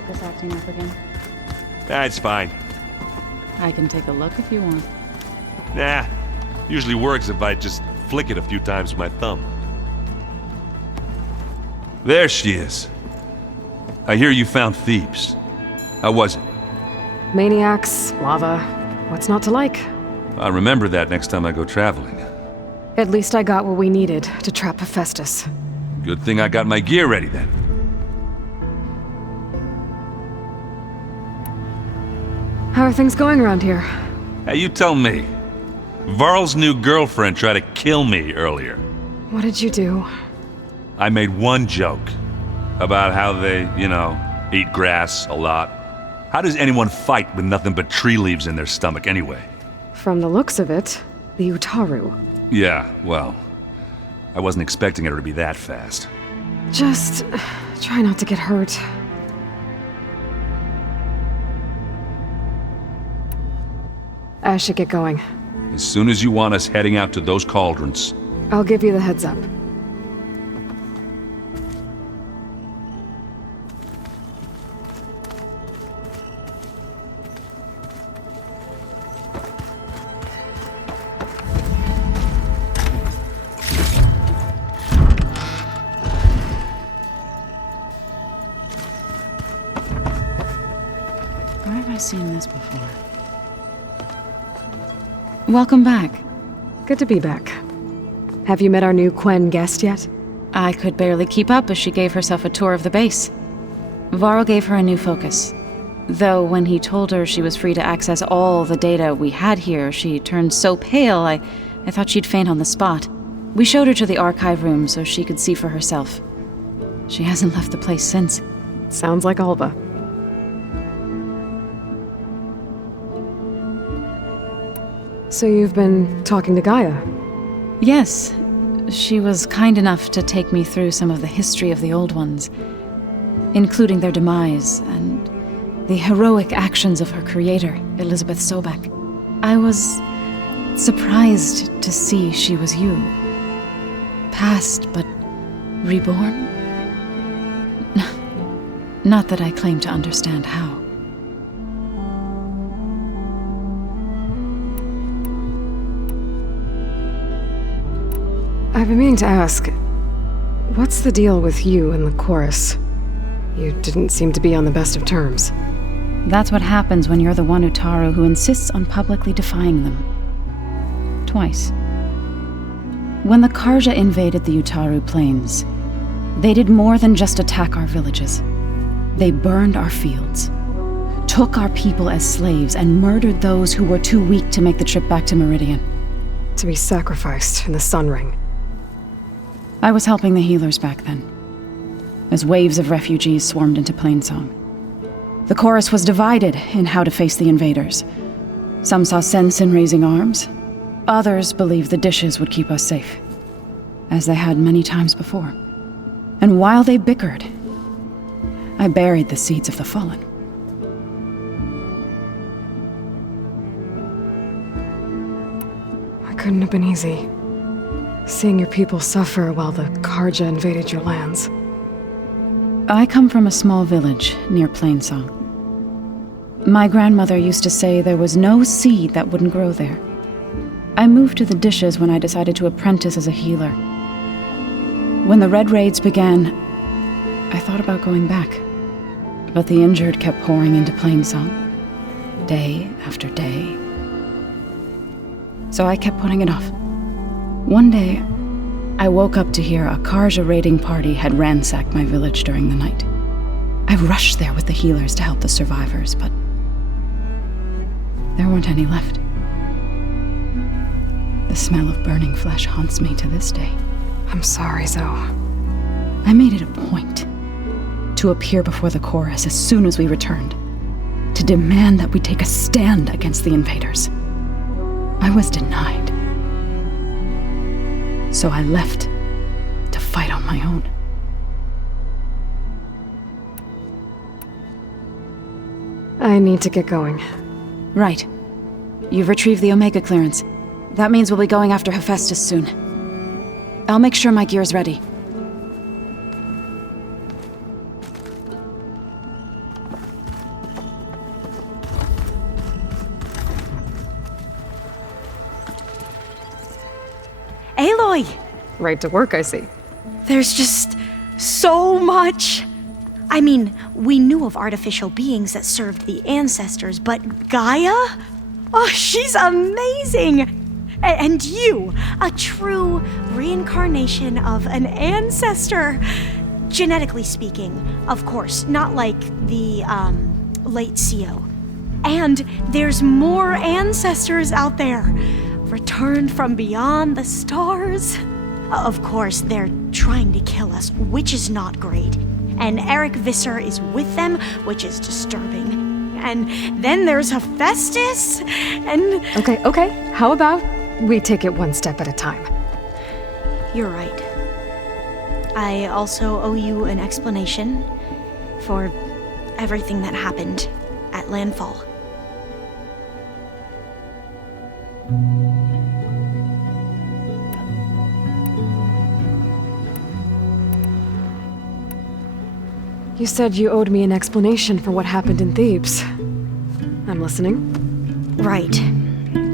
focus acting up again? That's fine. I can take a look if you want. Nah, usually works if I just flick it a few times with my thumb. There she is. I hear you found Thebes. How was it? Maniacs, lava, what's not to like? I'll remember that next time I go traveling. At least I got what we needed to trap Hephaestus. Good thing I got my gear ready then. How are things going around here? Hey, you tell me. Varl's new girlfriend tried to kill me earlier. What did you do? I made one joke about how they, eat grass a lot. How does anyone fight with nothing but tree leaves in their stomach anyway? From the looks of it, the Utaru. Yeah, well, I wasn't expecting her to be that fast. Just try not to get hurt. I should get going. As soon as you want us heading out to those cauldrons. I'll give you the heads up. Where have I seen this before? Welcome back. Good to be back. Have you met our new Quen guest yet? I could barely keep up as she gave herself a tour of the base. Varl gave her a new focus. Though when he told her she was free to access all the data we had here, she turned so pale I thought she'd faint on the spot. We showed her to the archive room so she could see for herself. She hasn't left the place since. Sounds like Alba. So you've been talking to Gaia? Yes. She was kind enough to take me through some of the history of the Old Ones, including their demise and the heroic actions of her creator, Elizabeth Sobek. I was surprised to see she was you. Past, but reborn? Not that I claim to understand how. I've been meaning to ask, what's the deal with you and the chorus? You didn't seem to be on the best of terms. That's what happens when you're the one Utaru who insists on publicly defying them. Twice. When the Karja invaded the Utaru plains, they did more than just attack our villages. They burned our fields, took our people as slaves, and murdered those who were too weak to make the trip back to Meridian. To be sacrificed in the Sun Ring. I was helping the healers back then, as waves of refugees swarmed into Plainsong. The chorus was divided in how to face the invaders. Some saw sense in raising arms. Others believed the dishes would keep us safe, as they had many times before. And while they bickered, I buried the seeds of the fallen. It couldn't have been easy. Seeing your people suffer while the Karja invaded your lands. I come from a small village near Plainsong. My grandmother used to say there was no seed that wouldn't grow there. I moved to the dishes when I decided to apprentice as a healer. When the Red Raids began, I thought about going back. But the injured kept pouring into Plainsong, day after day. So I kept putting it off. One day, I woke up to hear a Karja raiding party had ransacked my village during the night. I rushed there with the healers to help the survivors, but there weren't any left. The smell of burning flesh haunts me to this day. I'm sorry, Zoe. I made it a point to appear before the chorus as soon as we returned, to demand that we take a stand against the invaders. I was denied. So I left to fight on my own. I need to get going. Right. You've retrieved the Omega clearance. That means we'll be going after Hephaestus soon. I'll make sure my gear's ready. Aloy! Right to work, I see. There's just so much. I mean, we knew of artificial beings that served the ancestors, but Gaia? Oh, she's amazing! And you, a true reincarnation of an ancestor. Genetically speaking, of course, not like the, late CO. And there's more ancestors out there, returned from beyond the stars. Of course, they're trying to kill us, which is not great. And Eric Visser is with them, which is disturbing. And then there's Hephaestus, and... Okay. How about we take it one step at a time? You're right. I also owe you an explanation for everything that happened at Landfall. You said you owed me an explanation for what happened in Thebes. I'm listening. Right.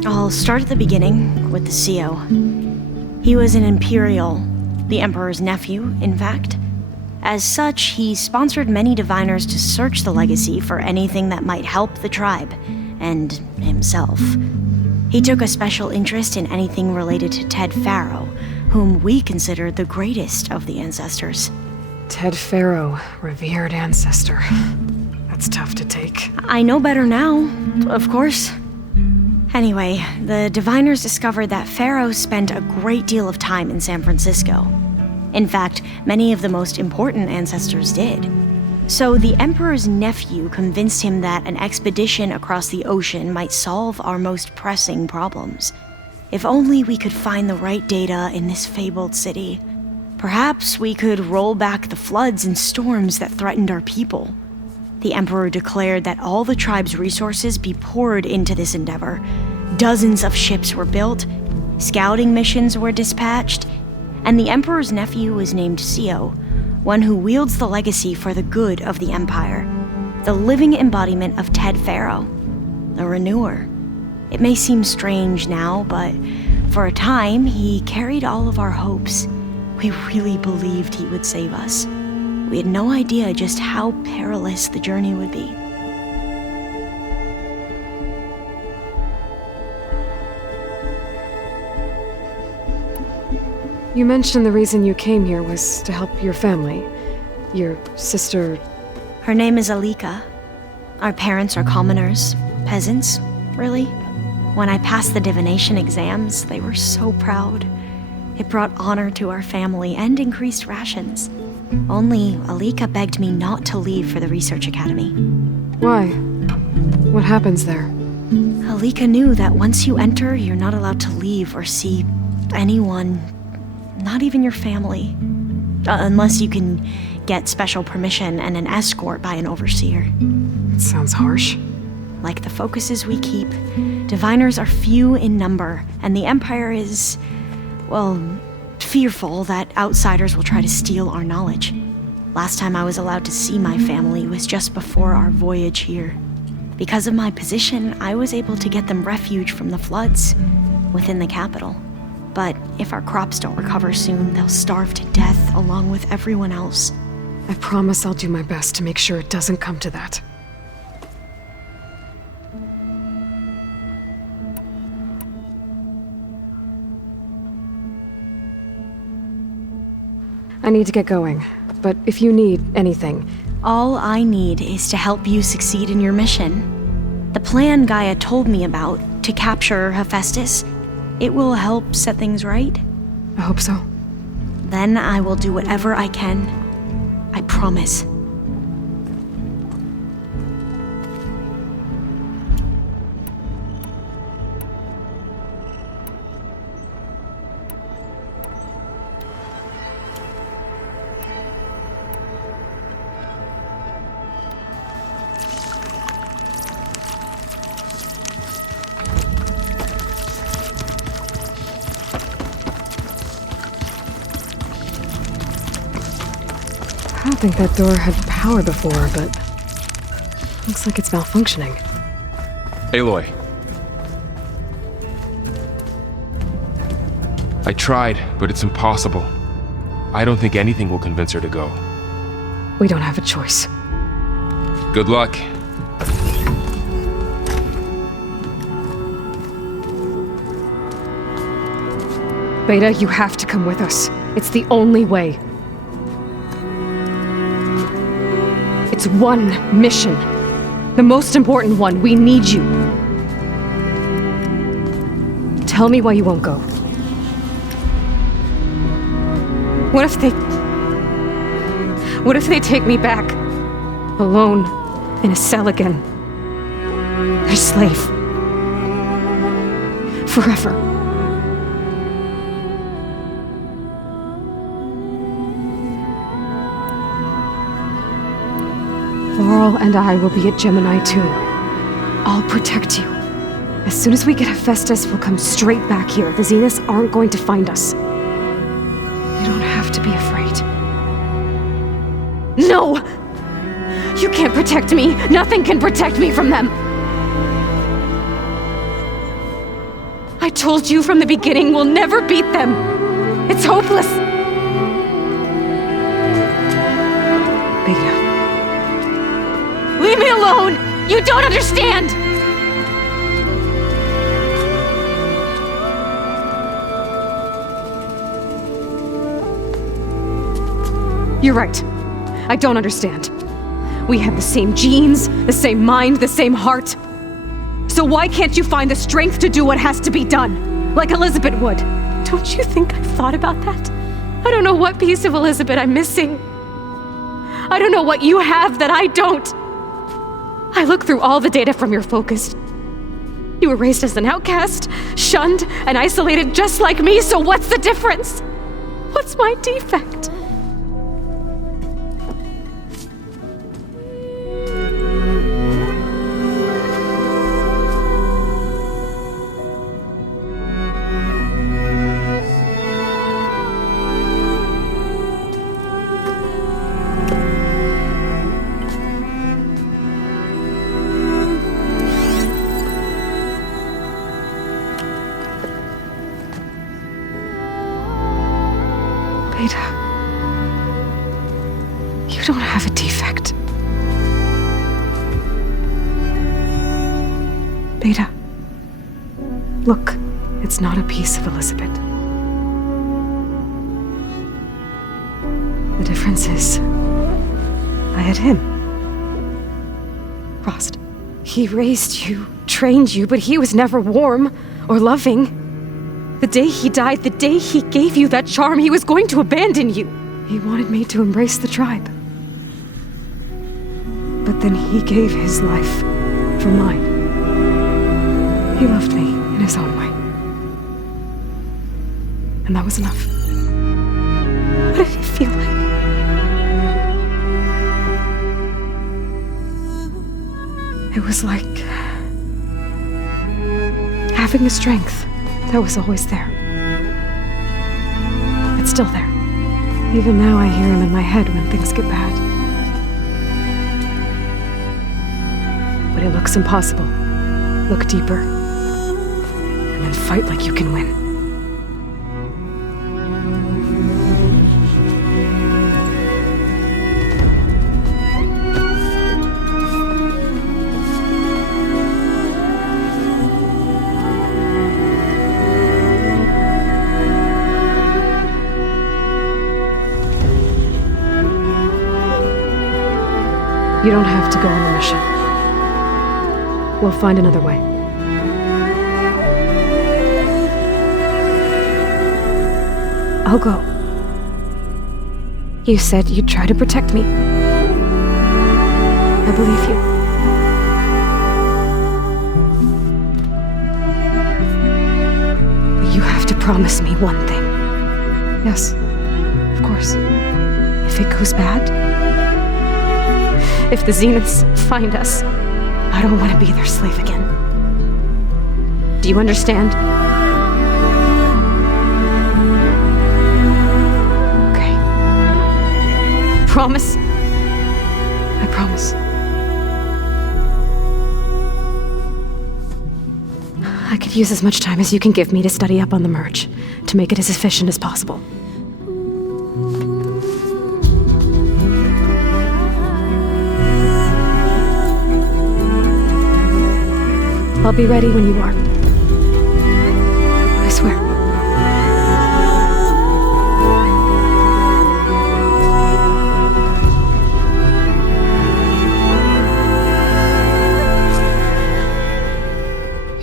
I'll start at the beginning with the CO. He was an Imperial, the Emperor's nephew, in fact. As such, he sponsored many diviners to search the legacy for anything that might help the tribe, and himself. He took a special interest in anything related to Ted Faro, whom we consider the greatest of the ancestors. Ted Faro, revered ancestor. That's tough to take. I know better now, of course. Anyway, the diviners discovered that Faro spent a great deal of time in San Francisco. In fact, many of the most important ancestors did. So the Emperor's nephew convinced him that an expedition across the ocean might solve our most pressing problems. If only we could find the right data in this fabled city. Perhaps we could roll back the floods and storms that threatened our people. The Emperor declared that all the tribe's resources be poured into this endeavor. Dozens of ships were built, scouting missions were dispatched, and the Emperor's nephew was named CO, one who wields the legacy for the good of the Empire, the living embodiment of Ted Faro, the Renewer. It may seem strange now, but for a time, he carried all of our hopes. We really believed he would save us. We had no idea just how perilous the journey would be. You mentioned the reason you came here was to help your family. Your sister... Her name is Alika. Our parents are commoners, peasants, really. When I passed the divination exams, they were so proud. It brought honor to our family and increased rations. Only Alika begged me not to leave for the research academy. Why? What happens there? Alika knew that once you enter, you're not allowed to leave or see anyone, not even your family. Unless you can get special permission and an escort by an overseer. It sounds harsh. Like the focuses we keep, diviners are few in number, and the Empire is... well, fearful that outsiders will try to steal our knowledge. Last time I was allowed to see my family was just before our voyage here. Because of my position, I was able to get them refuge from the floods within the capital. But if our crops don't recover soon, they'll starve to death along with everyone else. I promise I'll do my best to make sure it doesn't come to that. I need to get going, but if you need anything... All I need is to help you succeed in your mission. The plan Gaia told me about, to capture Hephaestus, it will help set things right. I hope so. Then I will do whatever I can. I promise. I don't think that door had power before, but... looks like it's malfunctioning. Aloy. I tried, but it's impossible. I don't think anything will convince her to go. We don't have a choice. Good luck. Beta, you have to come with us. It's the only way. It's one mission. The most important one. We need you. Tell me why you won't go. What if they take me back? Alone, in a cell again. Their slave. Forever. Laurel and I will be at Gemini too. I'll protect you. As soon as we get Hephaestus, we'll come straight back here. The Zeniths aren't going to find us. You don't have to be afraid. No! You can't protect me! Nothing can protect me from them! I told you from the beginning, we'll never beat them! It's hopeless! Beta. Leave me alone! You don't understand! You're right. I don't understand. We have the same genes, the same mind, the same heart. So why can't you find the strength to do what has to be done? Like Elizabeth would. Don't you think I've thought about that? I don't know what piece of Elizabeth I'm missing. I don't know what you have that I don't. I look through all the data from your focus. You were raised as an outcast, shunned, and isolated just like me, so what's the difference? What's my defect? Beta, you don't have a defect. Beta, look, it's not a piece of Elizabeth. The difference is, I had him. Frost. He raised you, trained you, but he was never warm or loving. The day he died, the day he gave you that charm, he was going to abandon you. He wanted me to embrace the tribe. But then he gave his life for mine. He loved me in his own way. And that was enough. What did it feel like? It was like having the strength that was always there. It's still there. Even now I hear him in my head when things get bad. But it looks impossible. Look deeper. And then fight like you can win. You don't have to go on the mission. We'll find another way. I'll go. You said you'd try to protect me. I believe you. But you have to promise me one thing. Yes, of course. If it goes bad, if the Zeniths find us, I don't want to be their slave again. Do you understand? Okay. Promise? I promise. I I could use as much time as you can give me to study up on the merge, to make it as efficient as possible. I'll be ready when you are. I swear.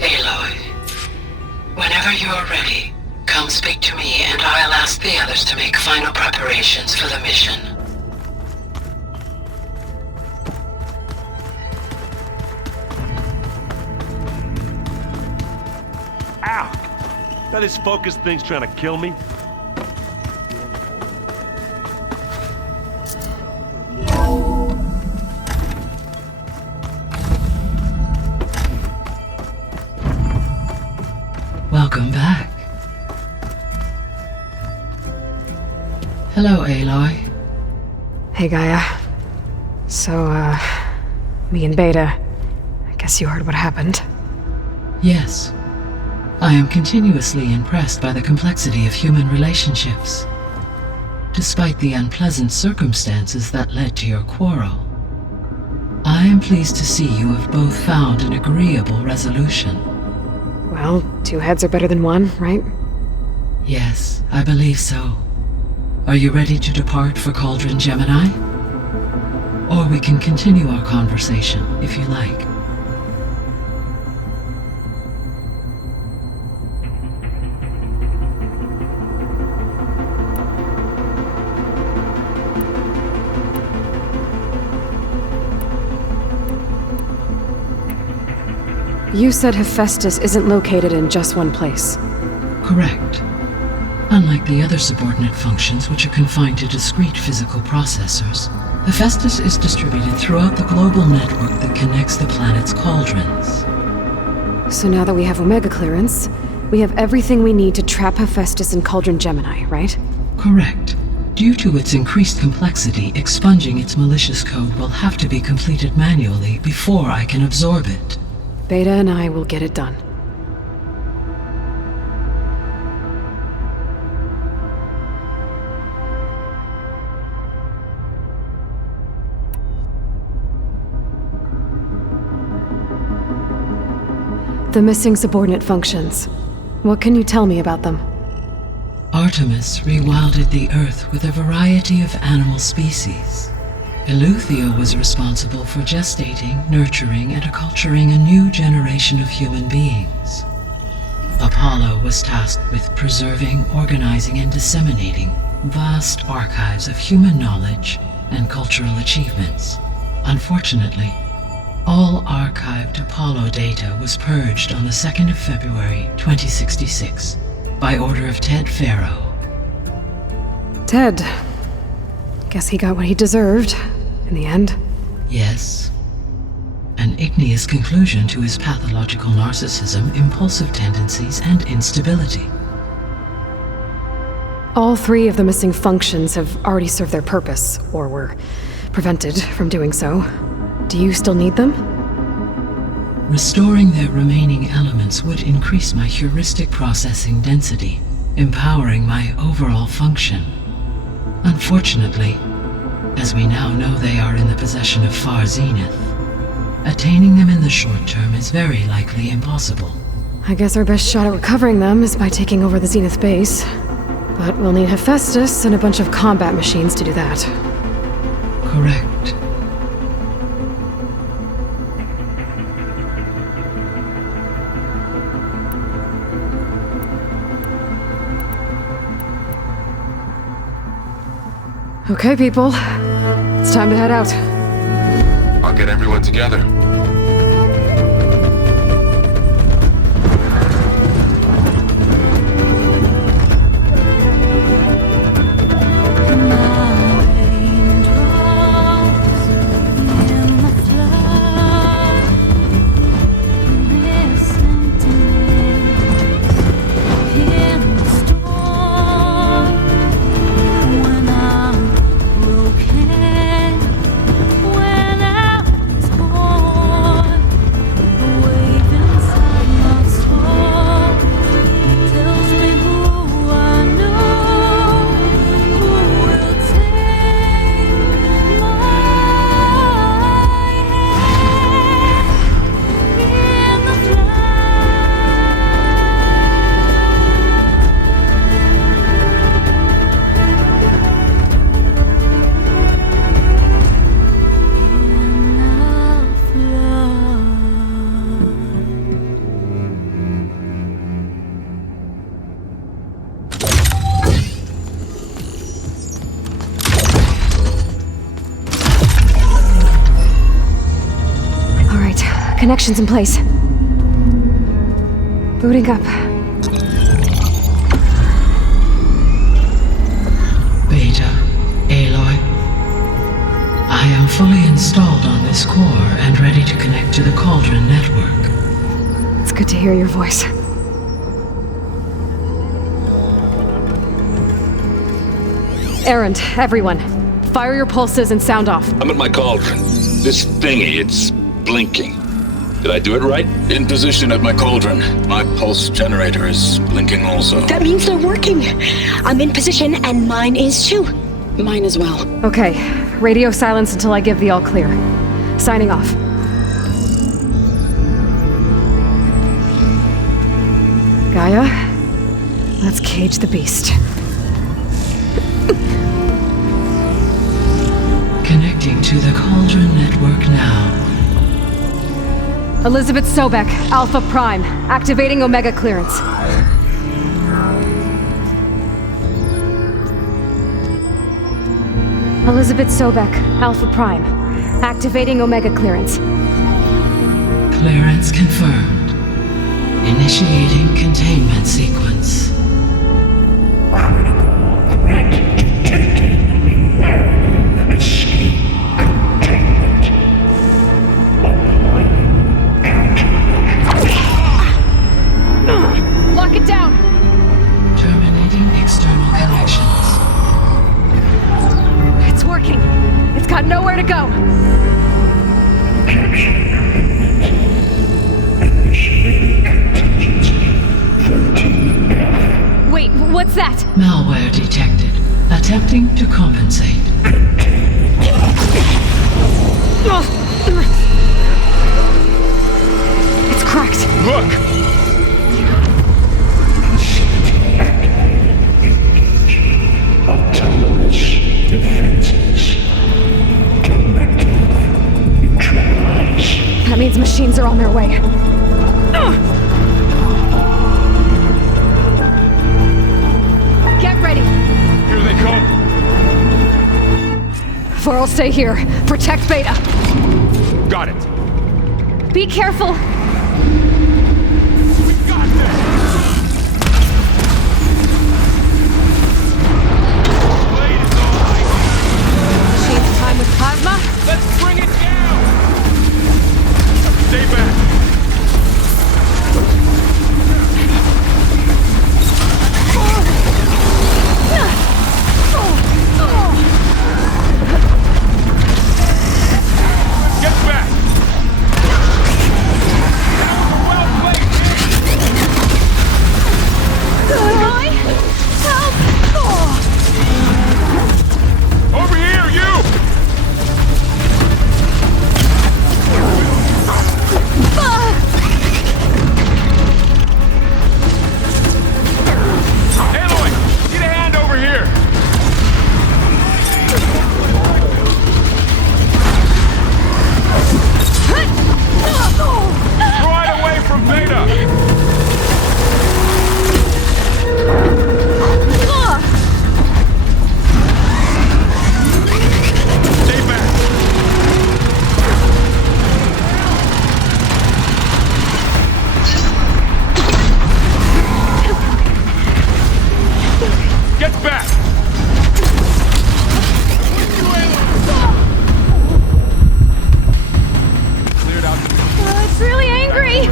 Aloy, whenever you're ready, come speak to me and I'll ask the others to make final preparations for the mission. Ow! That this focus thing's trying to kill me? Welcome back. Hello, Aloy. Hey, Gaia. So, me and Beta, I guess you heard what happened. Yes. I am continuously impressed by the complexity of human relationships. Despite the unpleasant circumstances that led to your quarrel, I am pleased to see you have both found an agreeable resolution. Well, two heads are better than one, right? Yes, I believe so. Are you ready to depart for Cauldron Gemini? Or we can continue our conversation, if you like. You said Hephaestus isn't located in just one place. Correct. Unlike the other subordinate functions, which are confined to discrete physical processors, Hephaestus is distributed throughout the global network that connects the planet's cauldrons. So now that we have Omega clearance, we have everything we need to trap Hephaestus in Cauldron Gemini, right? Correct. Due to its increased complexity, expunging its malicious code will have to be completed manually before I can absorb it. Beta and I will get it done. The missing subordinate functions. What can you tell me about them? Artemis rewilded the Earth with a variety of animal species. Eleuthia was responsible for gestating, nurturing, and acculturating a new generation of human beings. Apollo was tasked with preserving, organizing, and disseminating vast archives of human knowledge and cultural achievements. Unfortunately, all archived Apollo data was purged on the 2nd of February, 2066, by order of Ted Faro. Ted. Guess he got what he deserved, in the end. Yes. An igneous conclusion to his pathological narcissism, impulsive tendencies, and instability. All three of the missing functions have already served their purpose, or were prevented from doing so. Do you still need them? Restoring their remaining elements would increase my heuristic processing density, empowering my overall function. Unfortunately, as we now know they are in the possession of Far Zenith, attaining them in the short term is very likely impossible. I guess our best shot at recovering them is by taking over the Zenith base. But we'll need Hephaestus and a bunch of combat machines to do that. Correct. Okay, people. It's time to head out. I'll get everyone together. When I was home Connections in place. Booting up. Beta, Aloy. I am fully installed on this core and ready to connect to the Cauldron network. It's good to hear your voice. Errand, everyone. Fire your pulses and sound off. I'm at my cauldron. This thingy, it's blinking. Did I do it right? In position at my cauldron. My pulse generator is blinking also. That means they're working. I'm in position, and mine is too. Mine as well. Okay, radio silence until I give the all clear. Signing off. Gaia, let's cage the beast. Connecting to the Cauldron network now. Elizabeth Sobek, Alpha Prime, activating Omega clearance. Elizabeth Sobek, Alpha Prime, activating Omega clearance. Clearance confirmed. Initiating containment sequence. Lock it down! Terminating external connections. It's working. It's got nowhere to go. Wait, what's that? Malware detected. Attempting to compensate. It's cracked. Look! That means machines are on their way. Get ready. Here they come! Vor'll stay here. Protect Beta. Got it! Be careful. We got this! Blade is online! Machines time with plasma. Let's bring it down! Stay back! Get back! Well played, Aloy? Help! over here, you! Aloy, get a hand over here! Right away from Beta! Stay back! Get back! Cleared out. It's really angry.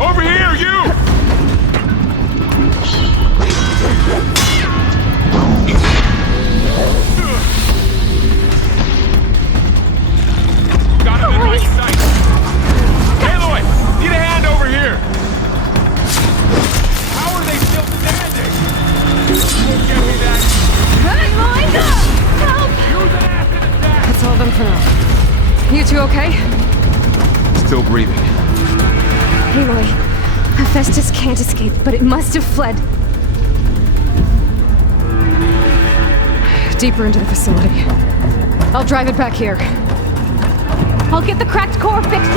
Over here, you! Got him in my sight! Aloy, need a hand over here! How are they still standing? Won't get me that! Aloy! Help! Use an acid attack! That's all of them for now. You two okay? Still breathing. Aloy, Hephaestus can't escape, but it must have fled. Deeper into the facility. I'll drive it back here. I'll get the cracked core fixed.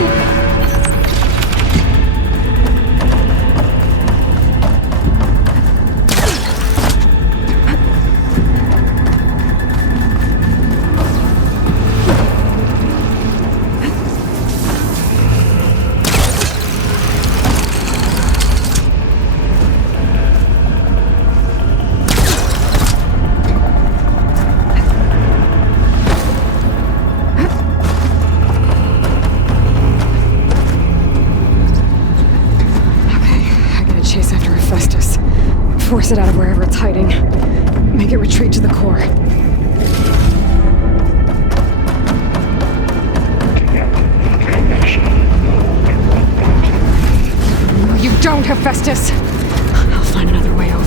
Force it out of wherever it's hiding. Make it retreat to the core. No, you don't, Hephaestus! I'll find another way over.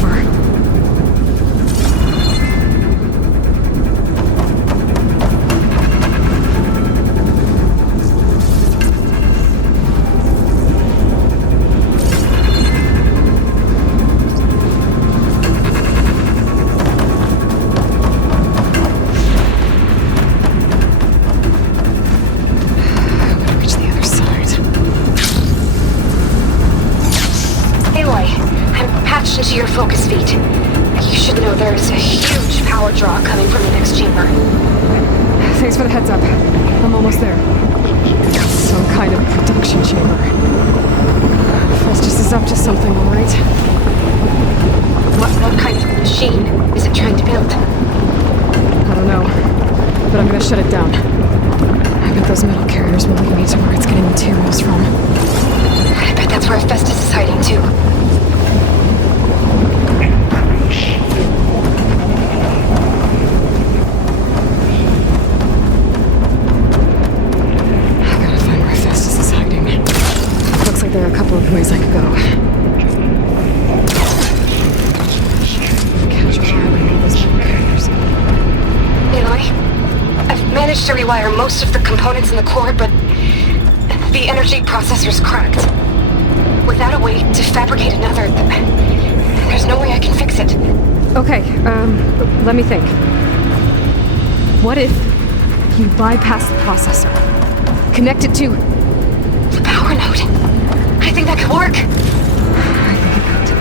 Into your focus feed. You should know there's a huge power draw coming from the next chamber. Thanks for the heads up. I'm almost there. Some kind of production chamber. Festus is up to something, all right? What kind of machine is it trying to build? I don't know, but I'm gonna shut it down. I bet those metal carriers will lead me to where it's getting materials from. I bet that's where Festus is hiding too. There are a couple of ways I could go. Catch my eye on those metal carriers. Aloy, I've managed to rewire most of the components in the core, but the energy processor's cracked. Without a way to fabricate another, there's no way I can fix it. Okay, let me think. What if you bypass the processor? Connect it to the power node. I think that could work. I think it could.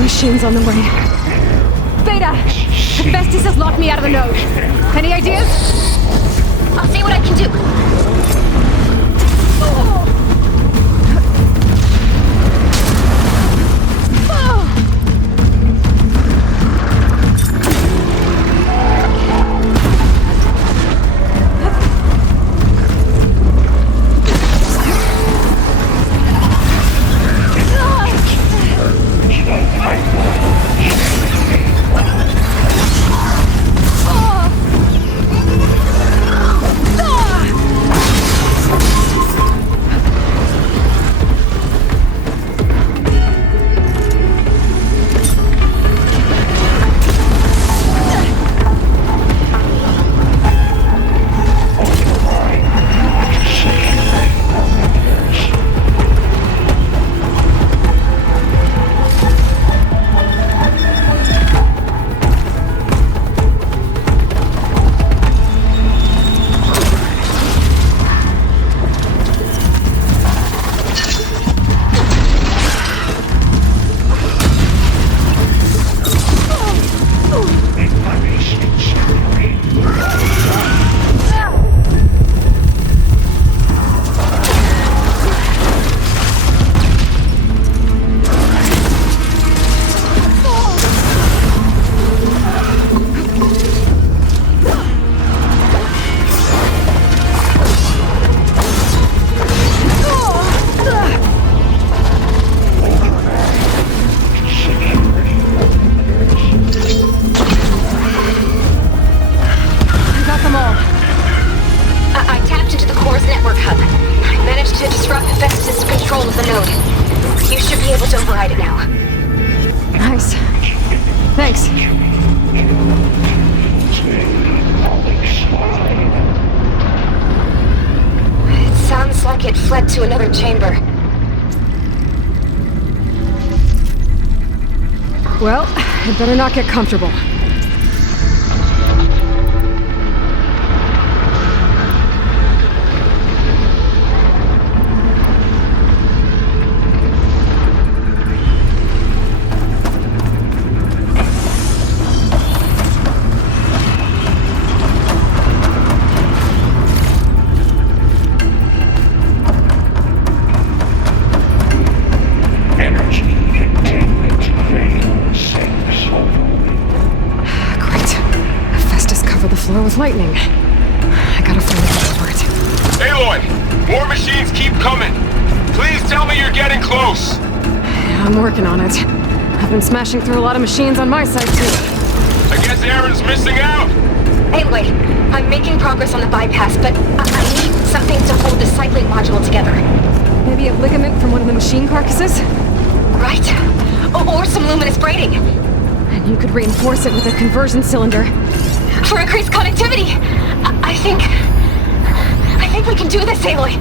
Machine's on the way. Beta! Hephaestus has locked me out of the node. Any ideas? I'll see what I can do. control of the node. You should be able to override it now. Nice. Thanks. It sounds like it fled to another chamber. Well, I'd better not get comfortable. Lightning. I gotta find a way for it. Aloy! More machines keep coming! Please tell me you're getting close! Yeah, I'm working on it. I've been smashing through a lot of machines on my side, too. I guess Aaron's missing out! Anyway, I'm making progress on the bypass, but I need something to hold the cycling module together. Maybe a ligament from one of the machine carcasses? Right. Or some luminous braiding. And you could reinforce it with a conversion cylinder. For increased connectivity! I think we can do this, Aloy!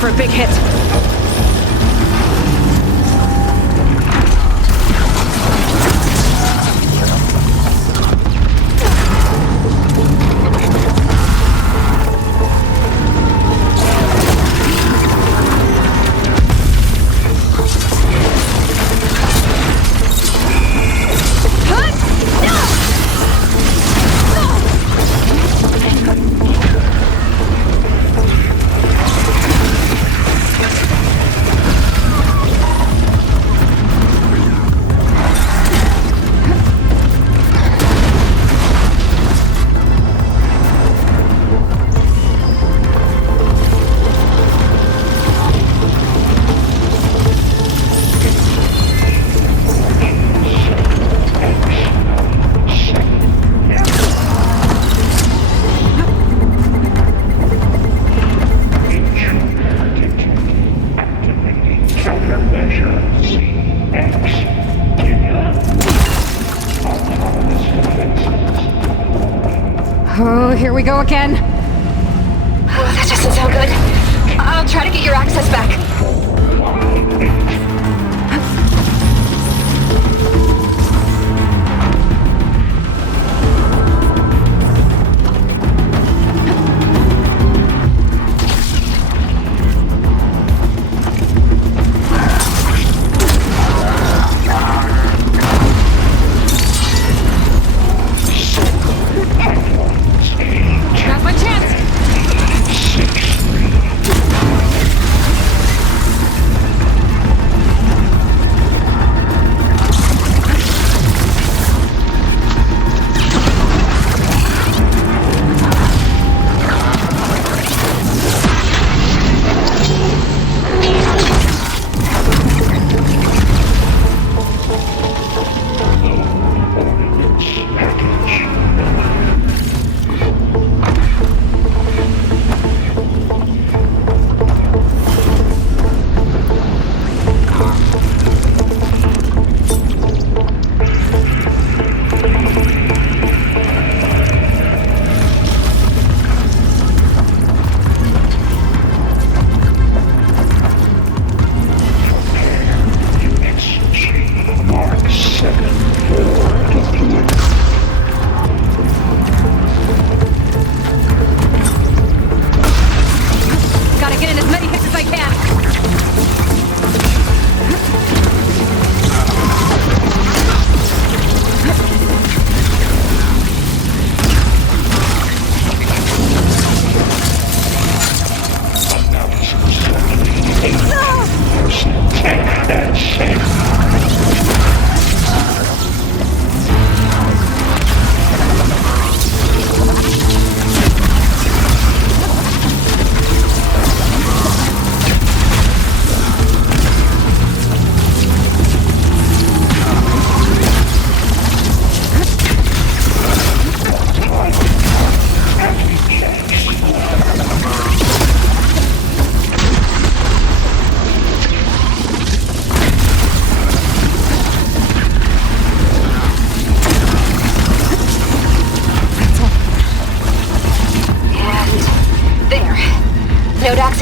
For a big hit. Oh, here we go again. Oh, that doesn't sound good. I'll try to get your access back. Now's my chance!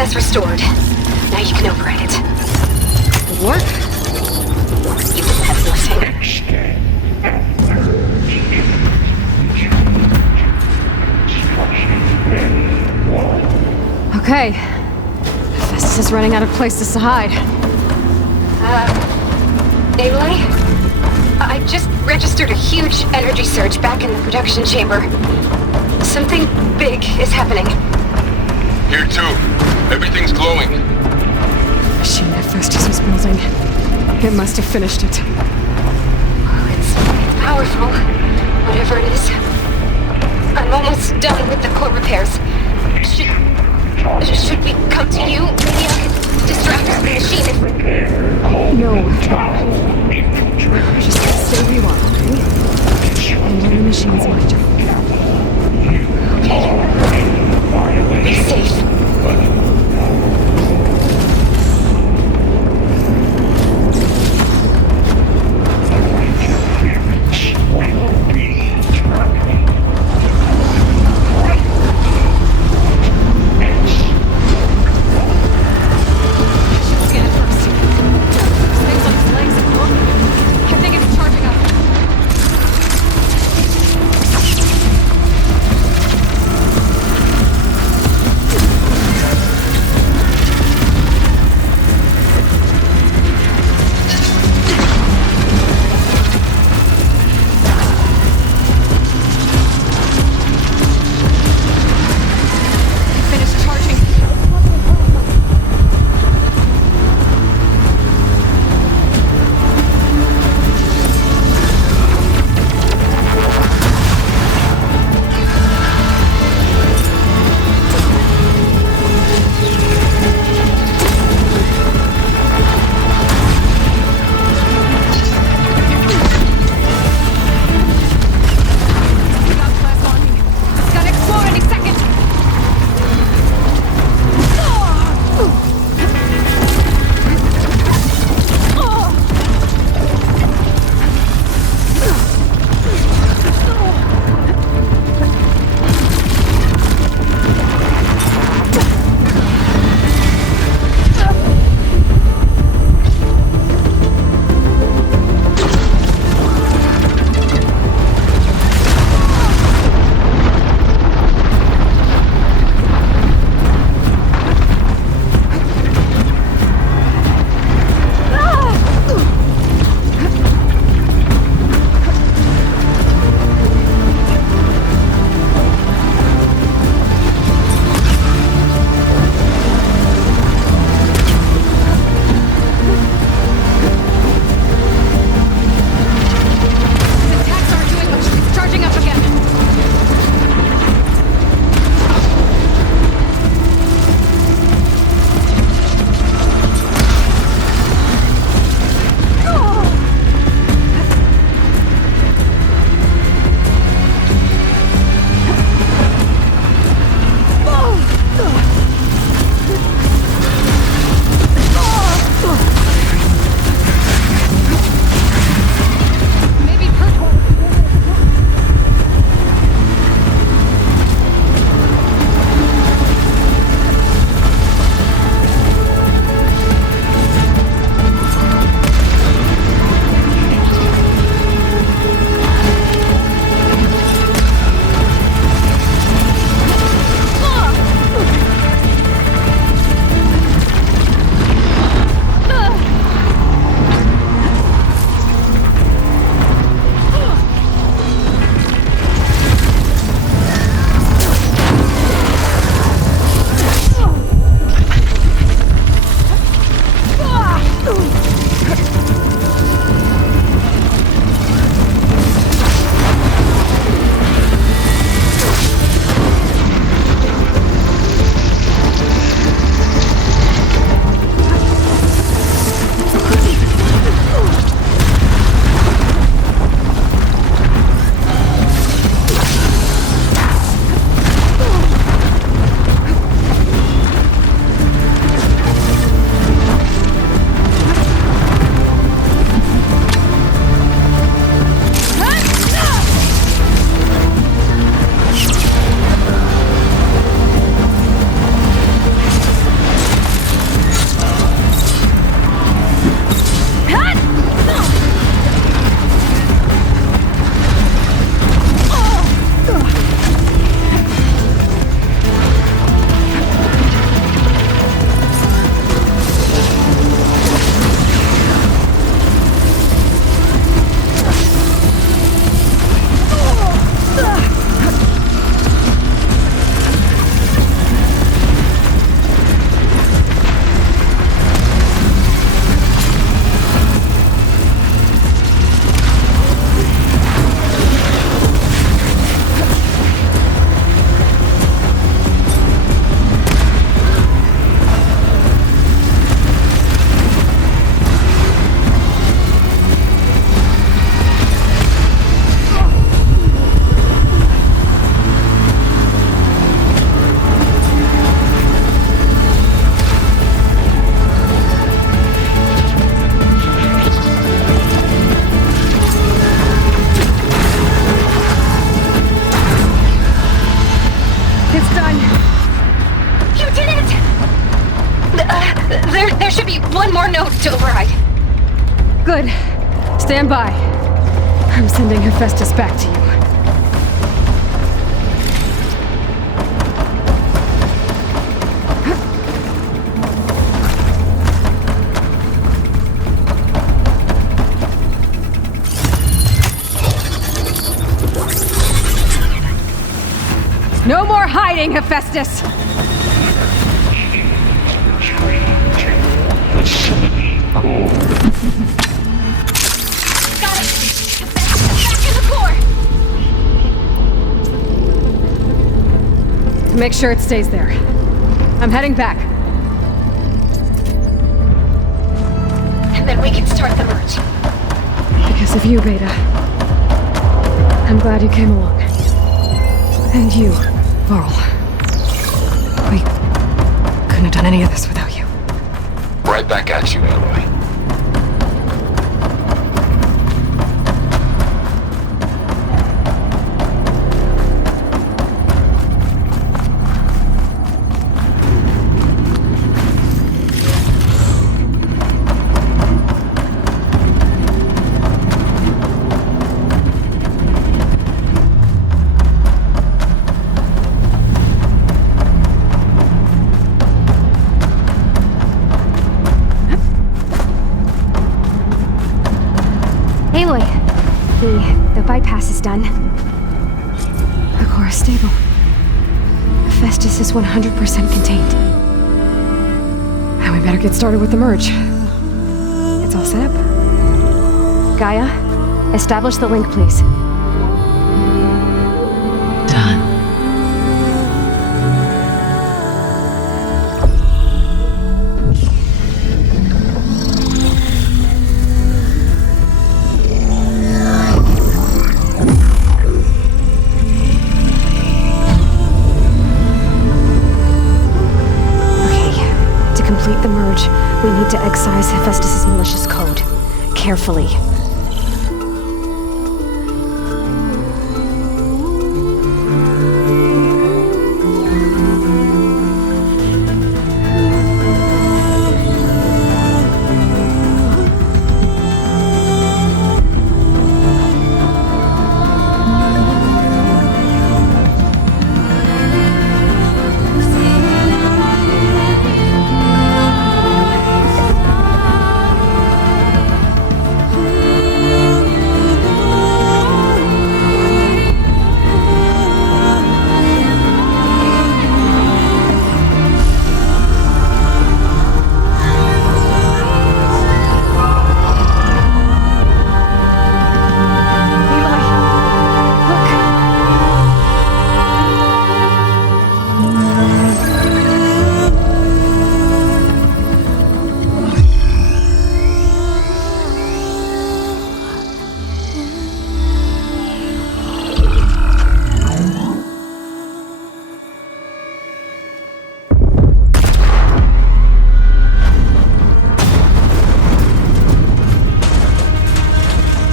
process restored. Now you can override it. Good work. You have nothing. Okay. Festus is running out of places to hide. Aloy? I just registered a huge energy surge back in the production chamber. Something big is happening. Here too. Everything's glowing. The machine that Festus was building. It must have finished it. Oh, it's powerful. Whatever it is. I'm almost done with the core repairs. Should we come to you? Maybe I could distract the machine if... No. Just stay where you are, okay? And learn the machine's mind. Okay. Be safe. Scan it first. Things on his legs and clothing. to override. Good. Stand by. I'm sending Hephaestus back to you. No more hiding, Hephaestus! Got it! Hephaestus, back in the core! Make sure it stays there. I'm heading back. And then we can start the merge. Because of you, Beta. I'm glad you came along. And you, Varl. We couldn't have done any of this without you. Right back at you, Aloy. Aloy, the bypass is done. The core is stable. Hephaestus is 100% contained. And we better get started with the merge. It's all set up. Gaia, establish the link, please. Done. To complete the merge, we need to excise Hephaestus' malicious code. Carefully.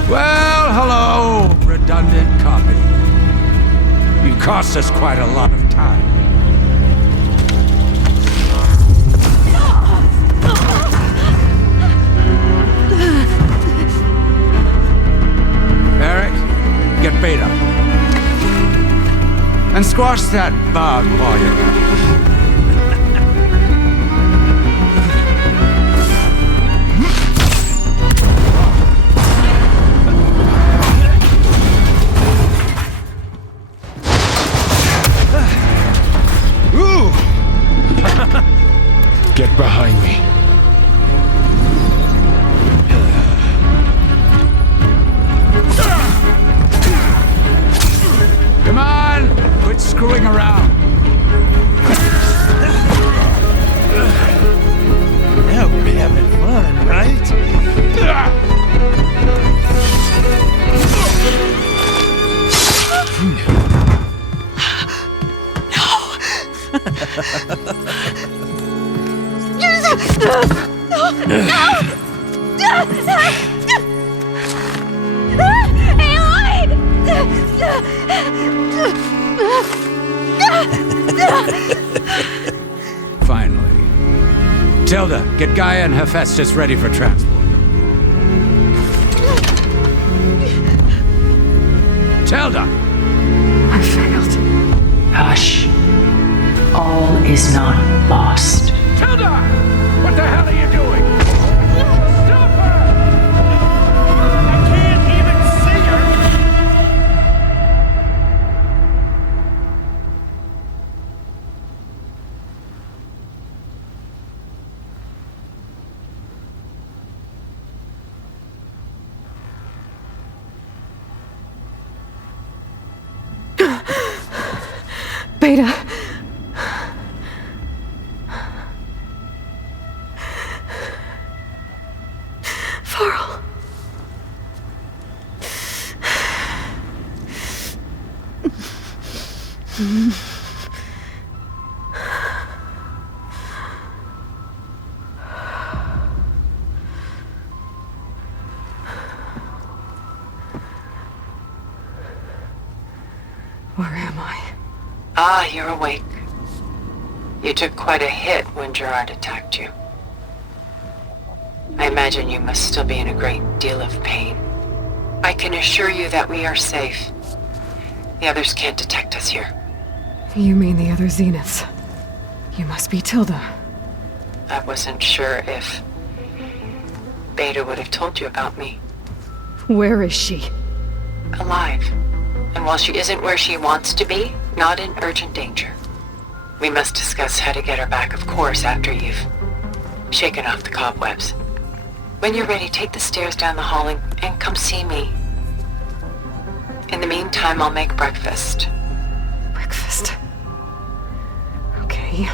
Well, hello, redundant copy. You cost us quite a lot of time. Eric, get Beta. And squash that bug while you're at it. Get behind me. Come on! Quit screwing around. Now we're having fun, right? Finally. Tilda, get Gaia and Hephaestus ready for transport. Tilda! I failed. Hush. All is not lost. Tilda! What the hell are you doing? Stop her! I can't even see her! Beta. Farrell. Where am I? Ah, you're awake. You took quite a hit when Gerard attacked you. I imagine you must still be in a great deal of pain. I can assure you that we are safe. The others can't detect us here. You mean the other Zeniths? You must be Tilda. I wasn't sure if Beta would have told you about me. Where is she? Alive. And while she isn't where she wants to be, not in urgent danger. We must discuss how to get her back, of course, after you've shaken off the cobwebs. When you're ready, take the stairs down the hall and come see me. In the meantime, I'll make breakfast. Breakfast. Okay.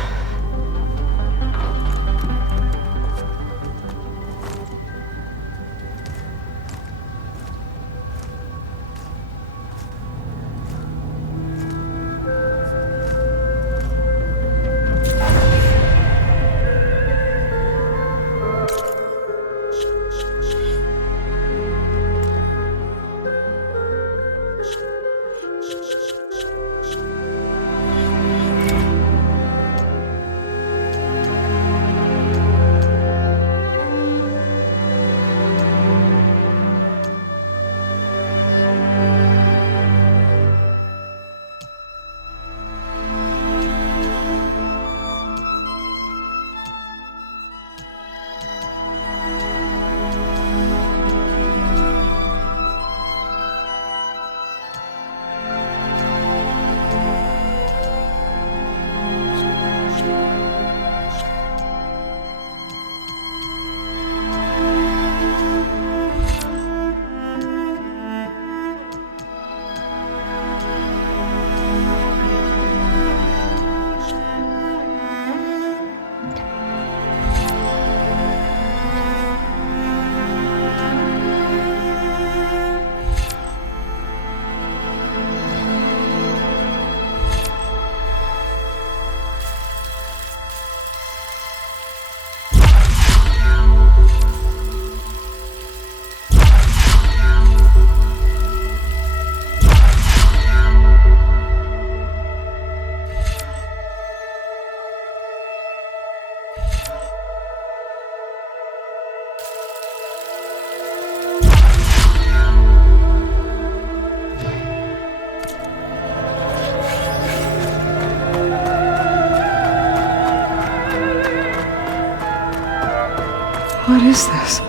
What is this?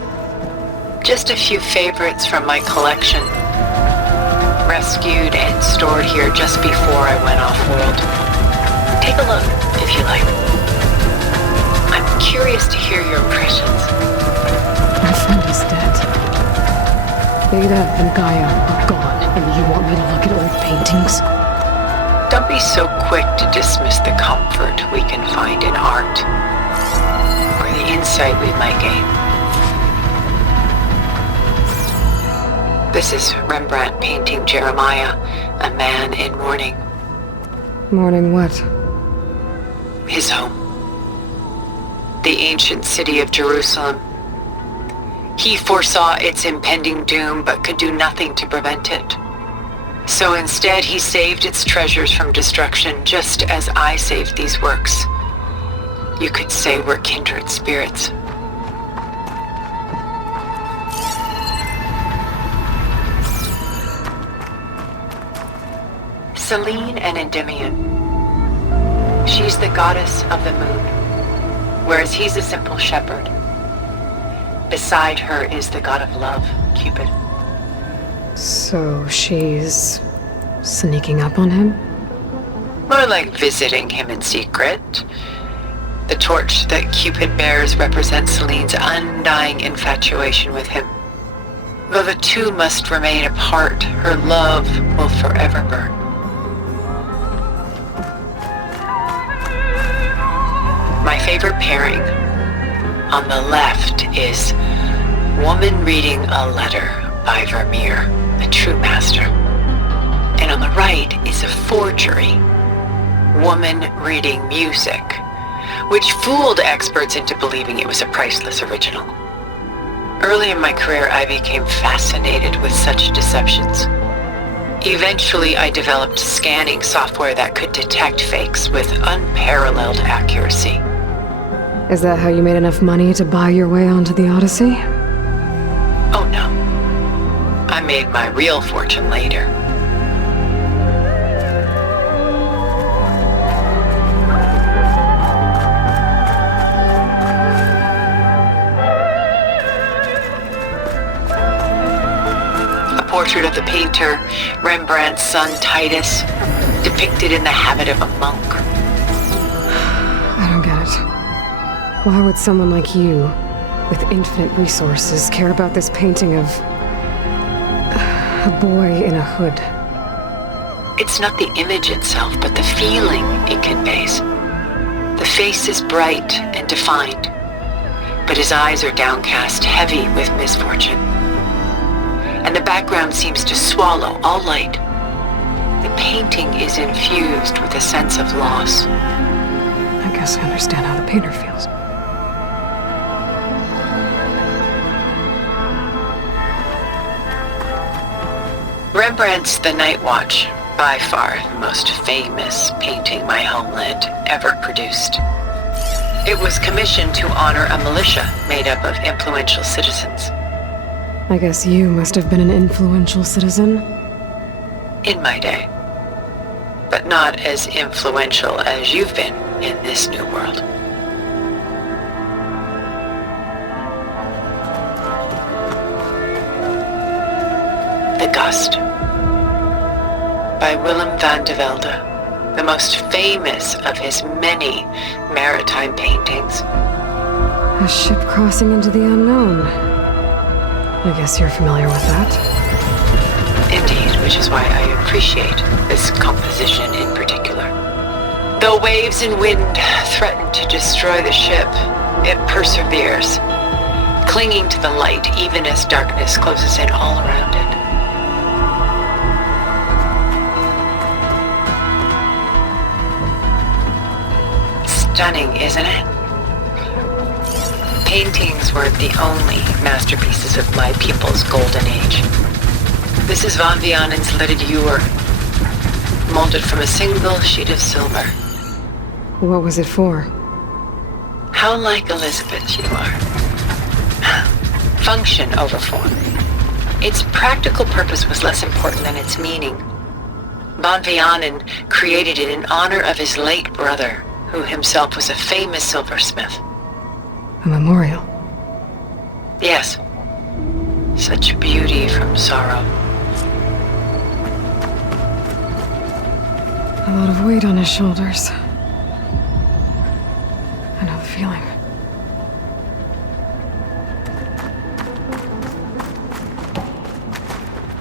Just a few favorites from my collection. Rescued and stored here just before I went off-world. Take a look, if you like. I'm curious to hear your impressions. My friend is dead. Beta and Gaia are gone, and you want me to look at old paintings? Don't be so quick to dismiss the comfort we can find in art, or the insight we might gain. This is Rembrandt painting Jeremiah, a man in mourning. Mourning what? His home. The ancient city of Jerusalem. He foresaw its impending doom, but could do nothing to prevent it. So instead, he saved its treasures from destruction, just as I saved these works. You could say we're kindred spirits. Selene and Endymion. She's the goddess of the moon, whereas he's a simple shepherd. Beside her is the god of love, Cupid. So she's sneaking up on him? More like visiting him in secret. The torch that Cupid bears represents Selene's undying infatuation with him. Though the two must remain apart, her love will forever burn. My favorite pairing on the left is Woman Reading a Letter by Vermeer, a true master. And on the right is a forgery, Woman Reading Music, which fooled experts into believing it was a priceless original. Early in my career, I became fascinated with such deceptions. Eventually, I developed scanning software that could detect fakes with unparalleled accuracy. Is that how you made enough money to buy your way onto the Odyssey? Oh no. I made my real fortune later. A portrait of the painter, Rembrandt's son Titus, depicted in the habit of a monk. I don't get it. Why would someone like you, with infinite resources, care about this painting of a boy in a hood? It's not the image itself, but the feeling it conveys. The face is bright and defined, but his eyes are downcast, heavy with misfortune. And the background seems to swallow all light. The painting is infused with a sense of loss. I guess I understand how the painter feels. Rembrandt's The Night Watch, by far the most famous painting my homeland ever produced. It was commissioned to honor a militia made up of influential citizens. I guess you must have been an influential citizen? In my day. But not as influential as you've been in this new world. The Gust, by Willem van de Velde, the most famous of his many maritime paintings. A ship crossing into the unknown. I guess you're familiar with that. Indeed, which is why I appreciate this composition in particular. Though waves and wind threaten to destroy the ship, it perseveres, clinging to the light even as darkness closes in all around it. Stunning, isn't it? Paintings weren't the only masterpieces of my people's golden age. This is Van Vianen's Leaded Ewer, molded from a single sheet of silver. What was it for? How like Elizabeth you are. Function over form. Its practical purpose was less important than its meaning. Van Vianen created it in honor of his late brother, who himself was a famous silversmith. A memorial? Yes. Such beauty from sorrow. A lot of weight on his shoulders. I know the feeling.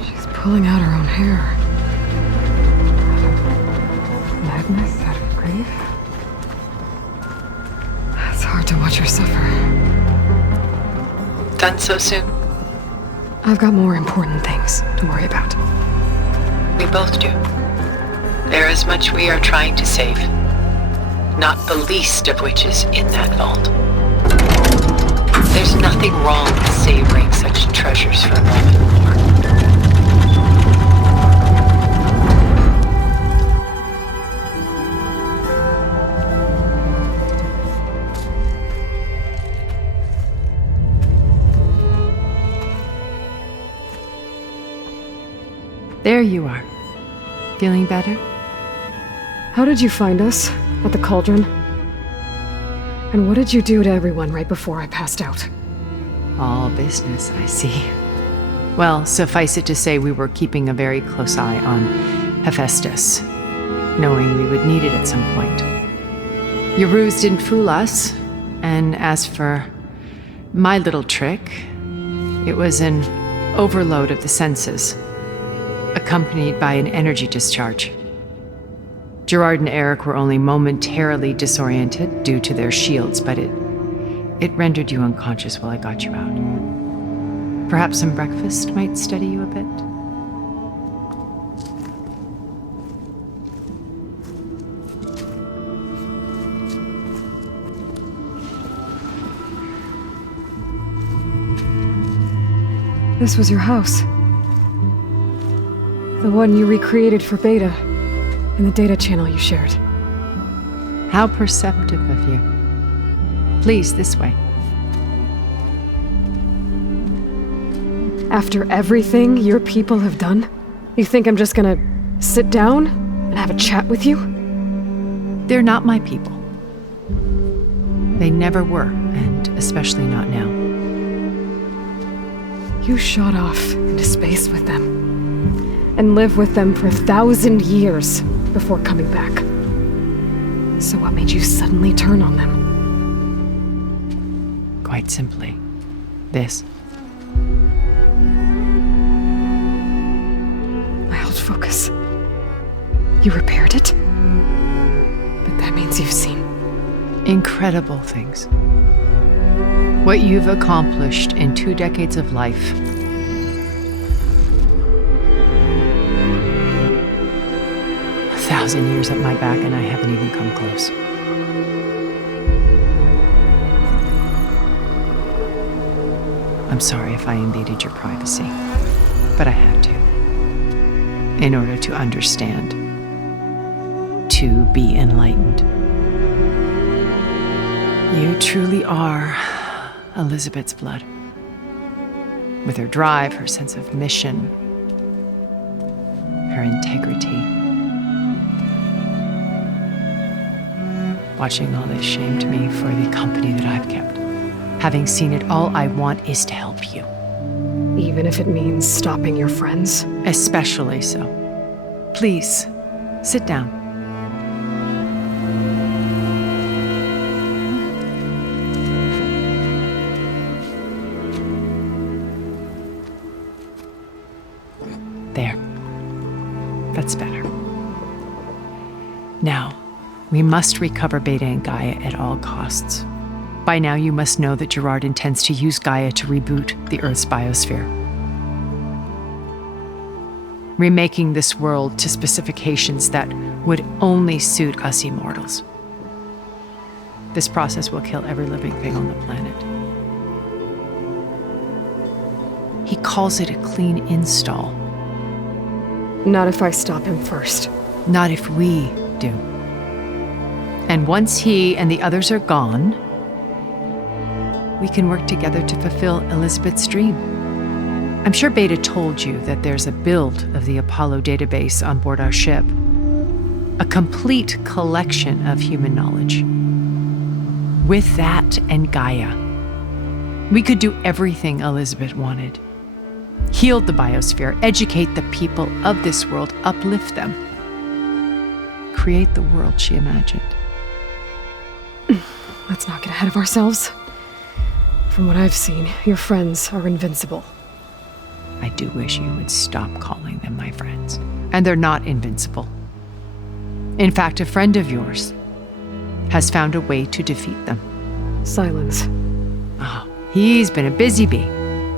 She's pulling out her own hair. Madness out of grief. It's hard to watch her suffer. Done so soon? I've got more important things to worry about. We both do. There is much we are trying to save, not the least of which is in that vault. There's nothing wrong with savoring such treasures for a moment more. There you are. Feeling better? How did you find us? At the cauldron? And what did you do to everyone right before I passed out? All business, I see. Well, suffice it to say we were keeping a very close eye on Hephaestus, knowing we would need it at some point. Your ruse didn't fool us, and as for my little trick, it was an overload of the senses, accompanied by an energy discharge. Gerard and Eric were only momentarily disoriented due to their shields, but it rendered you unconscious while I got you out. Perhaps some breakfast might steady you a bit? This was your house. The one you recreated for Beta, in the data channel you shared. How perceptive of you. Please, this way. After everything your people have done, you think I'm just gonna sit down and have a chat with you? They're not my people. They never were, and especially not now. You shot off into space with them, and lived with them for 1,000 years before coming back. So what made you suddenly turn on them? Quite simply, this. My old focus. You repaired it? But that means you've seen incredible things. What you've accomplished in 2 decades of life. A 1,000 years at my back and I haven't even come close. I'm sorry if I invaded your privacy, but I had to. In order to understand. To be enlightened. You truly are Elizabeth's blood. With her drive, her sense of mission, her integrity. Watching all this shamed me for the company that I've kept. Having seen it, all I want is to help you. Even if it means stopping your friends? Especially so. Please, sit down. There. That's better. Now, we must recover Beta and Gaia at all costs. By now, you must know that Gerard intends to use Gaia to reboot the Earth's biosphere. Remaking this world to specifications that would only suit us immortals. This process will kill every living thing on the planet. He calls it a clean install. Not if I stop him first. Not if we do. And once he and the others are gone, we can work together to fulfill Elizabeth's dream. I'm sure Beta told you that there's a build of the Apollo database on board our ship. A complete collection of human knowledge. With that and Gaia, we could do everything Elizabeth wanted. Heal the biosphere, educate the people of this world, uplift them. Create the world she imagined. Let's not get ahead of ourselves. From what I've seen, your friends are invincible. I do wish you would stop calling them my friends. And they're not invincible. In fact, a friend of yours has found a way to defeat them. Silence. Oh, he's been a busy bee,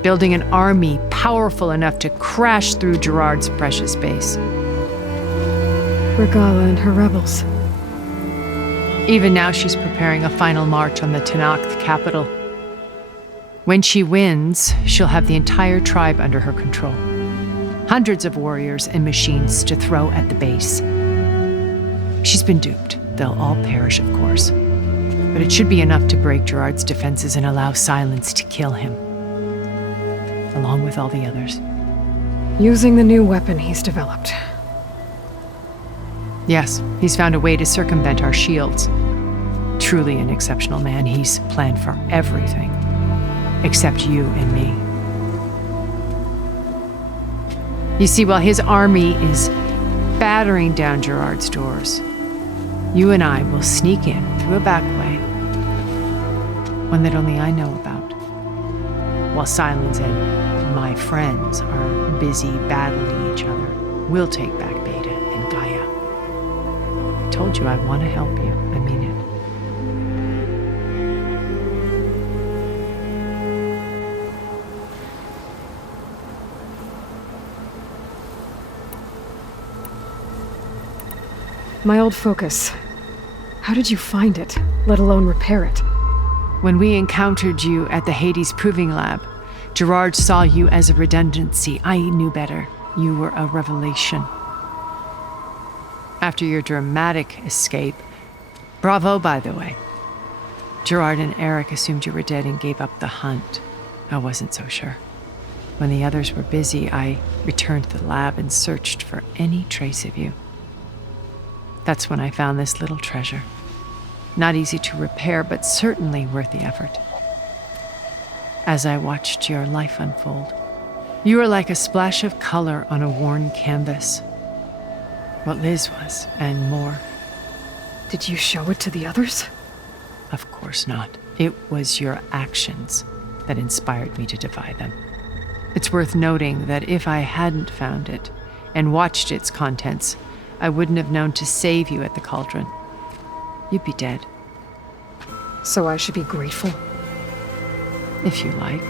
building an army powerful enough to crash through Gerard's precious base. Regala and her rebels. Even now she's preparing a final march on the Tenakth capital. When she wins, she'll have the entire tribe under her control. Hundreds of warriors and machines to throw at the base. She's been duped. They'll all perish, of course. But it should be enough to break Gerard's defenses and allow Silence to kill him. Along with all the others. Using the new weapon he's developed. Yes, he's found a way to circumvent our shields. Truly an exceptional man. He's planned for everything. Except you and me. You see, while his army is battering down Gerard's doors, you and I will sneak in through a back way, one that only I know about, while Silence and my friends are busy battling each other. We'll take back Beta and Gaia. I told you I want to help you. I mean it. My old focus. How did you find it, let alone repair it? When we encountered you at the Hades Proving Lab, Gerard saw you as a redundancy. I knew better. You were a revelation. After your dramatic escape, bravo, by the way, Gerard and Eric assumed you were dead and gave up the hunt. I wasn't so sure. When the others were busy, I returned to the lab and searched for any trace of you. That's when I found this little treasure. Not easy to repair, but certainly worth the effort. As I watched your life unfold, you were like a splash of color on a worn canvas. What Liz was, and more. Did you show it to the others? Of course not. It was your actions that inspired me to defy them. It's worth noting that if I hadn't found it and watched its contents, I wouldn't have known to save you at the cauldron. You'd be dead. So I should be grateful? If you like.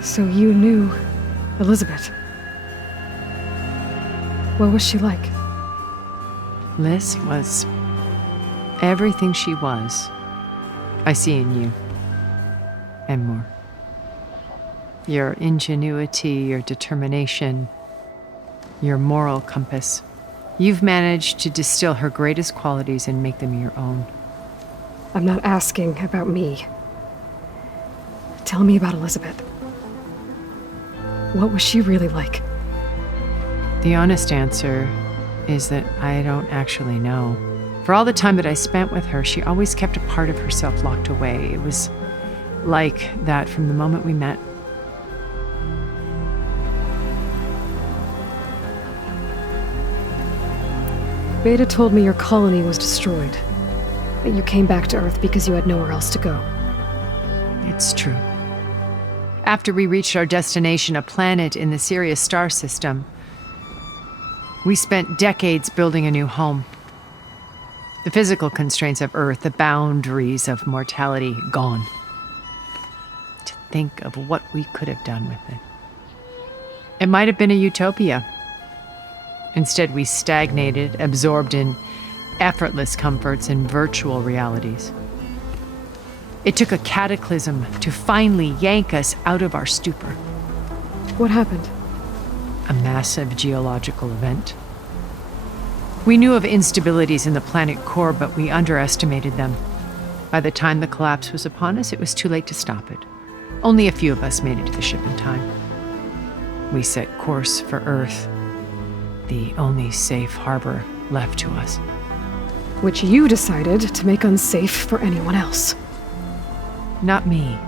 So you knew Elizabeth. What was she like? Liz was everything she was. I see in you. And more. Your ingenuity, your determination, your moral compass. You've managed to distill her greatest qualities and make them your own. I'm not asking about me. Tell me about Elizabeth. What was she really like? The honest answer is that I don't actually know. For all the time that I spent with her, she always kept a part of herself locked away. It was like that from the moment we met. Beta told me your colony was destroyed, that you came back to Earth because you had nowhere else to go. It's true. After we reached our destination, a planet in the Sirius star system, we spent decades building a new home. The physical constraints of Earth, the boundaries of mortality, gone. To think of what we could have done with it. It might have been a utopia. Instead, we stagnated, absorbed in effortless comforts and virtual realities. It took a cataclysm to finally yank us out of our stupor. What happened? A massive geological event. We knew of instabilities in the planet core, but we underestimated them. By the time the collapse was upon us, it was too late to stop it. Only a few of us made it to the ship in time. We set course for Earth, the only safe harbor left to us. Which you decided to make unsafe for anyone else. Not me.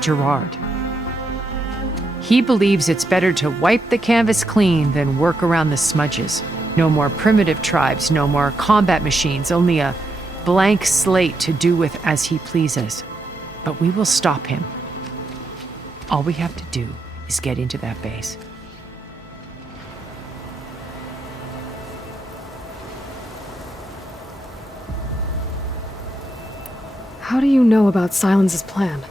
Gerard. He believes it's better to wipe the canvas clean than work around the smudges. No more primitive tribes, no more combat machines, only a blank slate to do with as he pleases. But we will stop him. All we have to do is get into that base. How do you know about Silence's plan?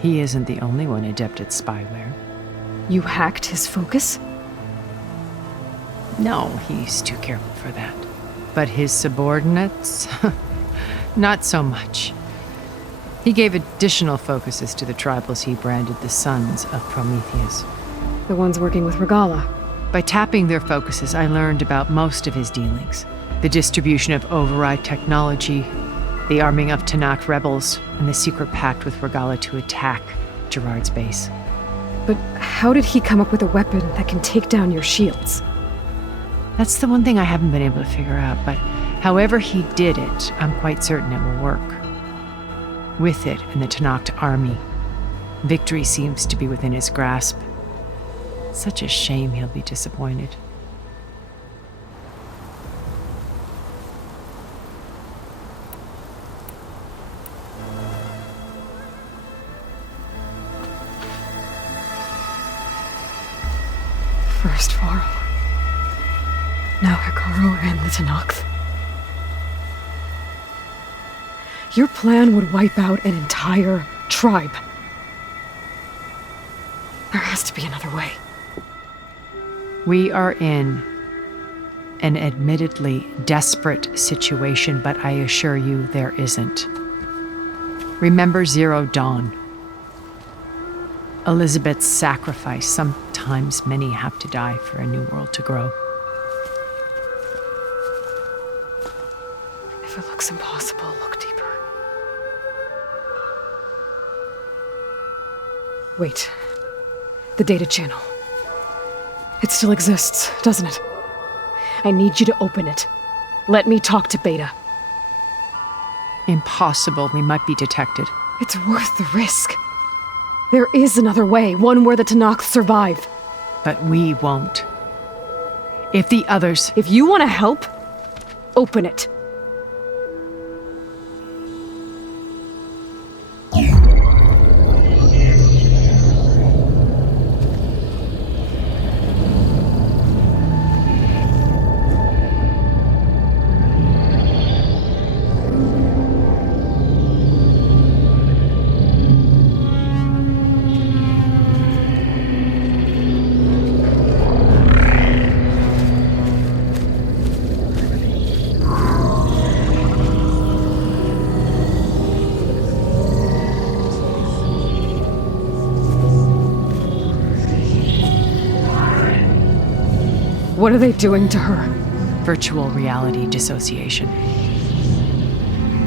He isn't the only one adept at spyware. You hacked his focus? No, he's too careful for that. But his subordinates? Not so much. He gave additional focuses to the tribals he branded the Sons of Prometheus. The ones working with Regala? By tapping their focuses, I learned about most of his dealings. The distribution of override technology, the arming of Tanakh rebels, and the secret pact with Regala to attack Gerard's base. But how did he come up with a weapon that can take down your shields? That's the one thing I haven't been able to figure out, but however he did it, I'm quite certain it will work. With it and the Tanakh army, victory seems to be within his grasp. Such a shame he'll be disappointed. First Varl, now Hikaru and the Tanakh. Your plan would wipe out an entire tribe. There has to be another way. We are in an admittedly desperate situation, but I assure you there isn't. Remember Zero Dawn. Elizabeth's sacrifice. Sometimes many have to die for a new world to grow. If it looks impossible, look deeper. Wait. The data channel. It still exists, doesn't it? I need you to open it. Let me talk to Beta. Impossible. We might be detected. It's worth the risk. There is another way, one where the Tanakh survive. But we won't. If the others... If you want to help, open it. What are they doing to her? Virtual reality dissociation.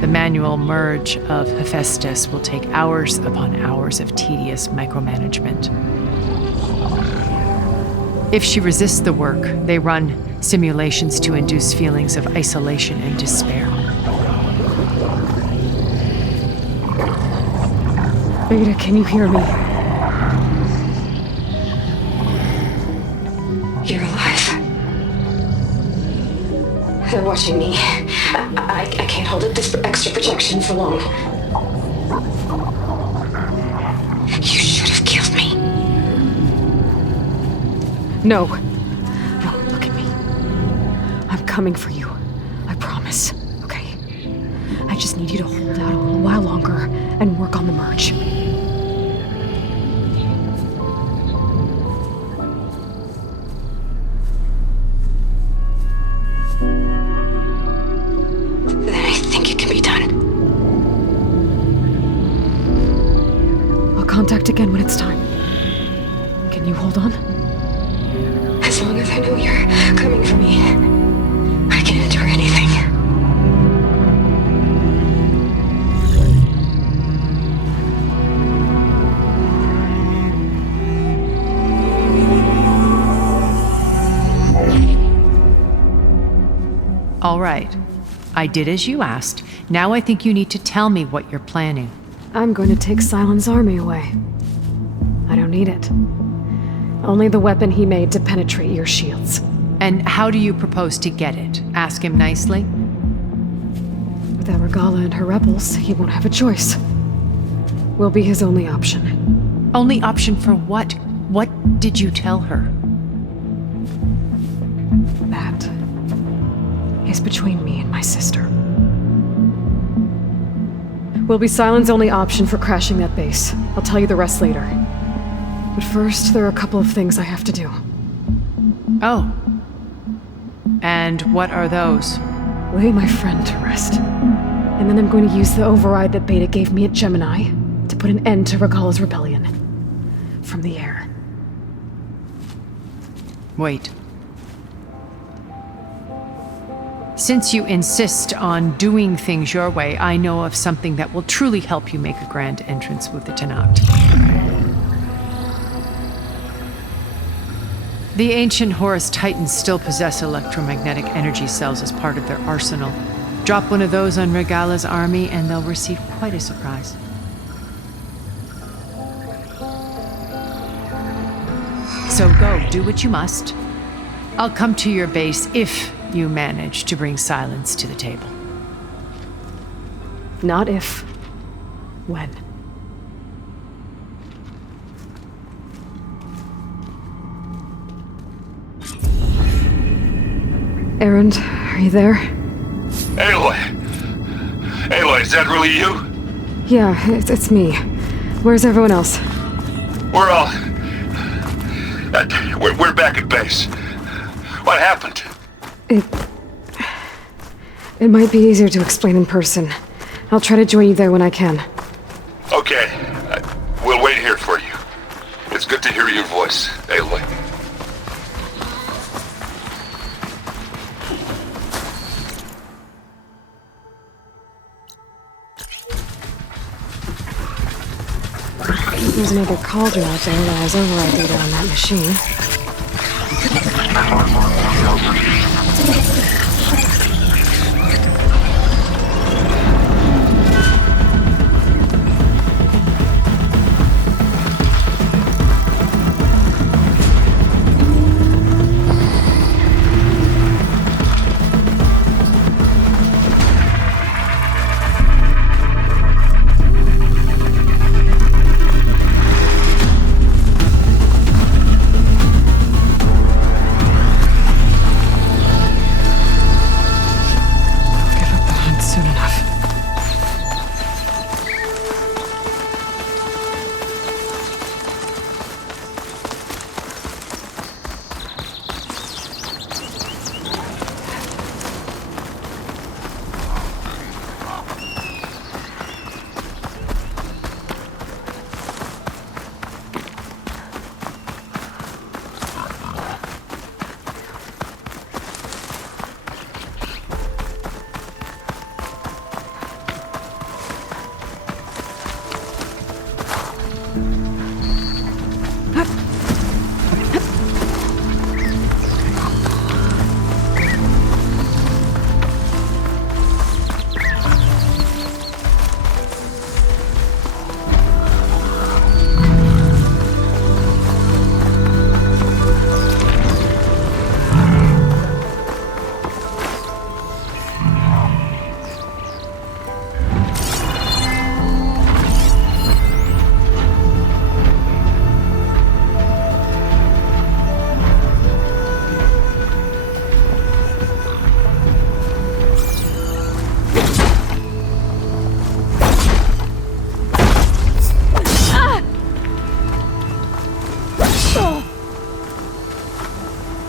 The manual merge of Hephaestus will take hours upon hours of tedious micromanagement. If she resists the work, they run simulations to induce feelings of isolation and despair. Beta, can you hear me? You're alive. They're watching me. I can't hold up this extra protection for long. You should have killed me. No. No, look at me. I'm coming for you. I promise. Okay? I just need you to hold out a little while longer and work on the merge. Contact again when it's time. Can you hold on? As long as I know you're coming for me, I can endure anything. All right. I did as you asked. Now I think you need to tell me what you're planning. I'm going to take Silent's army away. I don't need it. Only the weapon he made to penetrate your shields. And how do you propose to get it? Ask him nicely? Without Regala and her rebels, he won't have a choice. We'll be his only option. Only option for what? What did you tell her? That is between me and my sister. Will be Silent's only option for crashing that base. I'll tell you the rest later. But first, there are a couple of things I have to do. Oh. And what are those? Lay my friend to rest. And then I'm going to use the override that Beta gave me at Gemini to put an end to Regala's rebellion. From the air. Wait. Since you insist on doing things your way, I know of something that will truly help you make a grand entrance with the Tenakth. The ancient Horus Titans still possess electromagnetic energy cells as part of their arsenal. Drop one of those on Regala's army and they'll receive quite a surprise. So go, do what you must. I'll come to your base if you manage to bring silence to the table. Not if. When. Erend, are you there? Aloy! Aloy, is that really you? Yeah, it's me. Where's everyone else? We're all... we're back at base. What happened? It might be easier to explain in person. I'll try to join you there when I can. Okay. We'll wait here for you. It's good to hear your voice, Aloy. There's another cauldron out there that has override data on that machine.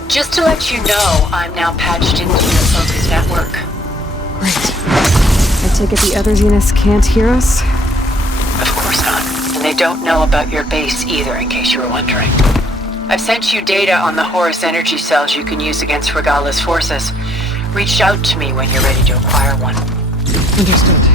Just to let you know, I'm now patched into your focus network. Great. I take it the other Zeniths can't hear us? Of course not. And they don't know about your base either, in case you were wondering. I've sent you data on the Horus energy cells you can use against Regala's forces. Reach out to me when you're ready to acquire one. Understood.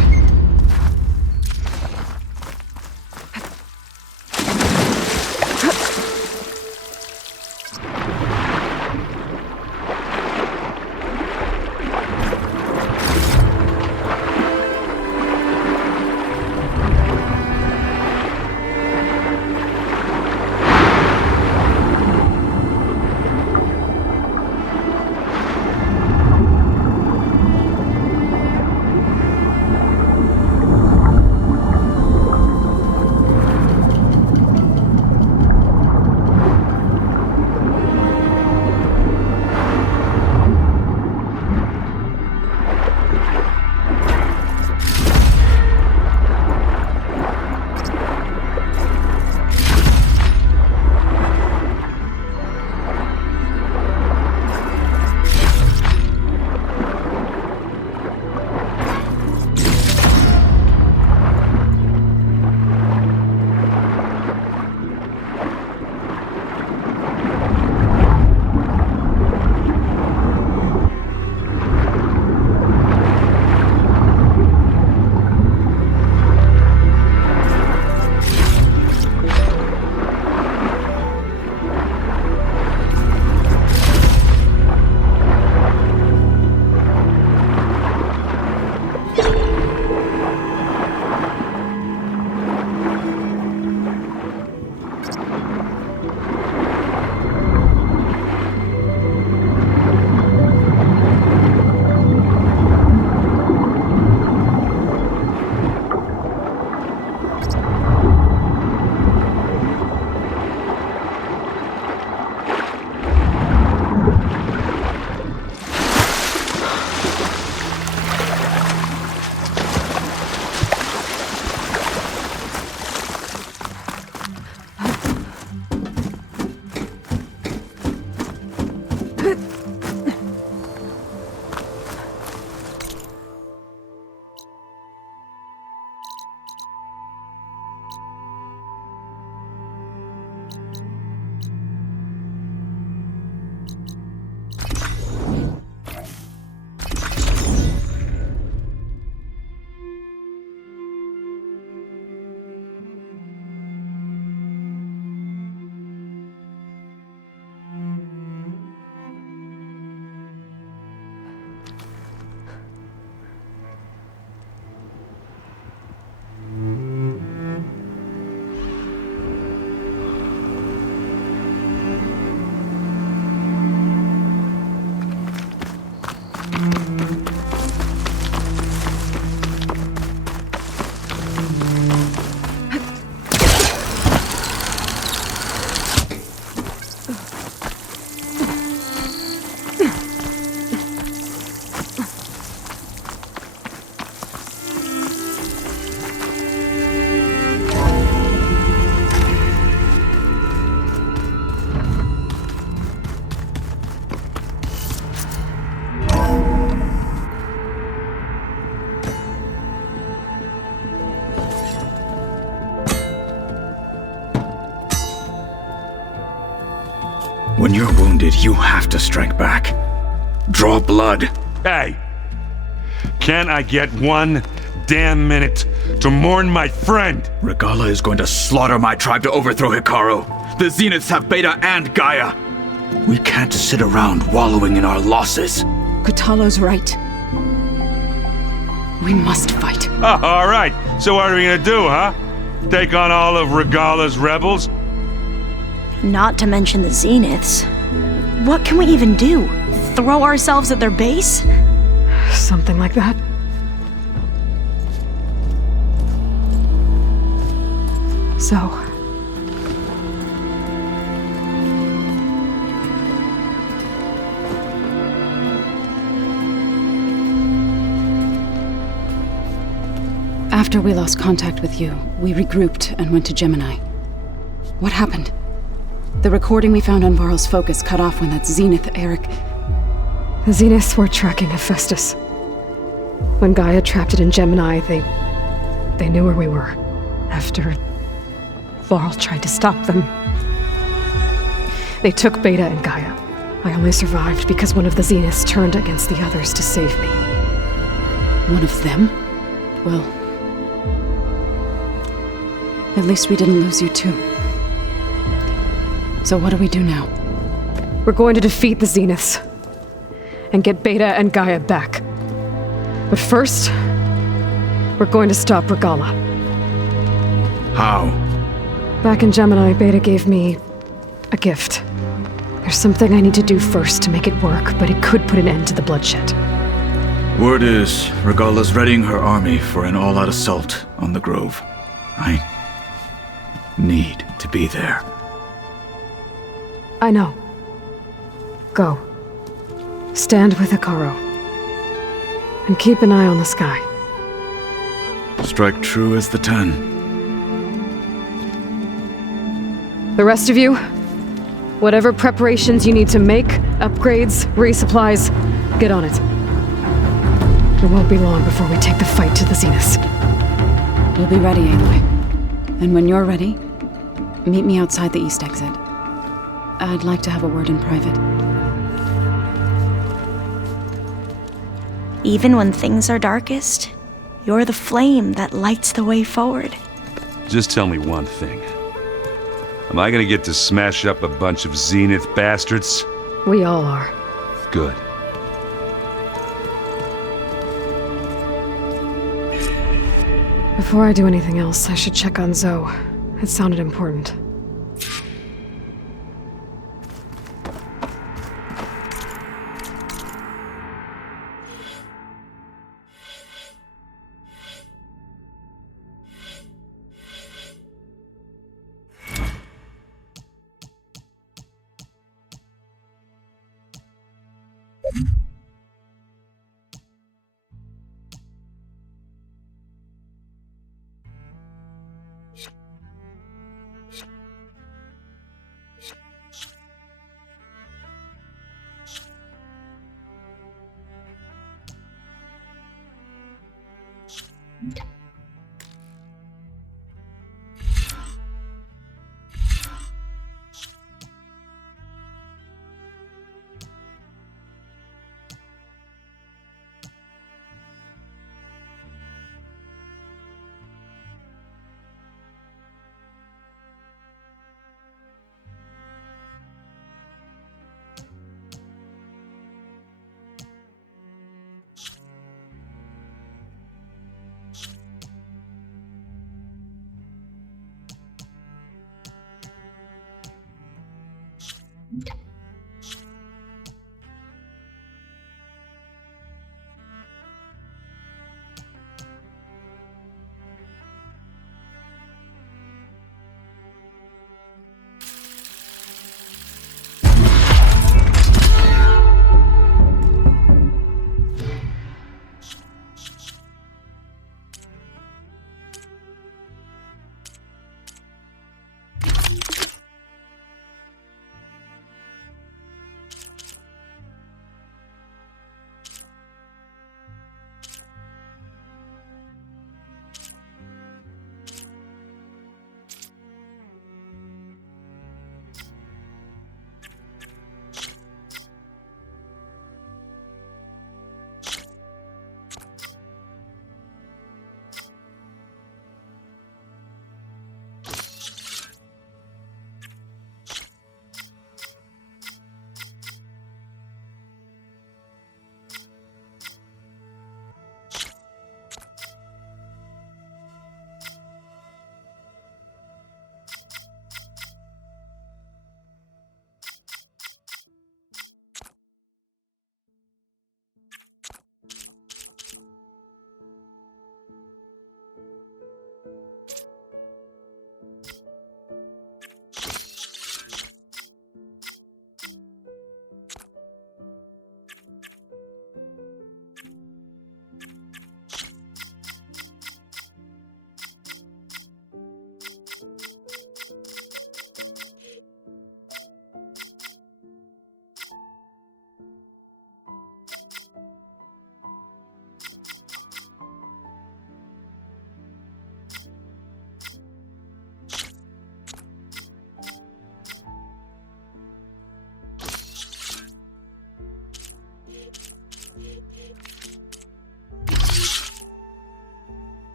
When you're wounded, you have to strike back. Draw blood. Hey! Can I get one damn minute to mourn my friend? Regala is going to slaughter my tribe to overthrow Hikaru. The Zeniths have Beta and Gaia. We can't sit around wallowing in our losses. Kutalo's right. We must fight. Oh, all right. So what are we gonna do, huh? Take on all of Regala's rebels? Not to mention the Zeniths. What can we even do? Throw ourselves at their base? Something like that. So... After we lost contact with you, we regrouped and went to Gemini. What happened? The recording we found on Varl's focus cut off when that Zenith, Eric... The Zeniths were tracking Hephaestus. When Gaia trapped it in Gemini, they knew where we were. After Varl tried to stop them. They took Beta and Gaia. I only survived because one of the Zeniths turned against the others to save me. One of them? Well... at least we didn't lose you too. So what do we do now? We're going to defeat the Zeniths. And get Beta and Gaia back. But first, we're going to stop Regala. How? Back in Gemini, Beta gave me a gift. There's something I need to do first to make it work, but it could put an end to the bloodshed. Word is, Regala's readying her army for an all-out assault on the Grove. I need to be there. I know. Go. Stand with Hikaru. And keep an eye on the sky. Strike true as the 10. The rest of you, whatever preparations you need to make, upgrades, resupplies, get on it. It won't be long before we take the fight to the Zeniths. We'll be ready, Aloy. And when you're ready, meet me outside the east exit. I'd like to have a word in private. Even when things are darkest, you're the flame that lights the way forward. Just tell me one thing. Am I gonna get to smash up a bunch of Zenith bastards? We all are. Good. Before I do anything else, I should check on Zoe. It sounded important.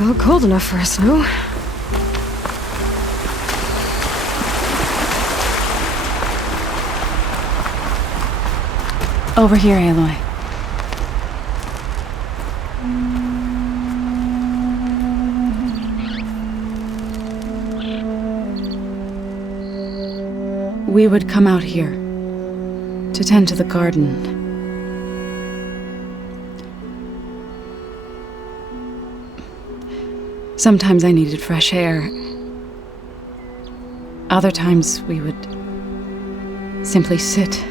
Felt cold enough for a snow. Over here, Aloy. We would come out here to tend to the garden. Sometimes I needed fresh air. Other times we would simply sit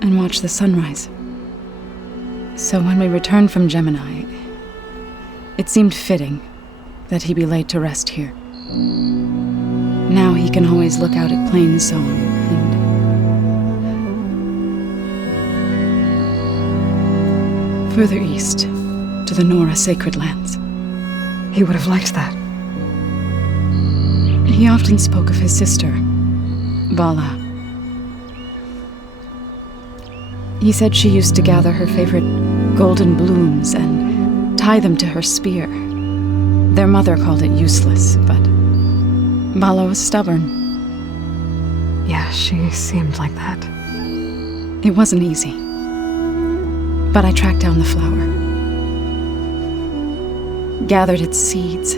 and watch the sunrise. So when we returned from Gemini, it seemed fitting that he be laid to rest here. Now he can always look out at Plain Song and further east to the Nora Sacred Lands. He would have liked that. He often spoke of his sister, Vala. He said she used to gather her favorite golden blooms and tie them to her spear. Their mother called it useless, but Vala was stubborn. Yeah, she seemed like that. It wasn't easy. But I tracked down the flower. Gathered its seeds.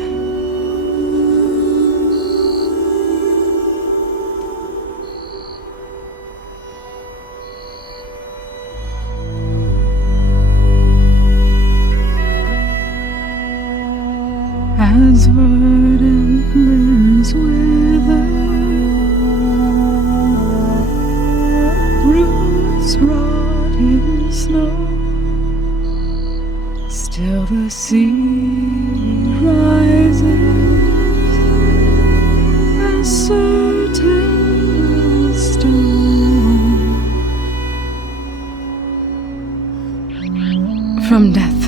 As verdant limbs wither, roots rot in snow, still the sea rises as certain as stone. From death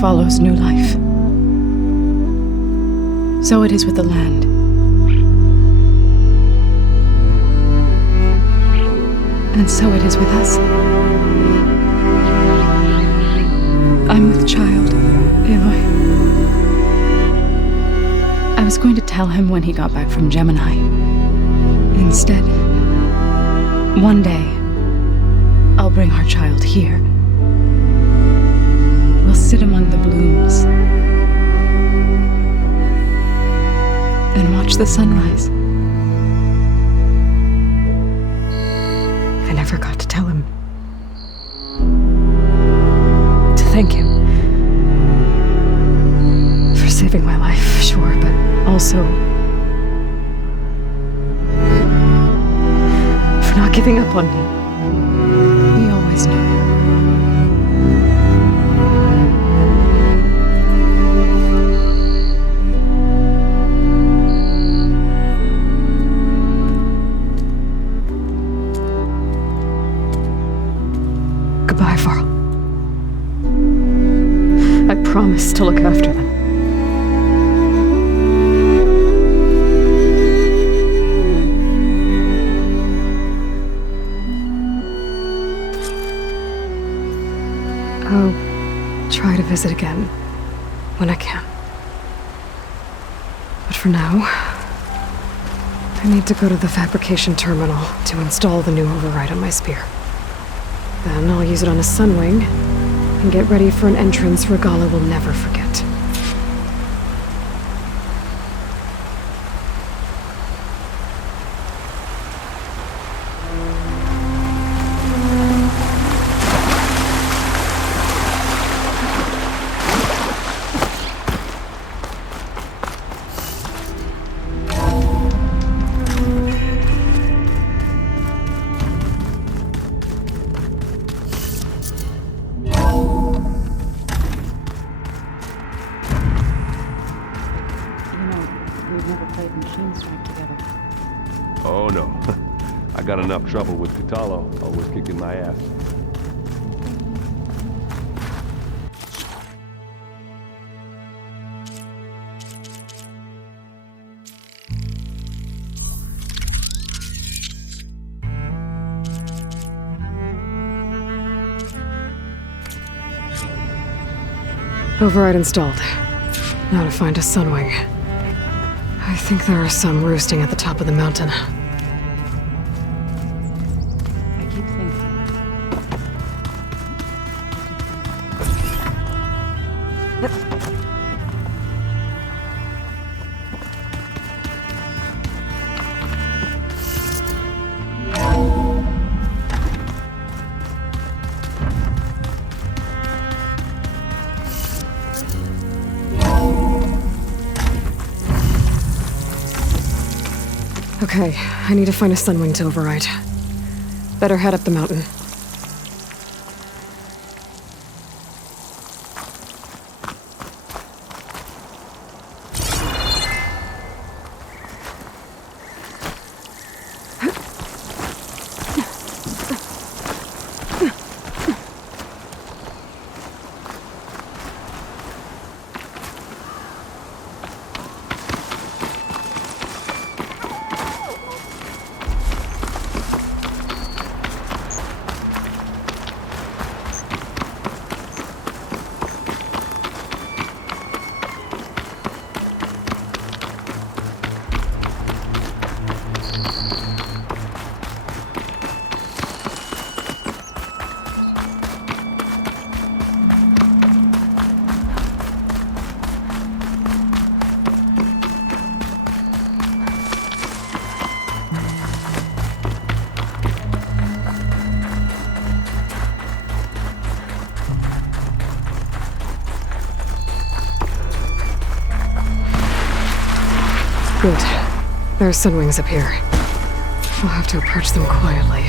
follows new life. So it is with the land. And so it is with us. I'm with child, Aloy. I was going to tell him when he got back from Gemini. Instead, one day, I'll bring our child here. We'll sit among the blooms and watch the sunrise. I never got to tell him. To thank him. For saving my life, sure, but also for not giving up on me. He always knew. Goodbye, Varl. I promise to look after them. I'll try to visit again when I can. But for now, I need to go to the fabrication terminal to install the new override on my spear. Then I'll use it on a sunwing and get ready for an entrance Regala will never forget. Oh no. I got enough trouble with Katalo, always kicking my ass. Override installed. Now to find a sunwing. I think there are some roosting at the top of the mountain. I keep thinking. Okay, I need to find a sunwing to override. Better head up the mountain. Good. There are sunwings up here. We'll have to approach them quietly.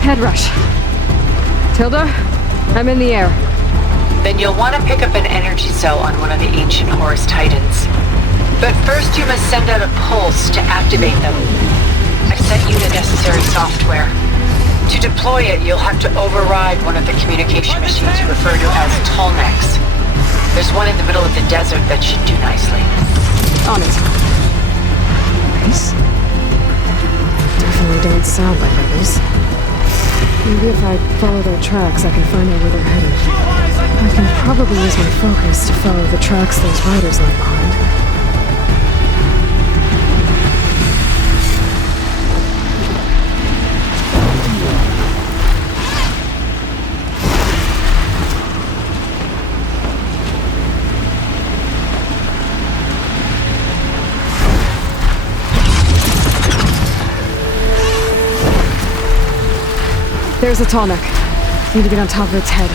Head rush. Tilda, I'm in the air. Then you'll want to pick up an energy cell on one of the ancient Horus Titans. But first you must send out a pulse to activate them. I've sent you the necessary software. To deploy it, you'll have to override one of the communication machines referred to as Tallnecks. There's one in the middle of the desert that should do nicely. On it. Nice. Definitely don't sound like others. Maybe if I follow their tracks, I can find out where they're headed. I can probably use my focus to follow the tracks those riders left behind. There's a tall neck. Need to get on top of its head.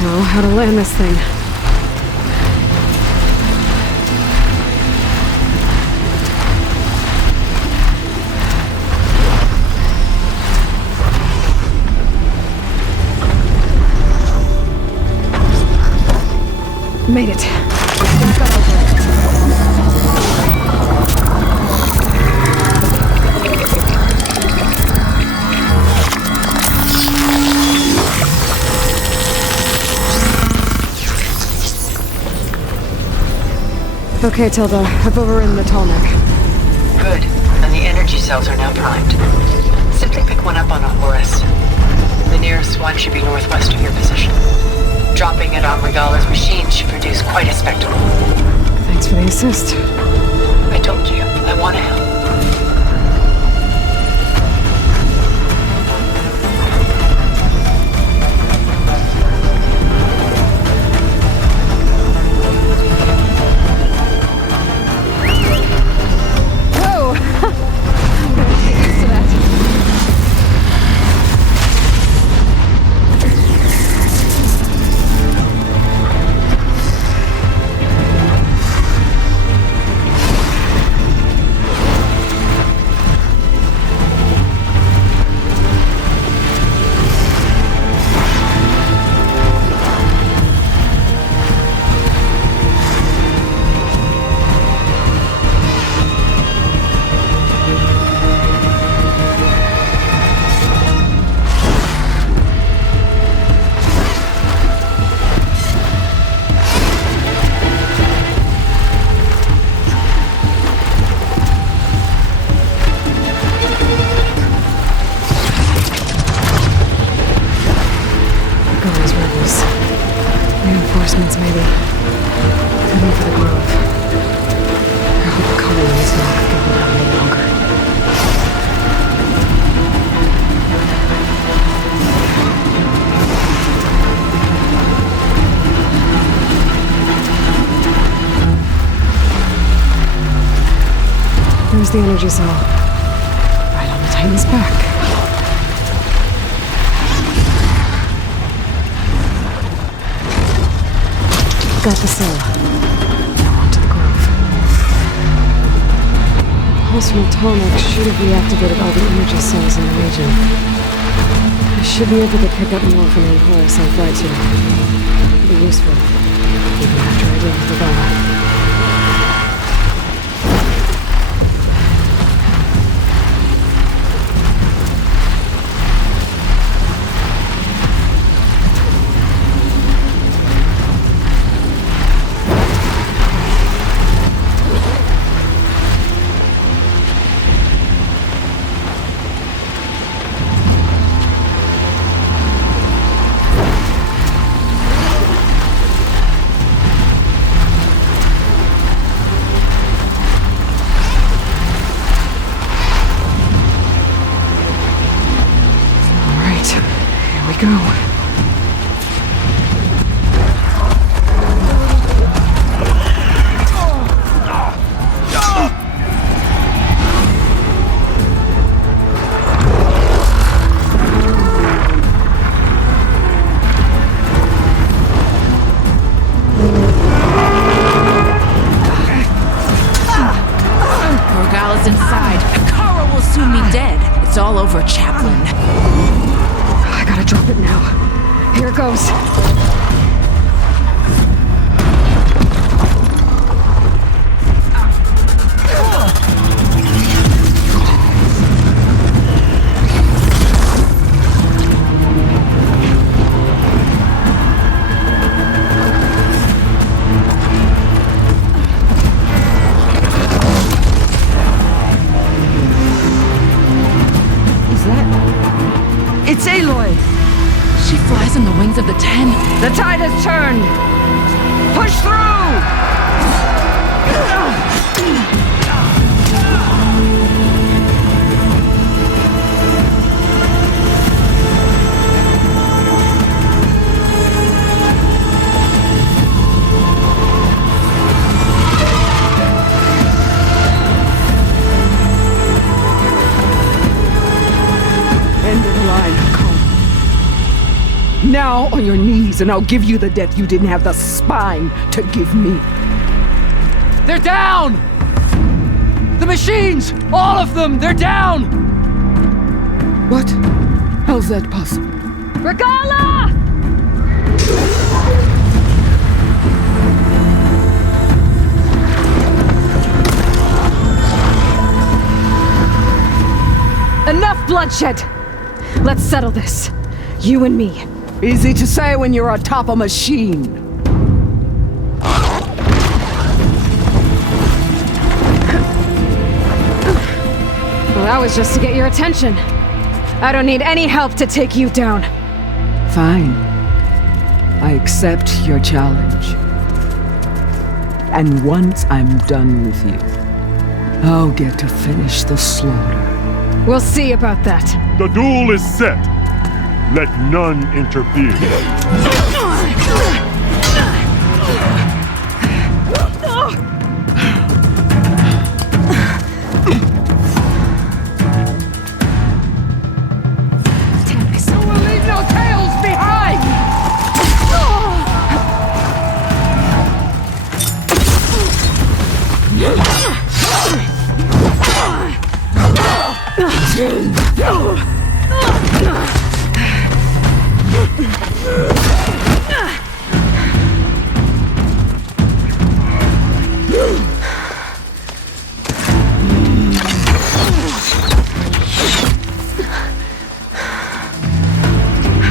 Now, how to land this thing. Made it. Got over it. Okay, Tilda. I've overridden the tall neck. Good. And the energy cells are now primed. Simply pick one up on a Horus. The nearest one should be northwest of your position. Dropping it on Regala's machine should produce quite a spectacle. Thanks for the assist. I told you, I want to help. Whoa! I'm gonna get used to that. Reinforcements, maybe. Coming for the grove. I hope the colony is not going to hold out any longer. There's the energy cell. Right on the Titan's back. Got the cell. Now on to the grove. Pulse from Atomic should have reactivated all the energy cells in the region. I should be able to pick up more from the Horus I fly to. It'll be useful, even after I deal with the Bella. Go. Regala's inside. Kara will soon be dead. It's all over, Chaplain. I gotta drop it now. Here it goes. It's Aloy! She flies on the wings of the 10. The tide has turned! Push through! now on your knees, and I'll give you the death you didn't have the spine to give me. They're down! The machines! All of them! They're down! What? How's that possible? Regala! Enough bloodshed! Let's settle this. You and me. Easy to say when you're atop a machine. Well, that was just to get your attention. I don't need any help to take you down. Fine. I accept your challenge. And once I'm done with you, I'll get to finish the slaughter. We'll see about that. The duel is set. Let none interfere. We'll leave no tails behind!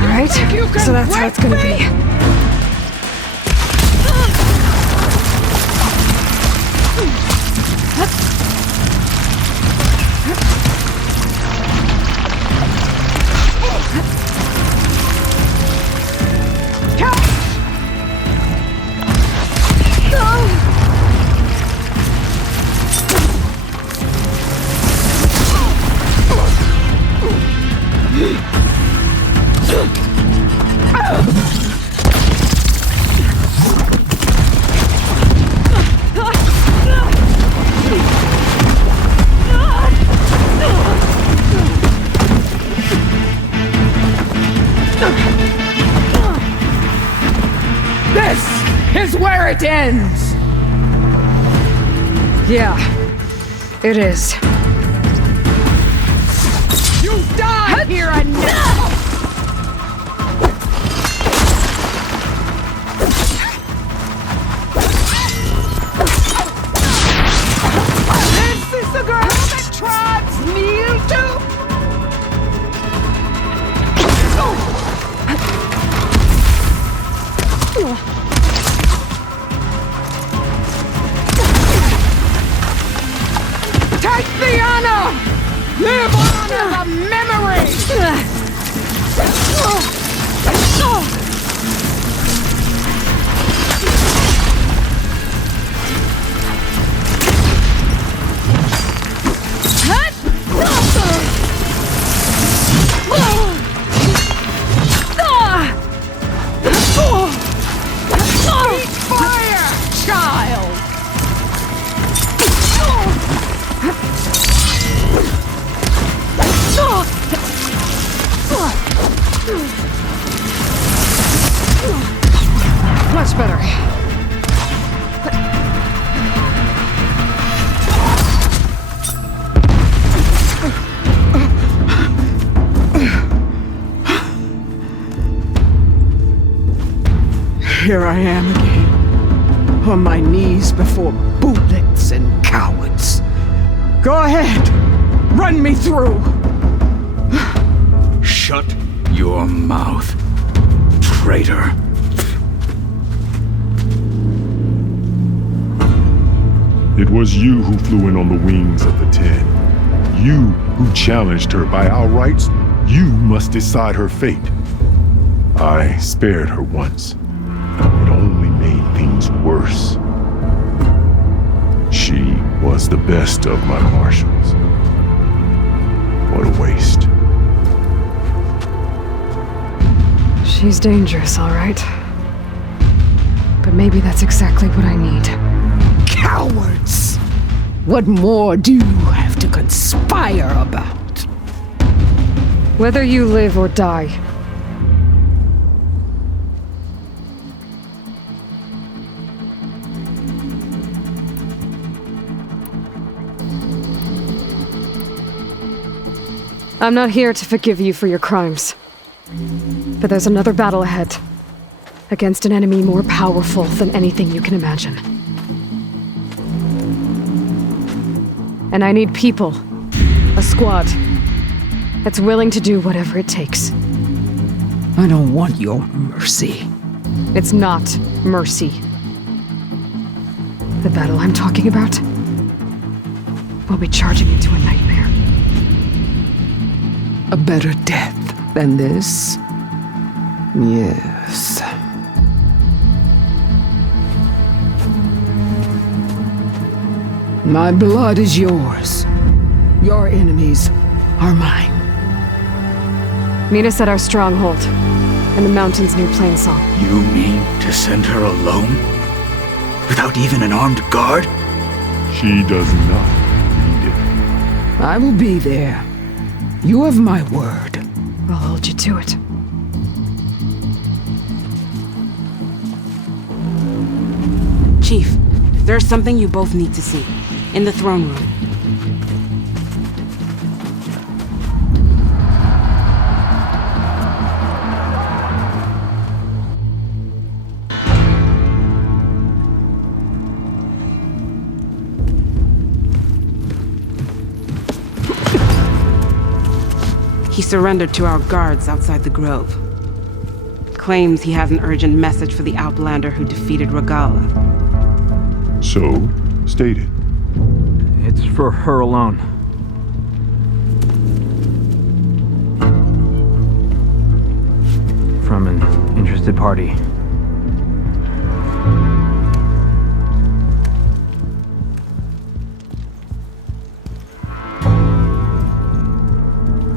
Alright, so that's how it's gonna be. This is where it ends! Yeah, it is. You die here and now! This is the girl that tribes kneel to? Take the honor! Live on as a memory! Eat fire, child! Much better. Here I am again, on my knees before bootlets and cowards. Go ahead, run me through. Shut your mouth, traitor. It was you who flew in on the wings of the 10. You who challenged her by our rights. You must decide her fate. I spared her once. It only made things worse. She was the best of my marshals. What a waste. She's dangerous, all right. But maybe that's exactly what I need. Cowards! What more do you have to conspire about? Whether you live or die, I'm not here to forgive you for your crimes. But there's another battle ahead. Against an enemy more powerful than anything you can imagine. And I need people. A squad. That's willing to do whatever it takes. I don't want your mercy. It's not mercy. The battle I'm talking about will be charging into a nightmare. A better death than this? Yes. My blood is yours. Your enemies are mine. Meet us at our stronghold, in the mountains near Plainsong. You mean to send her alone? Without even an armed guard? She does not need it. I will be there. You have my word. I'll hold you to it. Chief, there's something you both need to see. In the throne room. He surrendered to our guards outside the grove. Claims he has an urgent message for the Outlander who defeated Regala. So, state it. It's for her alone. From an interested party.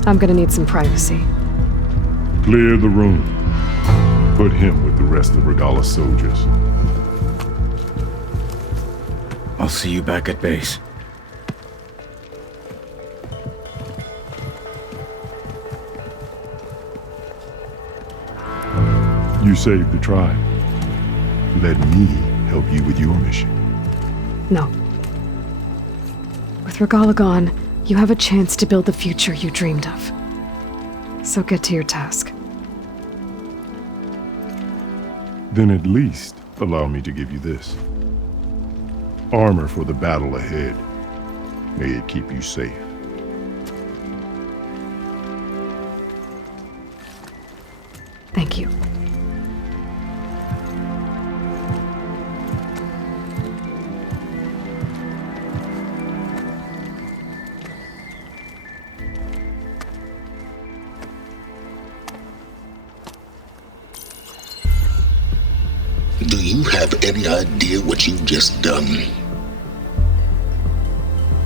I'm gonna need some privacy. Clear the room. Put him with the rest of Regala's soldiers. I'll see you back at base. You saved the tribe. Let me help you with your mission. No. With Regala gone, you have a chance to build the future you dreamed of. So get to your task. Then at least allow me to give you this. Armor for the battle ahead. May it keep you safe. Thank you. Do you have any idea what you've just done?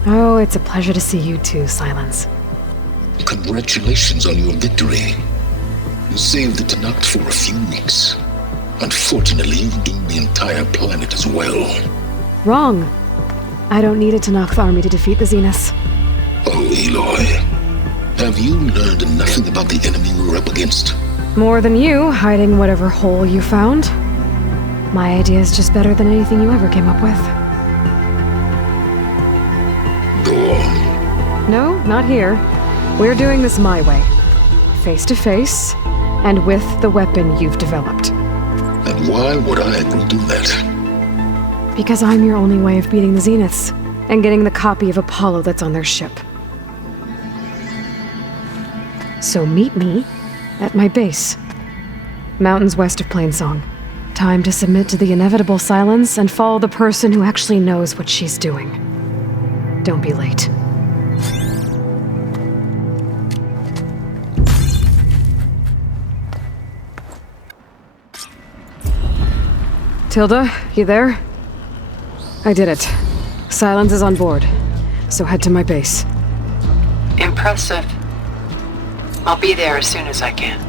Oh, it's a pleasure to see you too, Silence. Congratulations on your victory. You saved the Tanakh for a few weeks. Unfortunately, you've doomed the entire planet as well. Wrong. I don't need a Tanakh army to defeat the Zeniths. Oh, Aloy. Have you learned nothing about the enemy we're up against? More than you, hiding whatever hole you found. My idea is just better than anything you ever came up with. Go on. No, not here. We're doing this my way. Face to face, and with the weapon you've developed. And why would I agree to that? Because I'm your only way of beating the Zeniths, and getting the copy of Apollo that's on their ship. So meet me at my base. Mountains west of Plainsong. Time to submit to the inevitable silence and follow the person who actually knows what she's doing. Don't be late. Tilda, you there? I did it. Silence is on board, so head to my base. Impressive. I'll be there as soon as I can.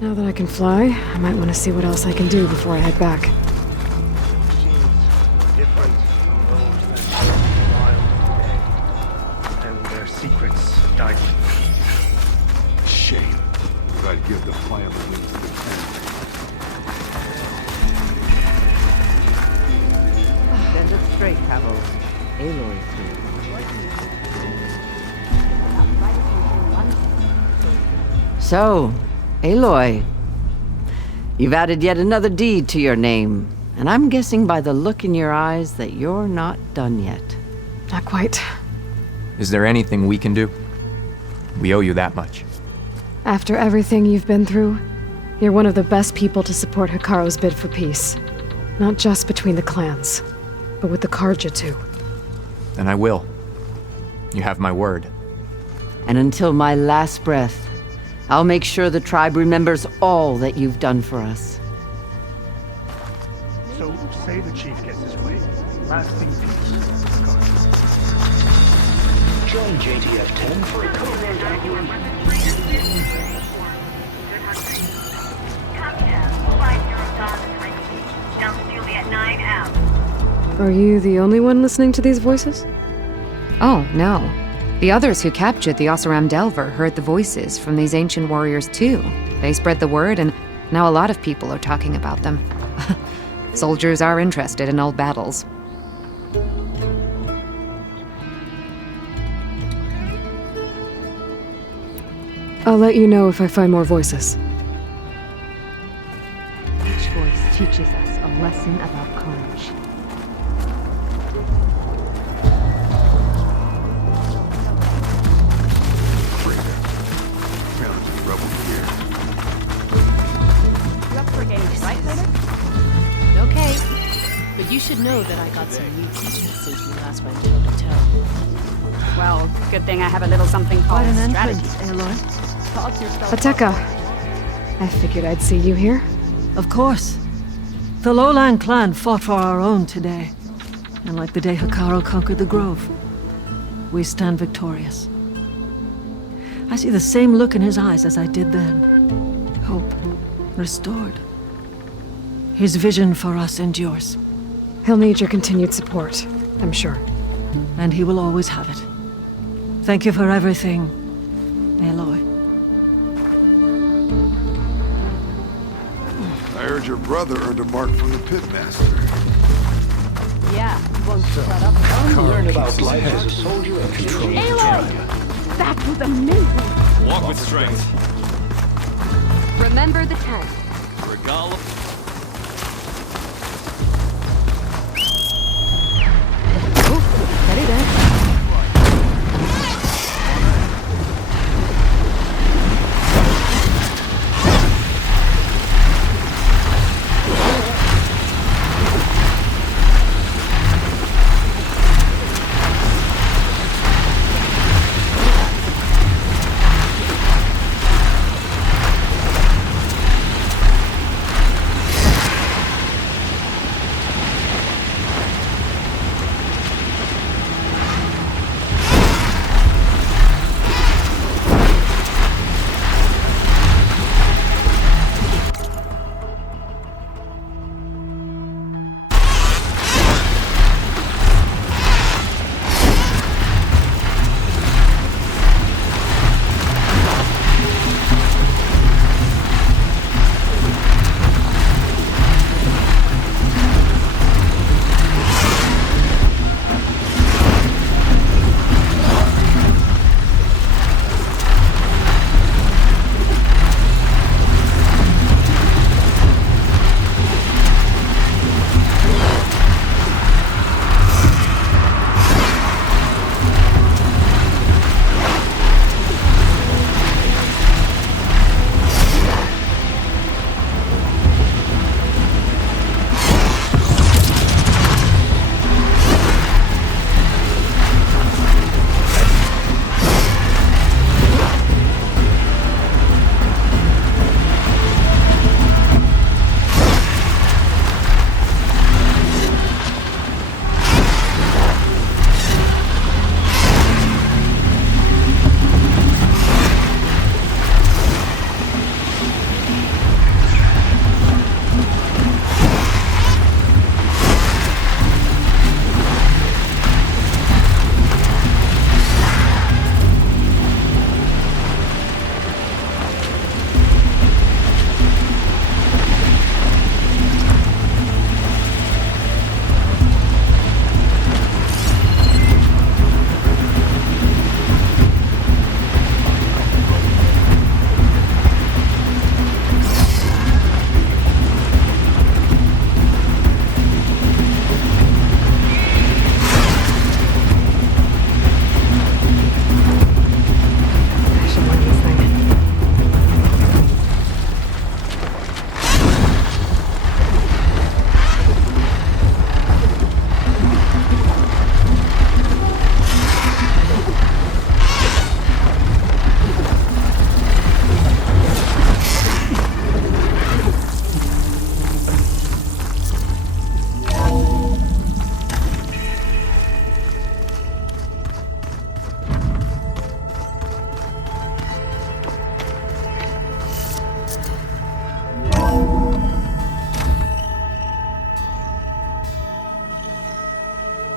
Now that I can fly, I might want to see what else I can do before I head back. Different from those that wild today, and their secrets died. Shame. But I'd give the plant the wings of the Send us straight, Cabo. Aloy, So, Aloy, you've added yet another deed to your name, and I'm guessing by the look in your eyes that you're not done yet. Not quite. Is there anything we can do? We owe you that much. After everything you've been through, you're one of the best people to support Hikaru's bid for peace. Not just between the clans, but with the Karja too. And I will. You have my word. And until my last breath, I'll make sure the tribe remembers all that you've done for us. So, say the chief gets his way. Lasting peace. Join JTF-10 for a Are you the only one listening to these voices? Oh, no. The others who captured the Oseram Delver heard the voices from these ancient warriors too. They spread the word, and now a lot of people are talking about them. Soldiers are interested in old battles. I'll let you know if I find more voices. Each voice teaches us a lesson about courage. Okay, but you should know that I got some new teachers since we last went toe-to-toe. Well, good thing I have a little something called strategy. Ateka, I figured I'd see you here. Of course. The Lowland clan fought for our own today. And like the day Hikaru conquered the Grove, we stand victorious. I see the same look in his eyes as I did then. Hope restored. His vision for us endures. He'll need your continued support, I'm sure. And he will always have it. Thank you for everything, Aloy. I heard your brother earned a mark from the pitmaster. Yeah, won't shut up. Learn about life as a soldier and control. Aloy! That was amazing! Walk with strength. Remember the 10. Regala. Ready then.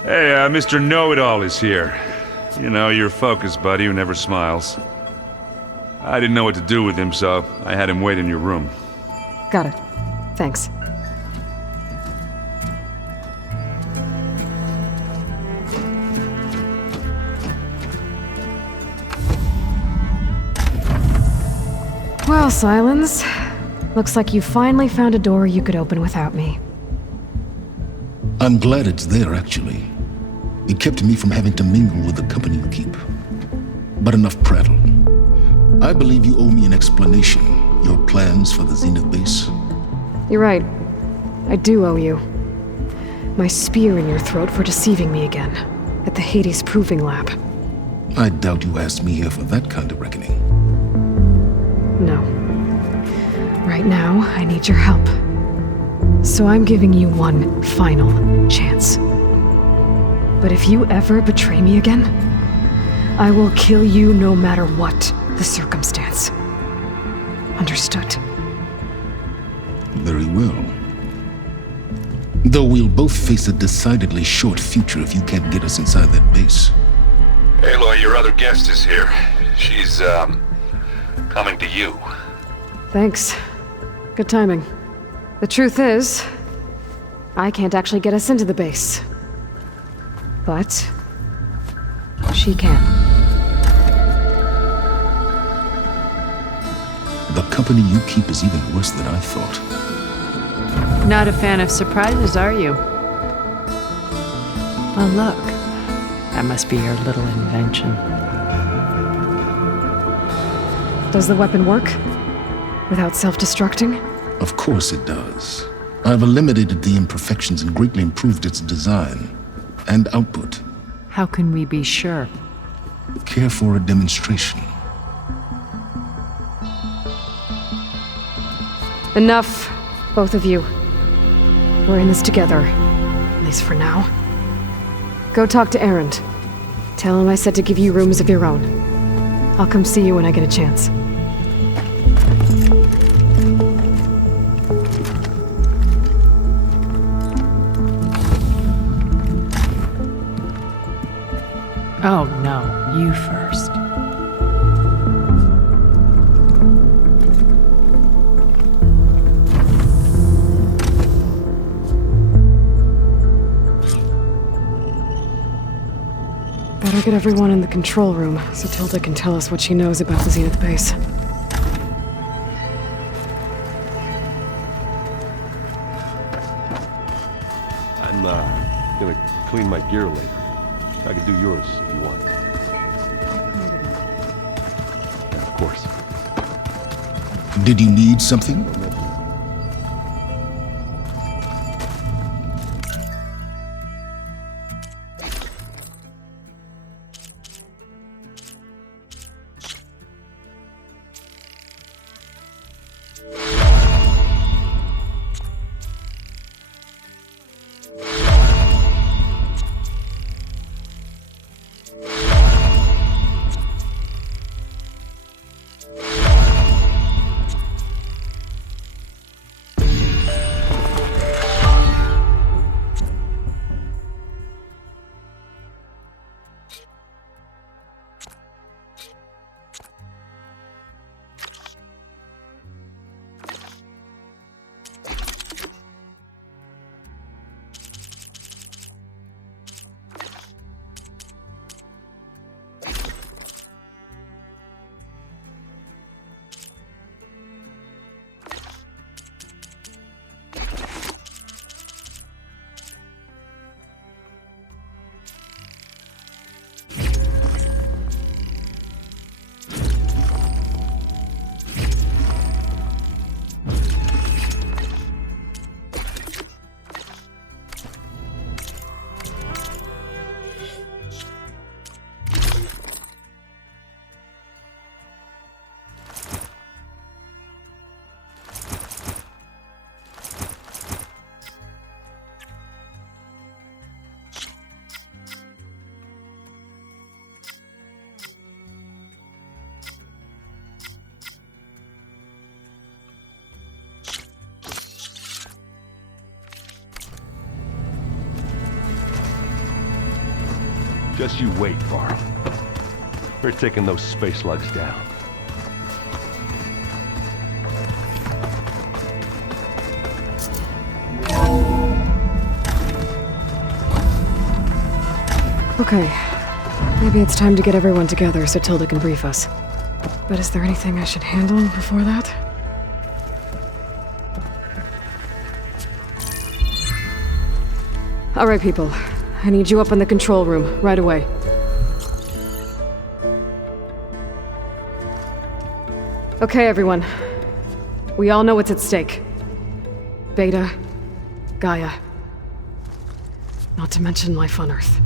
Hey, Mr. Know-It-All is here. You know, your focus buddy who never smiles. I didn't know what to do with him, so I had him wait in your room. Got it. Thanks. Well, Silence. Looks like you finally found a door you could open without me. I'm glad it's there, actually. It kept me from having to mingle with the company you keep. But enough prattle. I believe you owe me an explanation. Your plans for the Zenith base? You're right. I do owe you. My spear in your throat for deceiving me again. At the Hades Proving Lab. I doubt you asked me here for that kind of reckoning. No. Right now, I need your help. So I'm giving you one final chance. But if you ever betray me again, I will kill you no matter what the circumstance. Understood? Very well. Though we'll both face a decidedly short future if you can't get us inside that base. Aloy, your other guest is here. She's, coming to you. Thanks. Good timing. The truth is, I can't actually get us into the base. But she can. The company you keep is even worse than I thought. Not a fan of surprises, are you? Oh, look. That must be your little invention. Does the weapon work? Without self-destructing? Of course it does. I've eliminated the imperfections and greatly improved its design and output. How can we be sure? Care for a demonstration? Enough, both of you. We're in this together, at least for now. Go talk to Erend. Tell him I said to give you rooms of your own. I'll come see you when I get a chance. Oh, no. You first. Better get everyone in the control room so Tilda can tell us what she knows about the Zenith base. I'm gonna clean my gear later. I can do yours if you want. Yeah, of course. Did you need something? Just you wait, Varl. We're taking those space slugs down. Okay. Maybe it's time to get everyone together so Tilda can brief us. But is there anything I should handle before that? All right, people. I need you up in the control room, right away. Okay, everyone. We all know what's at stake. Beta, Gaia. Not to mention life on Earth.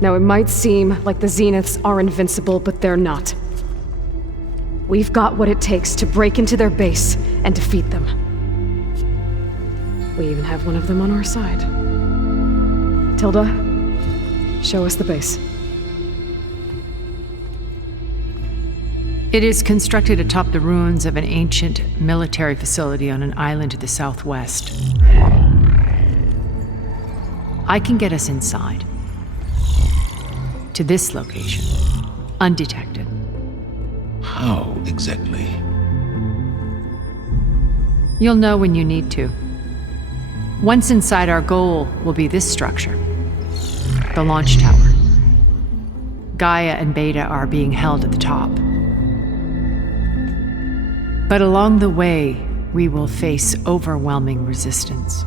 Now, it might seem like the Zeniths are invincible, but they're not. We've got what it takes to break into their base and defeat them. We even have one of them on our side. Tilda, show us the base. It is constructed atop the ruins of an ancient military facility on an island to the southwest. I can get us inside. To this location, undetected. How exactly? You'll know when you need to. Once inside, our goal will be this structure, the launch tower. Gaia and Beta are being held at the top. But along the way, we will face overwhelming resistance.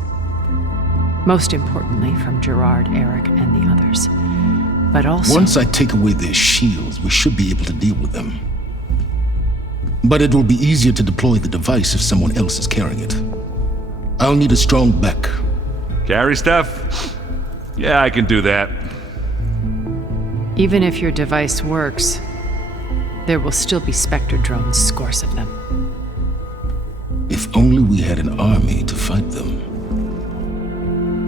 Most importantly, from Gerard, Eric, and the others. But also... Once I take away their shields, we should be able to deal with them. But it will be easier to deploy the device if someone else is carrying it. I'll need a strong back. Carry stuff? Yeah, I can do that. Even if your device works, there will still be Spectre drones, scores of them. If only we had an army to fight them.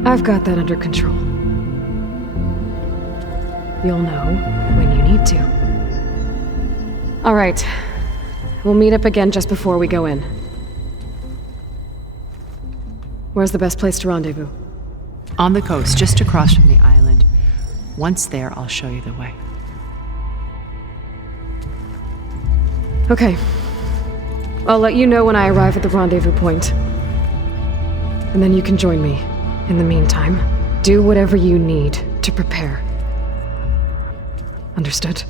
I've got that under control. You'll know when you need to. All right. We'll meet up again just before we go in. Where's the best place to rendezvous? On the coast, just across from the island. Once there, I'll show you the way. Okay. I'll let you know when I arrive at the rendezvous point. And then you can join me. In the meantime, do whatever you need to prepare. Understood?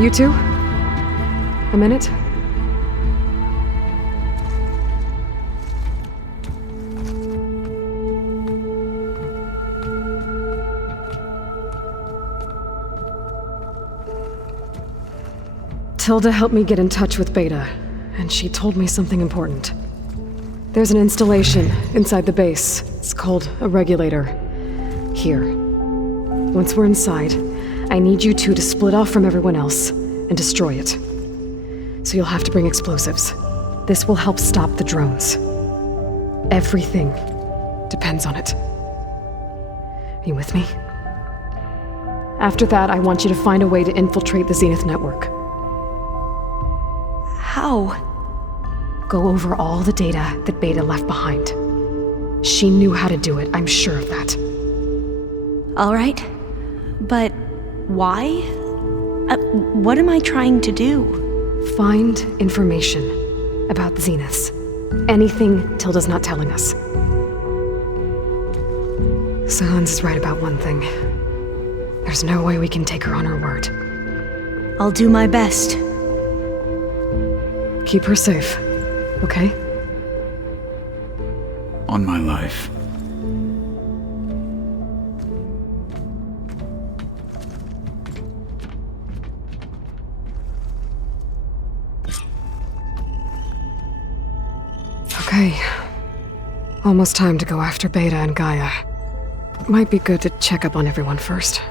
You two? A minute? Tilda helped me get in touch with Beta, and she told me something important. There's an installation inside the base. It's called a regulator. Here. Once we're inside, I need you two to split off from everyone else and destroy it. So you'll have to bring explosives. This will help stop the drones. Everything depends on it. Are you with me? After that, I want you to find a way to infiltrate the Zenith network. How? Go over all the data that Beta left behind. She knew how to do it, I'm sure of that. All right. But why? What am I trying to do? Find information about the Zeniths. Anything Tilda's not telling us. Sans is right about one thing. There's no way we can take her on her word. I'll do my best. Keep her safe, okay? On my life. Okay. Almost time to go after Beta and Gaia. Might be good to check up on everyone first.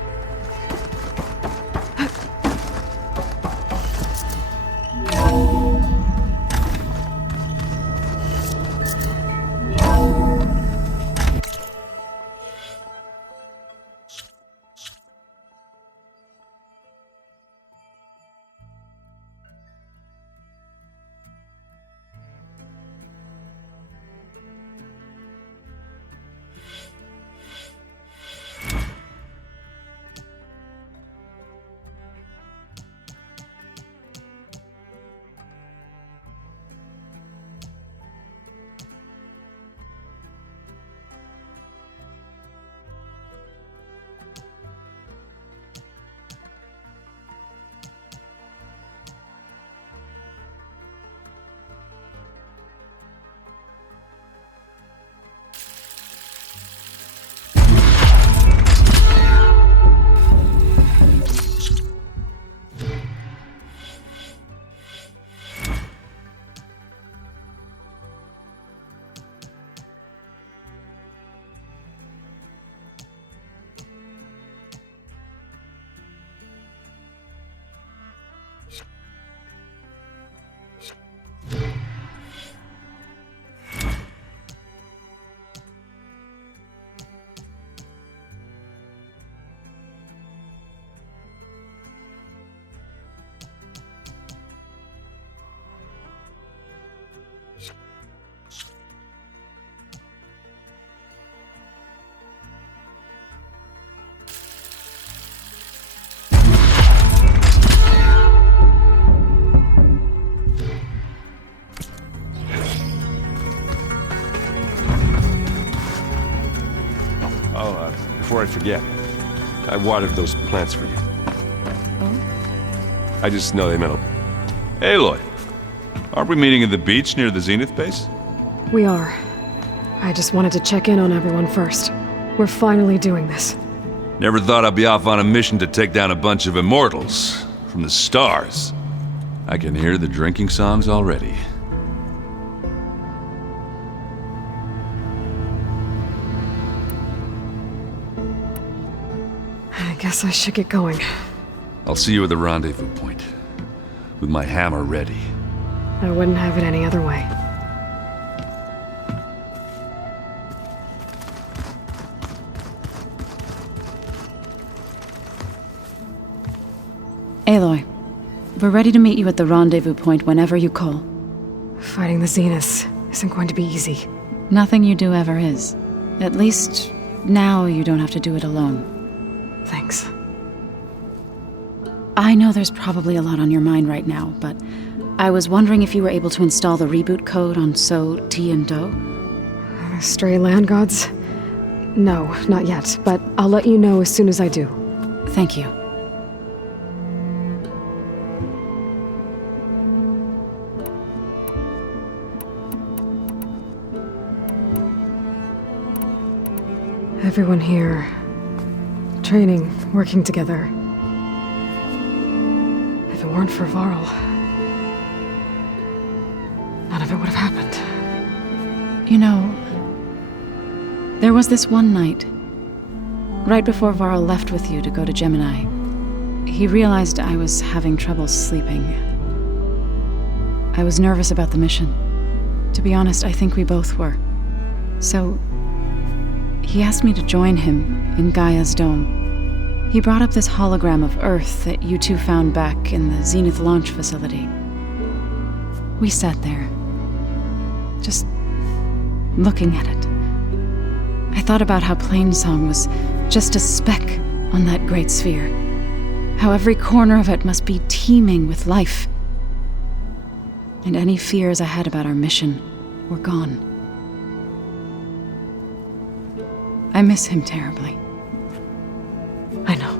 Before I forget, I watered those plants for you. I just know they meant a... Aloy, aren't we meeting at the beach near the Zenith base? We are. I just wanted to check in on everyone first. We're finally doing this. Never thought I'd be off on a mission to take down a bunch of immortals from the stars. I can hear the drinking songs already. I guess I should get going. I'll see you at the rendezvous point, with my hammer ready. I wouldn't have it any other way. Aloy, we're ready to meet you at the rendezvous point whenever you call. Fighting the Zeniths isn't going to be easy. Nothing you do ever is. At least, now you don't have to do it alone. Thanks. I know there's probably a lot on your mind right now, but I was wondering if you were able to install the reboot code on So, T, and Do? Stray land gods? No, not yet, but I'll let you know as soon as I do. Thank you. Everyone here, training, working together. If it weren't for Varl, none of it would have happened. You know, there was this one night, right before Varl left with you to go to Gemini. He realized I was having trouble sleeping. I was nervous about the mission. To be honest, I think we both were. So, he asked me to join him in Gaia's dome. He brought up this hologram of Earth that you two found back in the Zenith launch facility. We sat there, just looking at it. I thought about how Plainsong was just a speck on that great sphere. How every corner of it must be teeming with life. And any fears I had about our mission were gone. I miss him terribly. I know.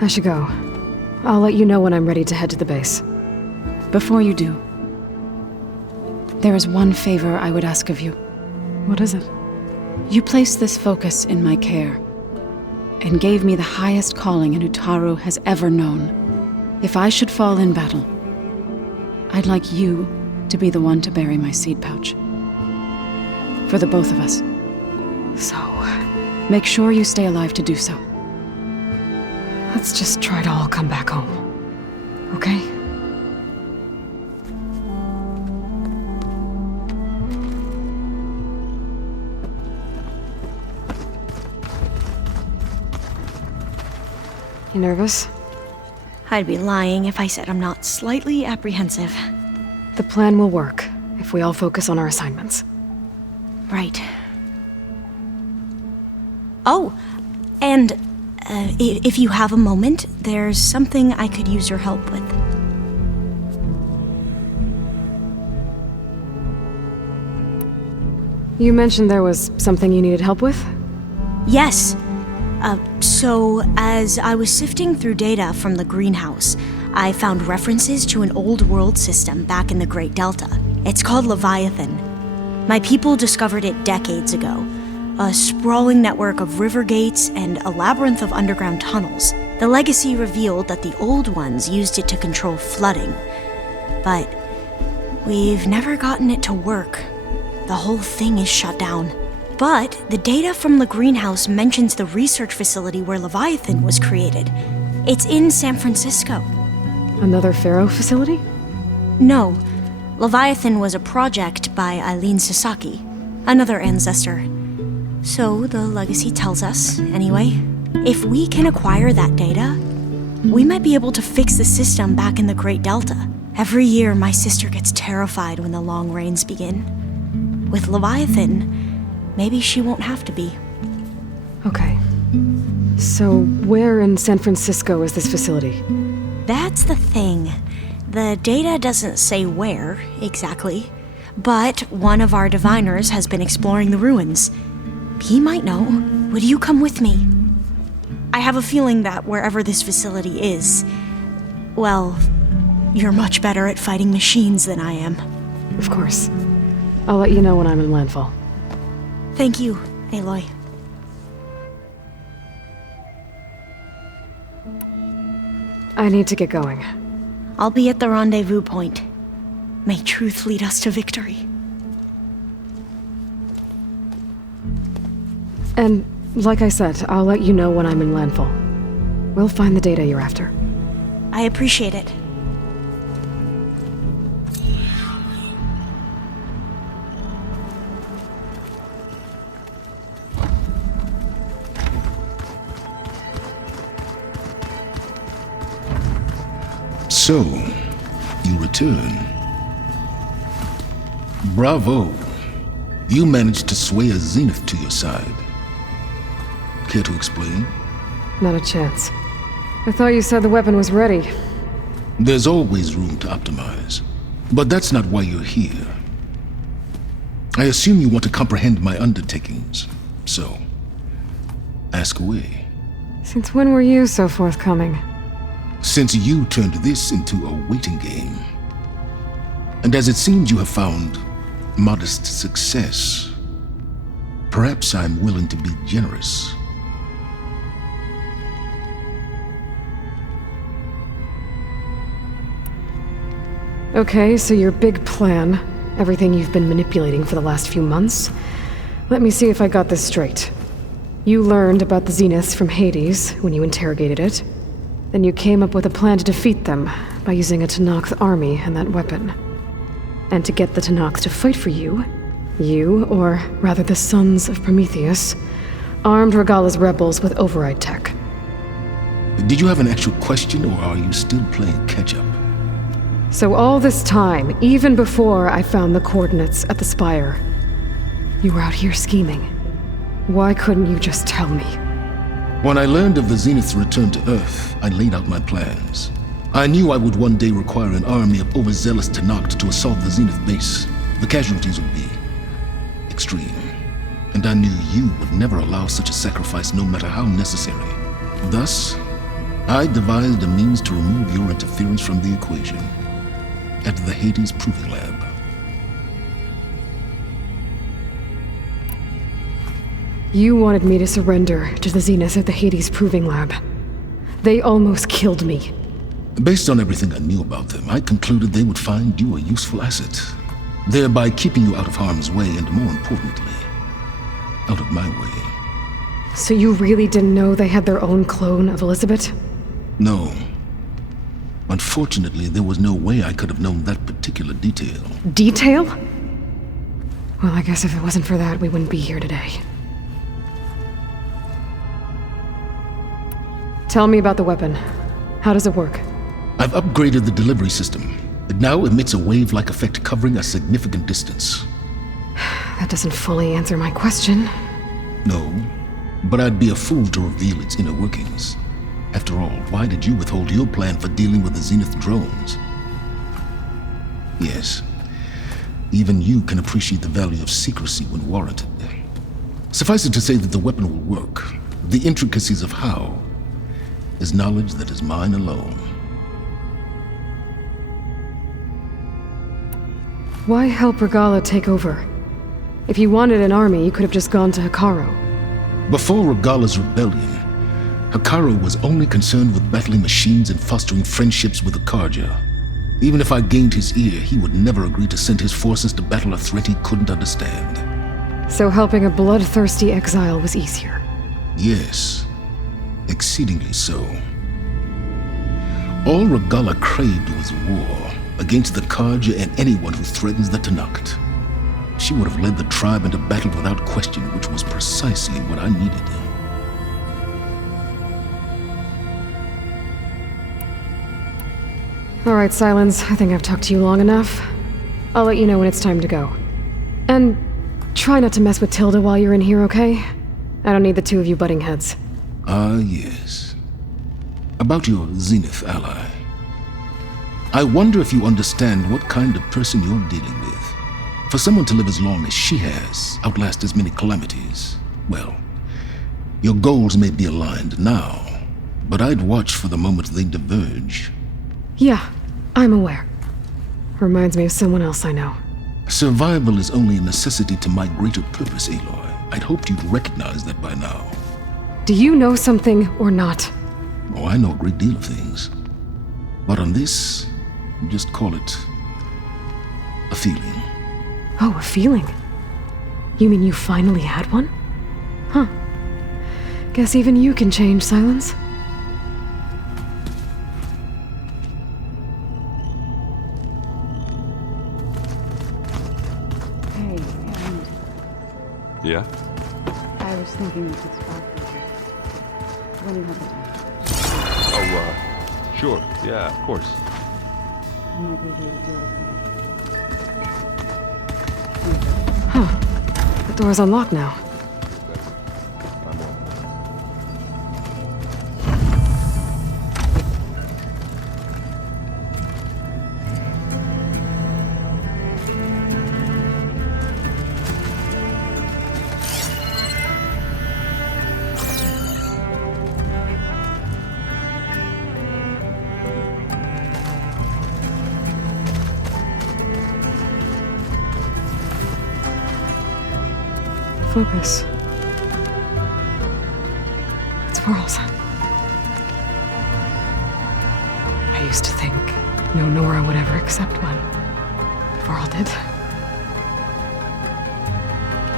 I should go. I'll let you know when I'm ready to head to the base. Before you do, there is one favor I would ask of you. What is it? You placed this focus in my care, and gave me the highest calling an Utaru has ever known. If I should fall in battle, I'd like you to be the one to bury my seed pouch. For the both of us. So, make sure you stay alive to do so. Let's just try to all come back home. Okay? You nervous? I'd be lying if I said I'm not slightly apprehensive. The plan will work if we all focus on our assignments. Right. Oh, and if you have a moment, there's something I could use your help with. You mentioned there was something you needed help with? Yes. So, as I was sifting through data from the greenhouse, I found references to an old world system back in the Great Delta. It's called Leviathan. My people discovered it decades ago. A sprawling network of river gates and a labyrinth of underground tunnels. The legacy revealed that the old ones used it to control flooding. But we've never gotten it to work. The whole thing is shut down. But the data from the greenhouse mentions the research facility where Leviathan was created. It's in San Francisco. Another Pharaoh facility? No. Leviathan was a project by Eileen Sasaki, another ancestor. So the legacy tells us, anyway, if we can acquire that data, we might be able to fix the system back in the Great Delta. Every year, my sister gets terrified when the long rains begin. With Leviathan, maybe she won't have to be. Okay. So, where in San Francisco is this facility? That's the thing. The data doesn't say where, exactly. But one of our diviners has been exploring the ruins. He might know. Would you come with me? I have a feeling that wherever this facility is, well, you're much better at fighting machines than I am. Of course. I'll let you know when I'm in landfall. Thank you, Aloy. I need to get going. I'll be at the rendezvous point. May truth lead us to victory. And, like I said, I'll let you know when I'm in landfall. We'll find the data you're after. I appreciate it. So, you return. Bravo. You managed to sway a Zenith to your side. Care to explain? Not a chance. I thought you said the weapon was ready. There's always room to optimize. But that's not why you're here. I assume you want to comprehend my undertakings. So, ask away. Since when were you so forthcoming? Since you turned this into a waiting game. And as it seems you have found modest success, perhaps I'm willing to be generous. Okay, so your big plan, everything you've been manipulating for the last few months. Let me see if I got this straight. You learned about the Zeniths from Hades when you interrogated it. Then you came up with a plan to defeat them by using a Tenakth army and that weapon. And to get the Tenakth to fight for you, or rather the Sons of Prometheus, armed Regalla's rebels with override tech. Did you have an actual question, or are you still playing catch-up? So all this time, even before I found the coordinates at the Spire, you were out here scheming. Why couldn't you just tell me? When I learned of the Zenith's return to Earth, I laid out my plans. I knew I would one day require an army of overzealous Tenakth to assault the Zenith base. The casualties would be extreme. And I knew you would never allow such a sacrifice, no matter how necessary. Thus, I devised a means to remove your interference from the equation at the Hades Proving Lab. You wanted me to surrender to the Zeniths at the Hades Proving Lab. They almost killed me. Based on everything I knew about them, I concluded they would find you a useful asset, thereby keeping you out of harm's way and, more importantly, out of my way. So you really didn't know they had their own clone of Elizabeth? No. Unfortunately, there was no way I could have known that particular detail. Detail? Well, I guess if it wasn't for that, we wouldn't be here today. Tell me about the weapon. How does it work? I've upgraded the delivery system. It now emits a wave-like effect covering a significant distance. That doesn't fully answer my question. No, but I'd be a fool to reveal its inner workings. After all, why did you withhold your plan for dealing with the Zenith drones? Yes, even you can appreciate the value of secrecy when warranted. Suffice it to say that the weapon will work. The intricacies of how is knowledge that is mine alone. Why help Regalla take over? If you wanted an army, you could have just gone to Hekarro. Before Regalla's rebellion, Hekarro was only concerned with battling machines and fostering friendships with the Karja. Even if I gained his ear, he would never agree to send his forces to battle a threat he couldn't understand. So helping a bloodthirsty exile was easier? Yes, exceedingly so. All Regalla craved was war against the Karja and anyone who threatens the Tenakth. She would have led the tribe into battle without question, which was precisely what I needed. All right, Silence. I think I've talked to you long enough. I'll let you know when it's time to go. And try not to mess with Tilda while you're in here, okay? I don't need the two of you butting heads. Ah, yes. About your Zenith ally. I wonder if you understand what kind of person you're dealing with. For someone to live as long as she has, outlast as many calamities, well, your goals may be aligned now, but I'd watch for the moment they diverge. Yeah, I'm aware. Reminds me of someone else I know. Survival is only a necessity to my greater purpose, Aloy. I'd hoped you'd recognize that by now. Do you know something or not? Oh, I know a great deal of things. But on this, just call it a feeling. Oh, a feeling? You mean you finally had one? Huh. Guess even you can change, Silence. Hey, and Yeah? I was thinking we could start when you have the time. Oh, sure. Yeah, of course. You might be able to deal with me. Huh. The door's unlocked now. Focus. It's pearls. I used to think no Nora would ever accept one. Varl did.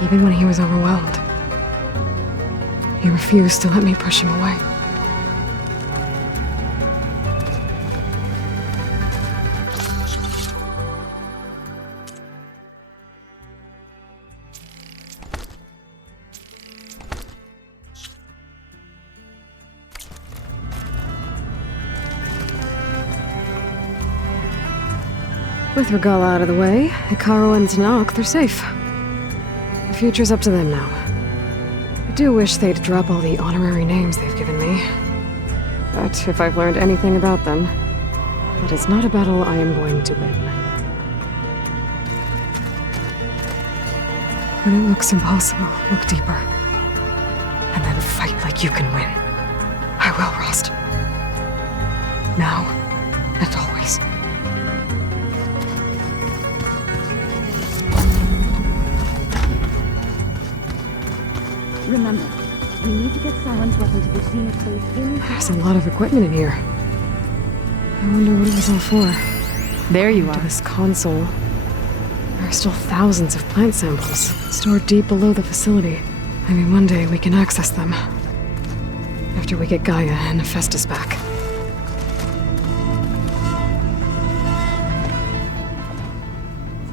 Even when he was overwhelmed. He refused to let me push him away. With Regala out of the way, Hikaru and Tanakh, they're safe. The future's up to them now. I do wish they'd drop all the honorary names they've given me. But if I've learned anything about them, that is not a battle I am going to win. When it looks impossible, look deeper. And then fight like you can win. I will, Rost. Now and always. Remember, we need to get Silence weapon to the Zenith base in... There's a lot of equipment in here. I wonder what it was all for. There you To are. this console, there are still thousands of plant samples stored deep below the facility. Maybe one day we can access them. After we get Gaia and Hephaestus back.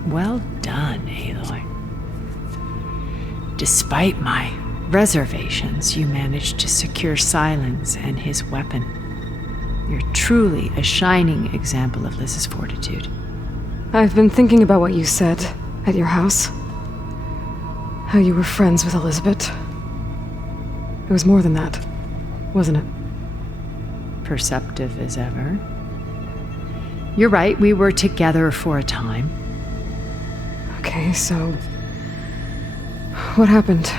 Well done, Aloy. Despite my reservations, you managed to secure Silence and his weapon. You're truly a shining example of Liz's fortitude. I've been thinking about what you said at your house. How you were friends with Elizabeth. It was more than that, wasn't it? Perceptive as ever. You're right, we were together for a time. Okay, so... what happened?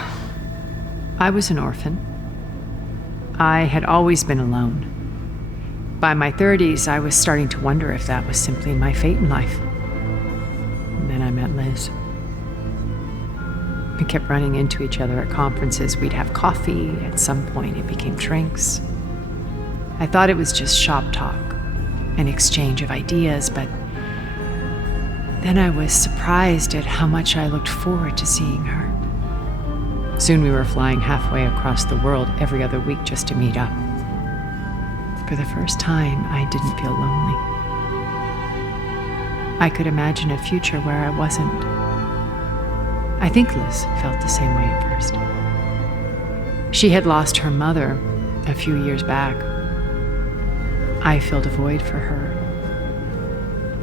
I was an orphan. I had always been alone. By my 30s, I was starting to wonder if that was simply my fate in life. And then I met Liz. We kept running into each other at conferences. We'd have coffee. At some point, it became drinks. I thought it was just shop talk, an exchange of ideas, but then I was surprised at how much I looked forward to seeing her. Soon we were flying halfway across the world every other week just to meet up. For the first time, I didn't feel lonely. I could imagine a future where I wasn't. I think Liz felt the same way at first. She had lost her mother a few years back. I filled a void for her.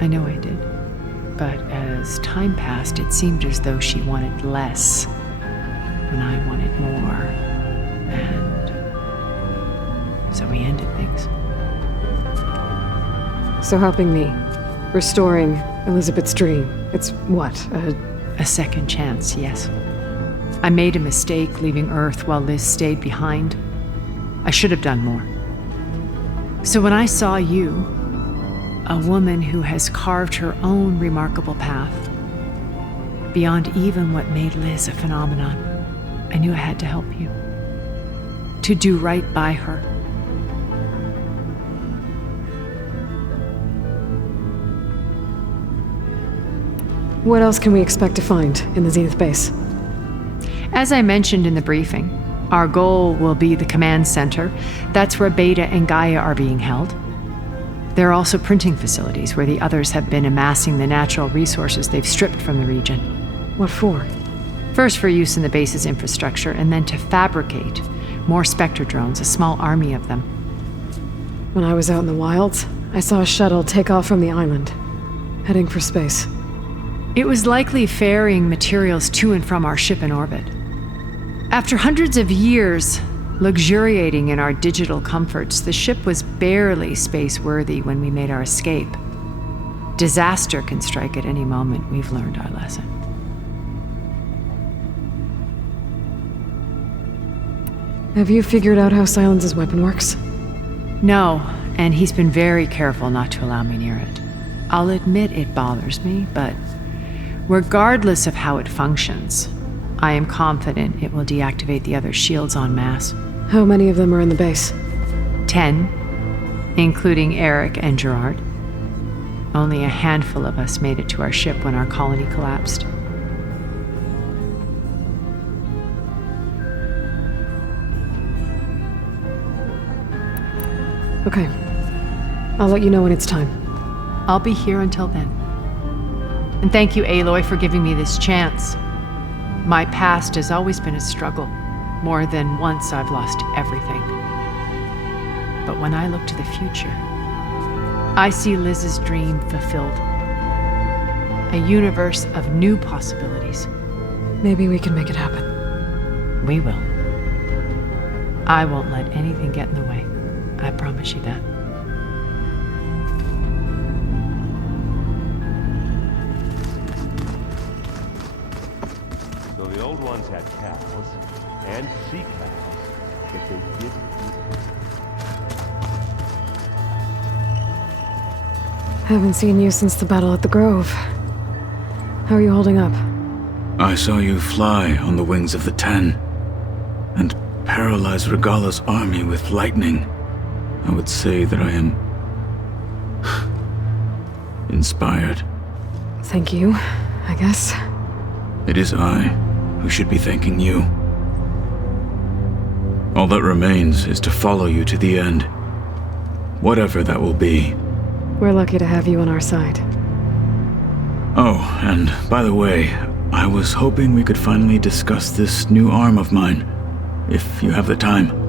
I know I did. But as time passed, it seemed as though she wanted less, and I wanted more. And so we ended things. So helping me, restoring Elizabeth's dream, it's what, a second chance, yes. I made a mistake leaving Earth while Liz stayed behind. I should have done more. So when I saw you, a woman who has carved her own remarkable path, beyond even what made Liz a phenomenon, I knew I had to help you. To do right by her. What else can we expect to find in the Zenith base? As I mentioned in the briefing, our goal will be the command center. That's where Beta and Gaia are being held. There are also printing facilities where the others have been amassing the natural resources they've stripped from the region. What for? First for use in the base's infrastructure, and then to fabricate more Spectre drones, a small army of them. When I was out in the wilds, I saw a shuttle take off from the island, heading for space. It was likely ferrying materials to and from our ship in orbit. After hundreds of years luxuriating in our digital comforts, the ship was barely space-worthy when we made our escape. Disaster can strike at any moment. We've learned our lesson. Have you figured out how Silence's weapon works? No, and he's been very careful not to allow me near it. I'll admit it bothers me, but regardless of how it functions, I am confident it will deactivate the other shields en masse. How many of them are in the base? 10, including Eric and Gerard. Only a handful of us made it to our ship when our colony collapsed. Okay. I'll let you know when it's time. I'll be here until then. And thank you, Aloy, for giving me this chance. My past has always been a struggle. More than once I've lost everything. But when I look to the future, I see Liz's dream fulfilled. A universe of new possibilities. Maybe we can make it happen. We will. I won't let anything get in the way. I promise you that. So the old ones had cows and sea cows, but they didn't eat Haven't seen you since the battle at the Grove. How are you holding up? I saw you fly on the wings of the 10 and paralyze Regala's army with lightning. I would say that I am inspired. Thank you, I guess. It is I who should be thanking you. All that remains is to follow you to the end. Whatever that will be. We're lucky to have you on our side. Oh, and by the way, I was hoping we could finally discuss this new arm of mine, if you have the time.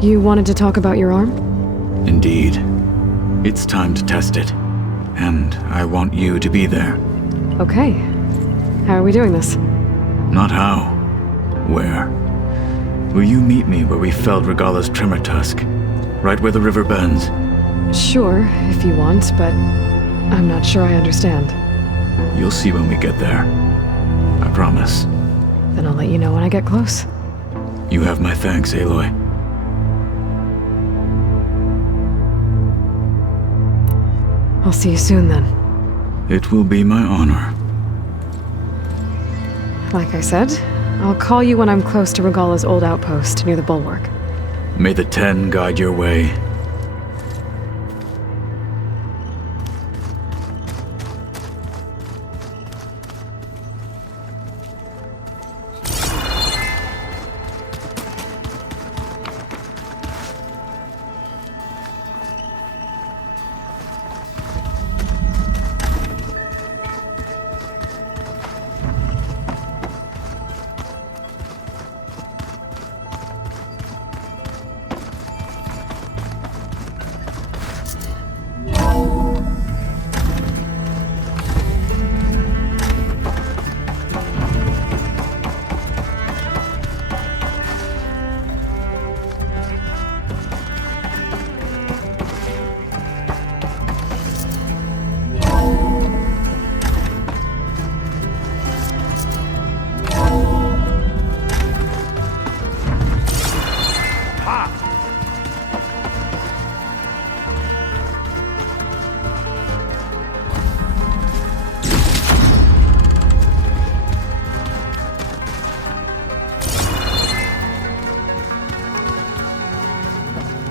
You wanted to talk about your arm? Indeed. It's time to test it. And I want you to be there. Okay. How are we doing this? Not how. Where? Will you meet me where we felled Regala's tremor tusk? Right where the river bends? Sure, if you want, but I'm not sure I understand. You'll see when we get there. I promise. Then I'll let you know when I get close. You have my thanks, Aloy. I'll see you soon then. It will be my honor. Like I said, I'll call you when I'm close to Regala's old outpost near the bulwark. May the 10 guide your way.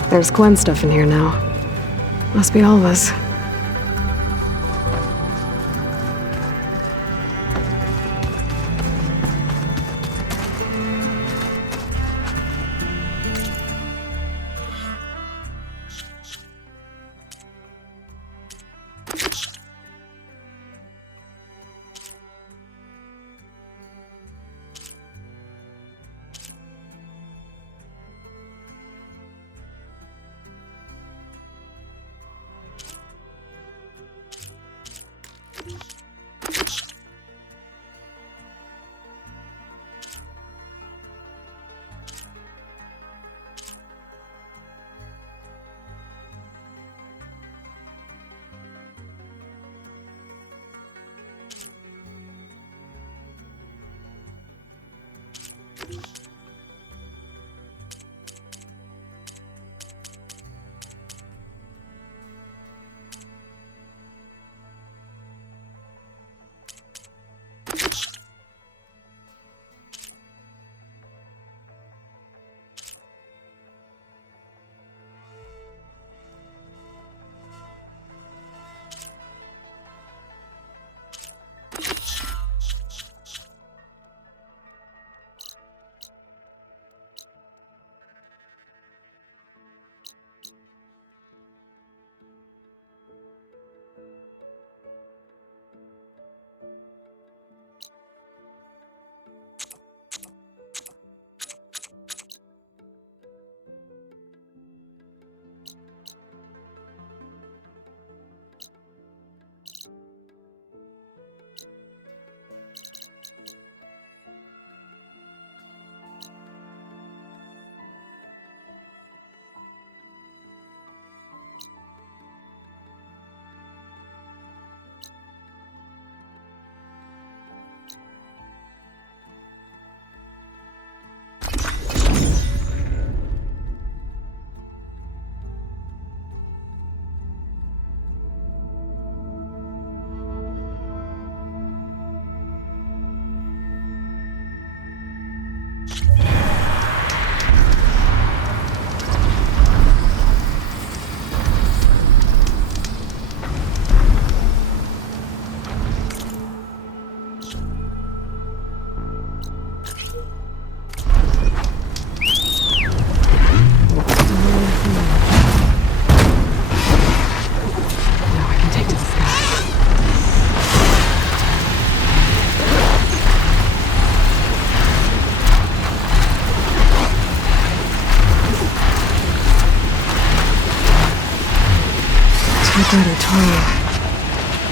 There's Gwen stuff in here now. Must be all of us.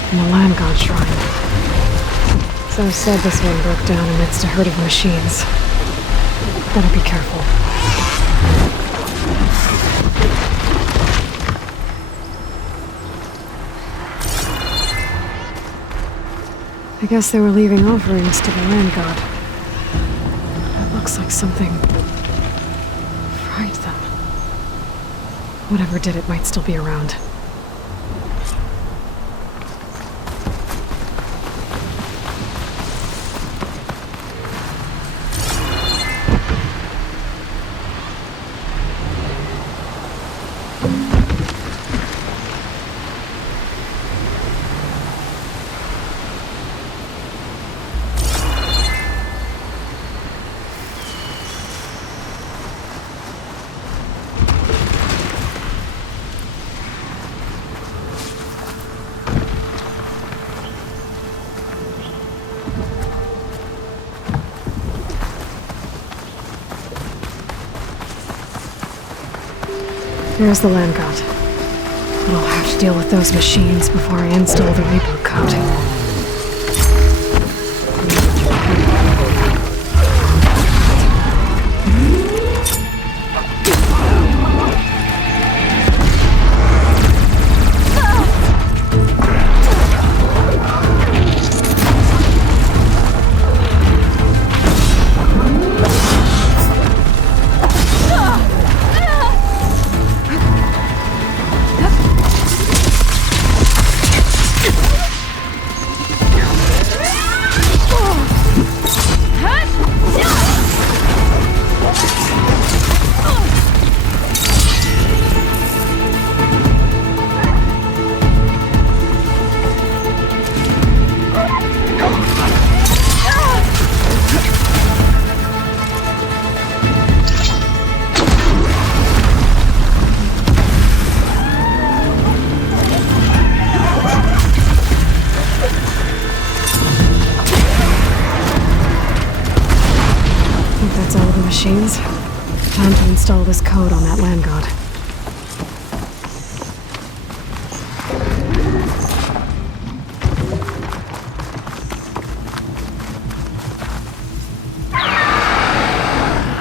In the Land God Shrine. So said this one broke down amidst a herd of machines. Better be careful. I guess they were leaving offerings to the Land God. It looks like something fried them. Whatever did it might still be around. There's the Land God. But I'll have to deal with those machines before I install the reboot code. install this code on that land god.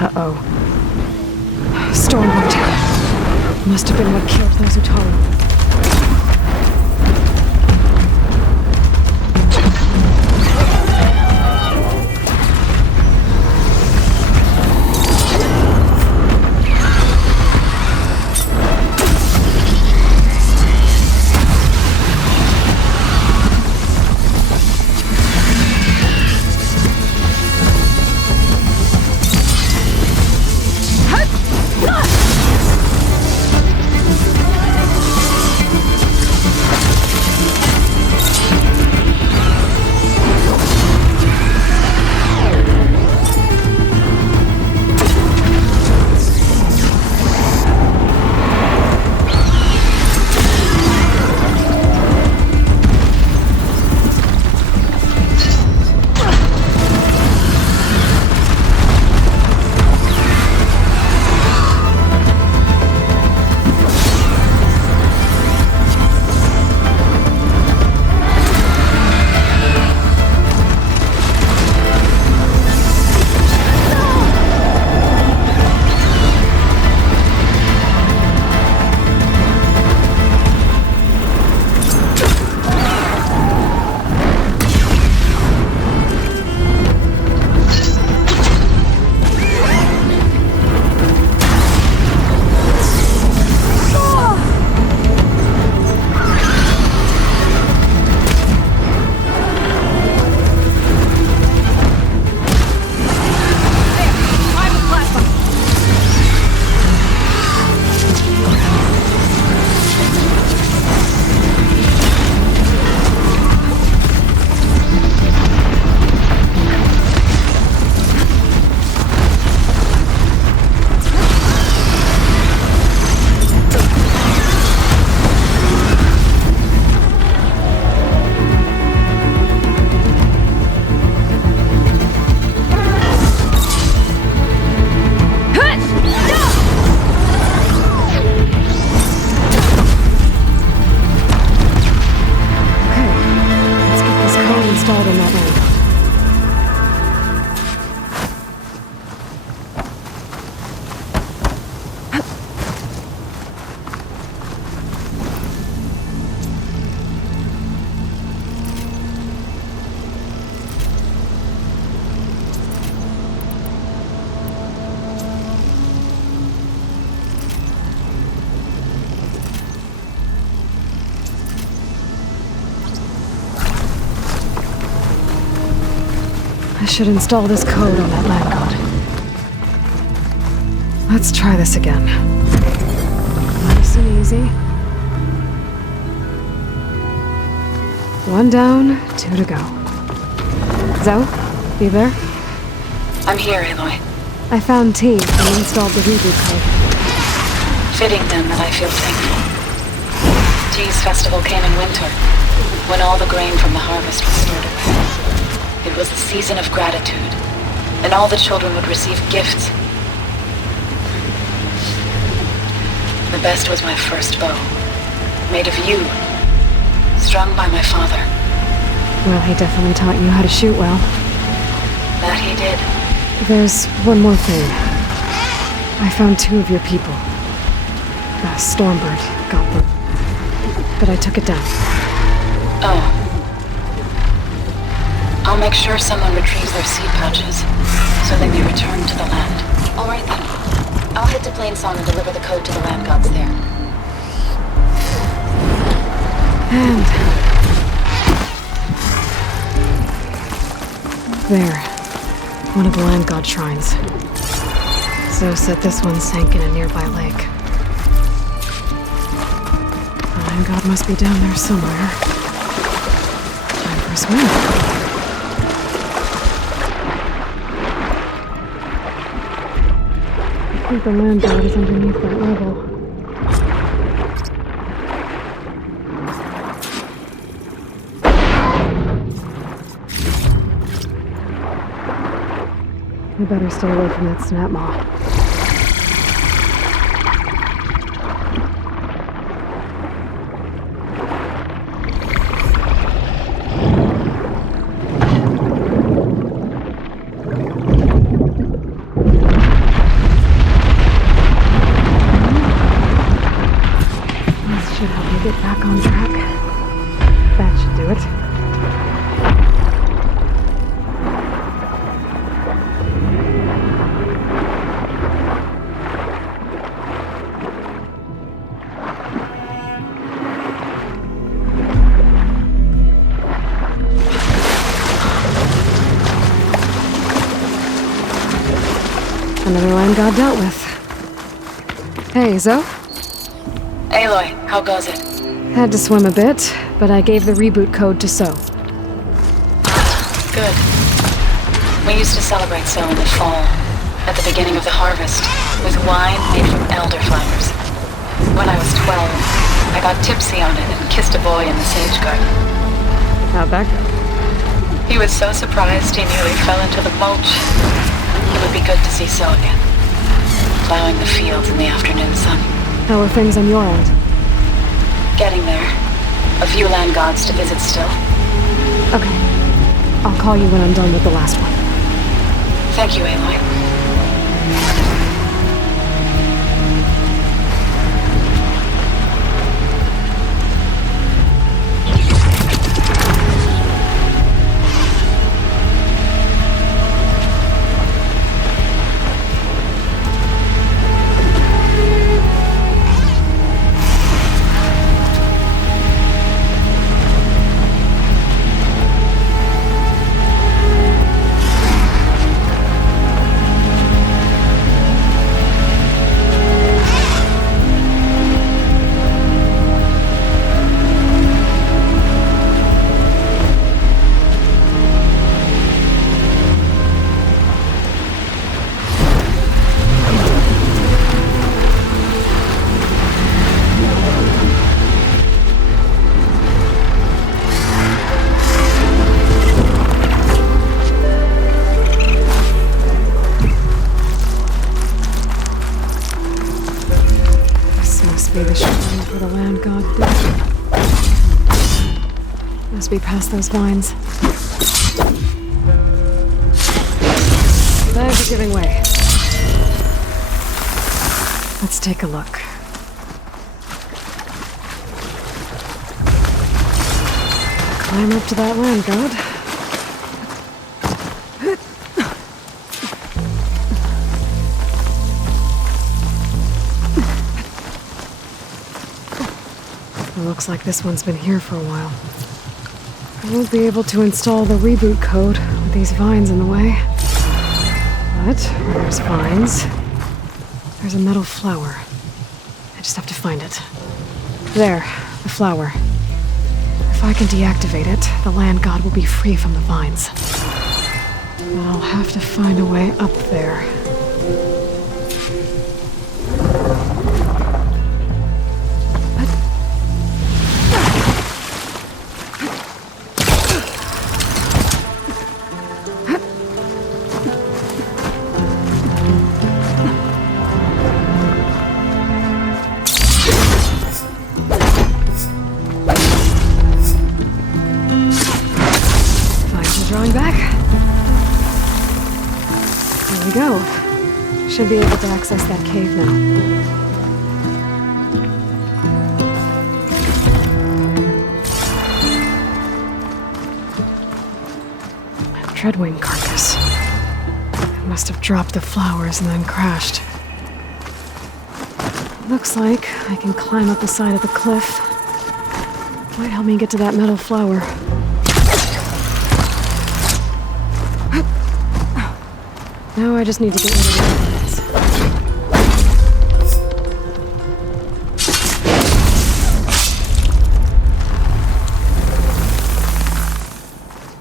Uh-oh. Stormwind. Must have been what killed those Utaru. I should install this code on that land god. Let's try this again. Nice and easy. 1 down, 2 to go. Zoe, you there? I'm here, Aloy. I found T and installed the reboot code. Fitting then that I feel thankful. T's festival came in winter, when all the grain from the harvest was stored away. It was the season of gratitude, and all the children would receive gifts. The best was my first bow, made of yew, strung by my father. Well, he definitely taught you how to shoot well. That he did. There's one more thing. I found 2 of your people. Stormbird got them, but I took it down. Oh. I'll make sure someone retrieves their seed pouches, so they may return to the land. All right then. I'll head to Plainsong and deliver the code to the land gods there. And there, one of the land god shrines. Zoe said this one sank in a nearby lake. The land god must be down there somewhere. Time for a swim. I think the land god is underneath that level. We better stay away from that snap maw. get back on track. That should do it. Another land god dealt with. Hey, Zoe? Aloy, how goes it? Had to swim a bit, but I gave the reboot code to So. Good. We used to celebrate So in the fall, at the beginning of the harvest, with wine made from elderflowers. When I was 12, I got tipsy on it and kissed a boy in the sage garden. How'd that go? He was so surprised he nearly fell into the mulch. It would be good to see So again, plowing the fields in the afternoon sun. How are things on your end? Getting there. A few land gods to visit still. Okay. I'll call you when I'm done with the last one. Thank you, Aloy. Must be past those vines. Bags are giving way. Let's take a look. Climb up to that land god. Looks like this one's been here for a while. I won't be able to install the reboot code with these vines in the way. But where there's vines, there's a metal flower. I just have to find it. There, the flower. If I can deactivate it, the land god will be free from the vines. But I'll have to find a way up there. Drawing back. There we go. Should be able to access that cave now. A Dreadwing carcass. It must have dropped the flowers and then crashed. Looks like I can climb up the side of the cliff. Might help me get to that metal flower. Now I just need to get rid of the vines.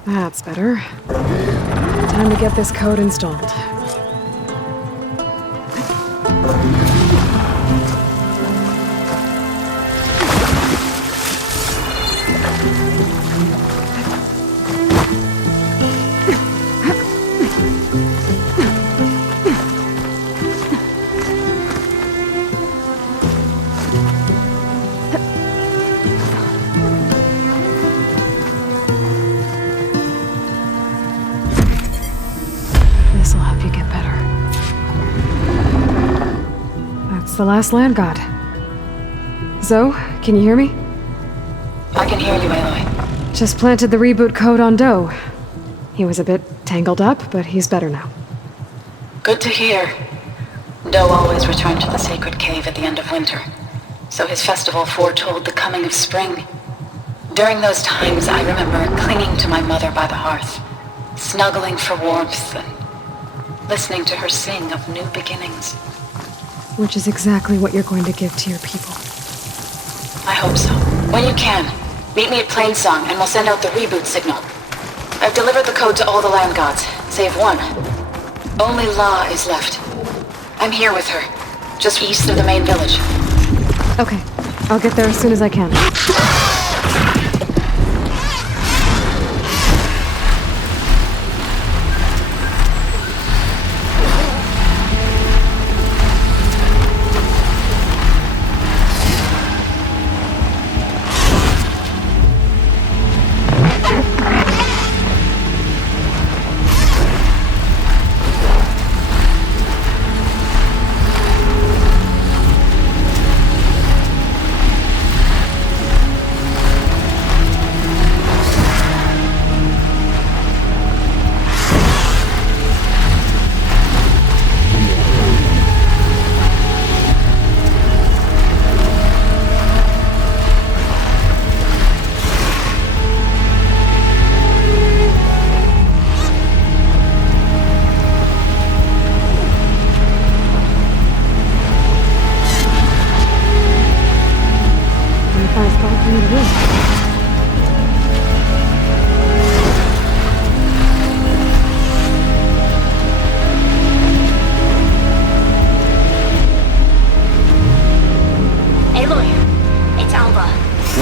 That's better. Time to get this code installed. This'll help you get better. That's the last land god. Zoe, can you hear me? I can hear you, Aloy. Just planted the reboot code on Doe. He was a bit tangled up, but he's better now. Good to hear. Doe always returned to the sacred cave at the end of winter, so his festival foretold the coming of spring. During those times, I remember clinging to my mother by the hearth, snuggling for warmth and listening to her sing of new beginnings. Which is exactly what you're going to give to your people. I hope so. When you can, meet me at Plainsong and we'll send out the reboot signal. I've delivered the code to all the land gods, save one. Only La is left. I'm here with her, just east of the main village. Okay, I'll get there as soon as I can.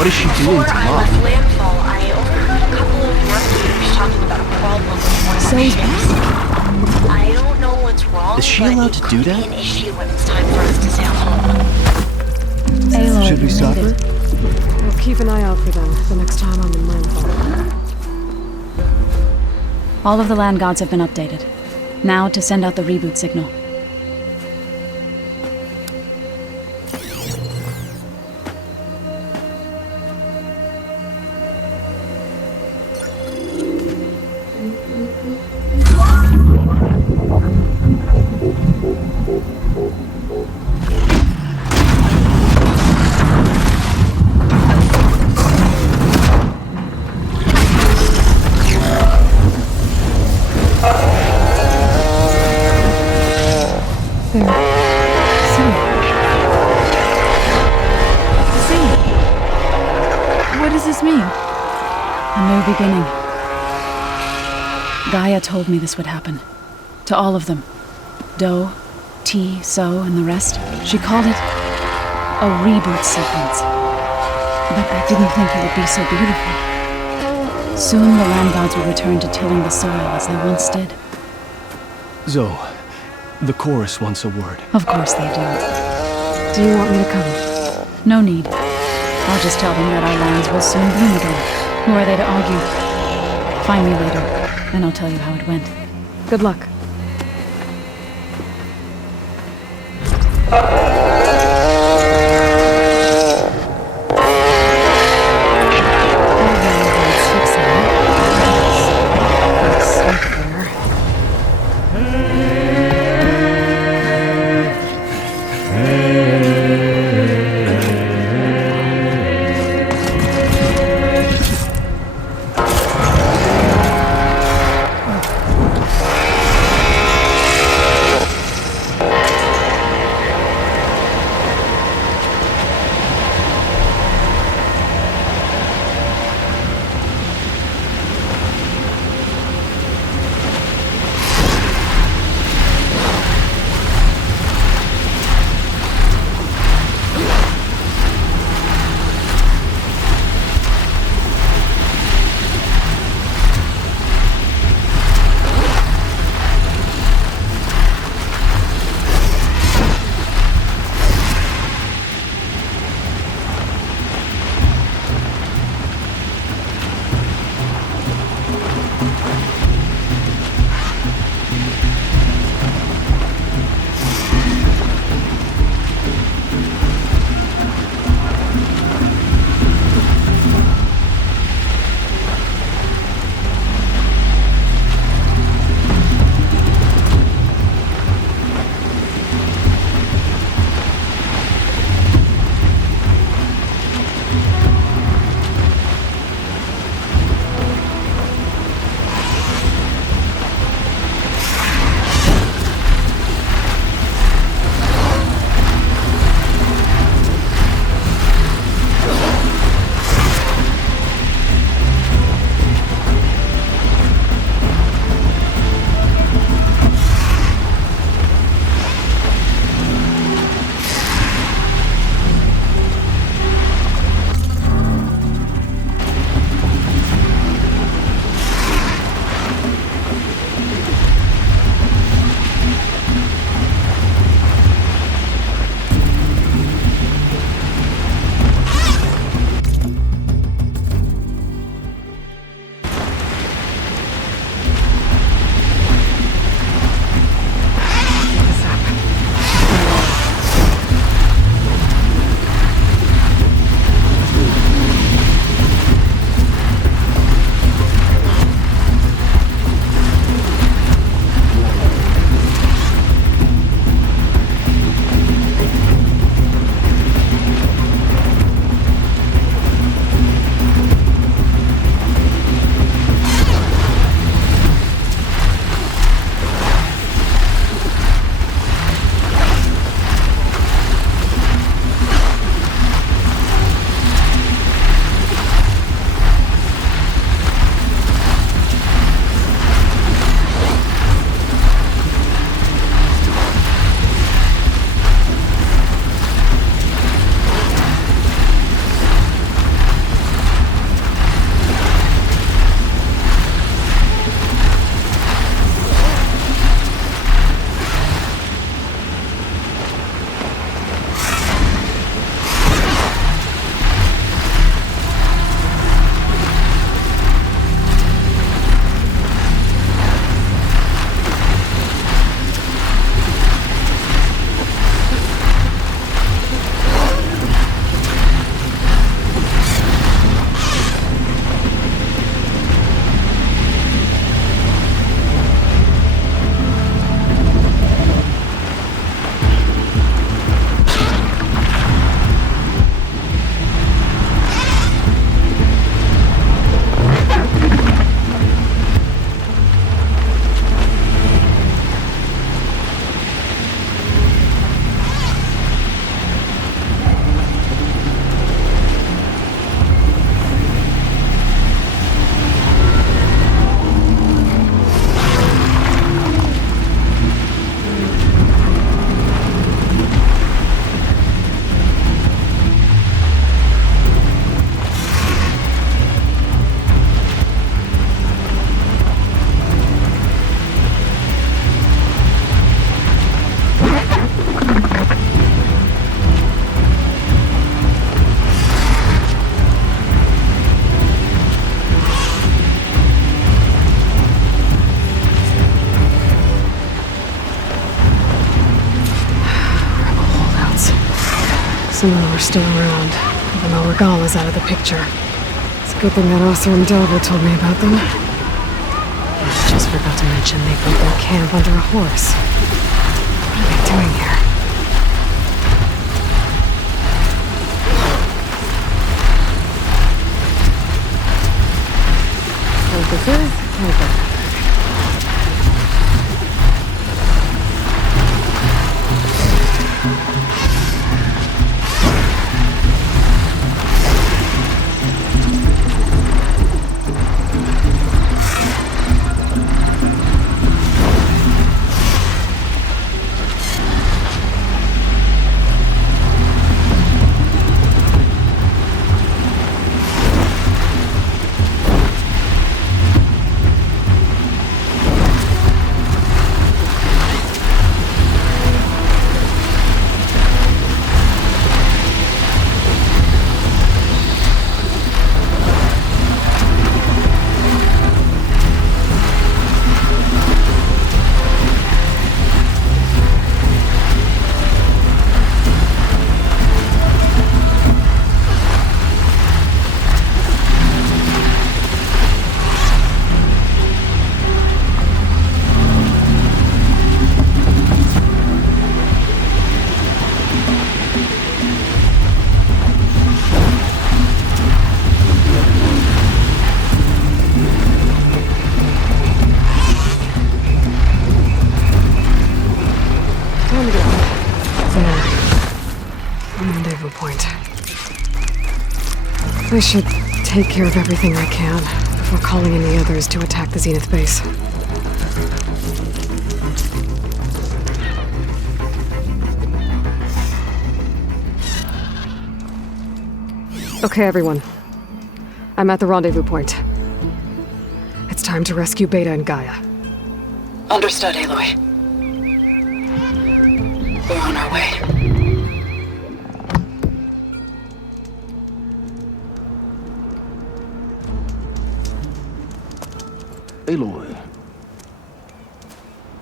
What is she doing to Before I left landfall, I overheard a couple of workers talking about a problem with one of my ships. I don't know what's wrong, Is she but allowed it to could do be that? an issue when it's time for us to sail home. Aloy, Should we stop her? I'll keep an eye out for them the next time I'm in landfall. All of the land gods have been updated. Now to send out the reboot signal. Beginning. Gaia told me this would happen. To all of them. Doe, T, So, and the rest. She called it a reboot sequence. But I didn't think it would be so beautiful. Soon the land gods would return to tilling the soil as they once did. Zoe, the chorus wants a word. Of course they do. Do you want me to come? No need. I'll just tell them that our lands will soon bloom again. Who are they to argue? Find me later, and I'll tell you how it went. Good luck. Somehow we're still around, even though Regala's out of the picture. It's a good thing that Oseram Delver told me about them. I just forgot to mention they built their camp under a horse. What are they doing here? This is okay. I should take care of everything I can before calling in the others to attack the Zenith base. Okay, everyone. I'm at the rendezvous point. It's time to rescue Beta and Gaia. Understood, Aloy. We're on our way. Aloy.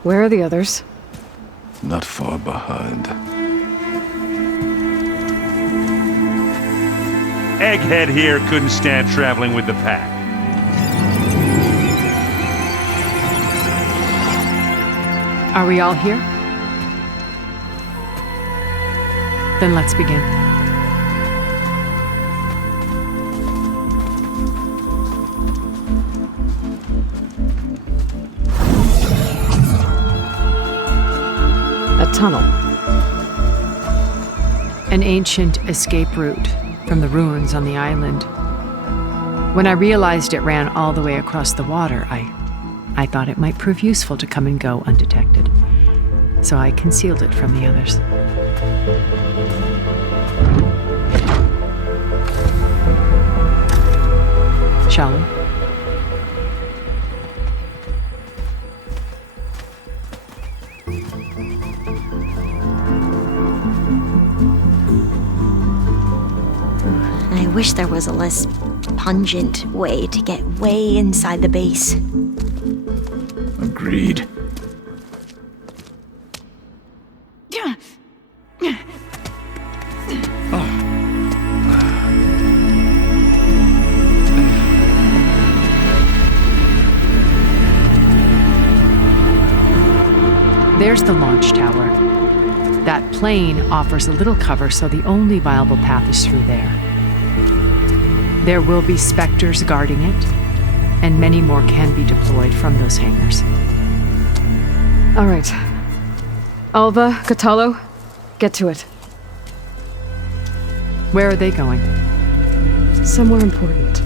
Where are the others? Not far behind. Egghead here couldn't stand traveling with the pack. Are we all here? Then let's begin. A tunnel. An ancient escape route from the ruins on the island. When I realized it ran all the way across the water, I thought it might prove useful to come and go undetected. So I concealed it from the others. Shall we? I wish there was a less pungent way to get way inside the base. Agreed. There's the launch tower. That plane offers a little cover, so the only viable path is through there. There will be specters guarding it, and many more can be deployed from those hangars. All right. Alva, Catalo, get to it. Where are they going? Somewhere important.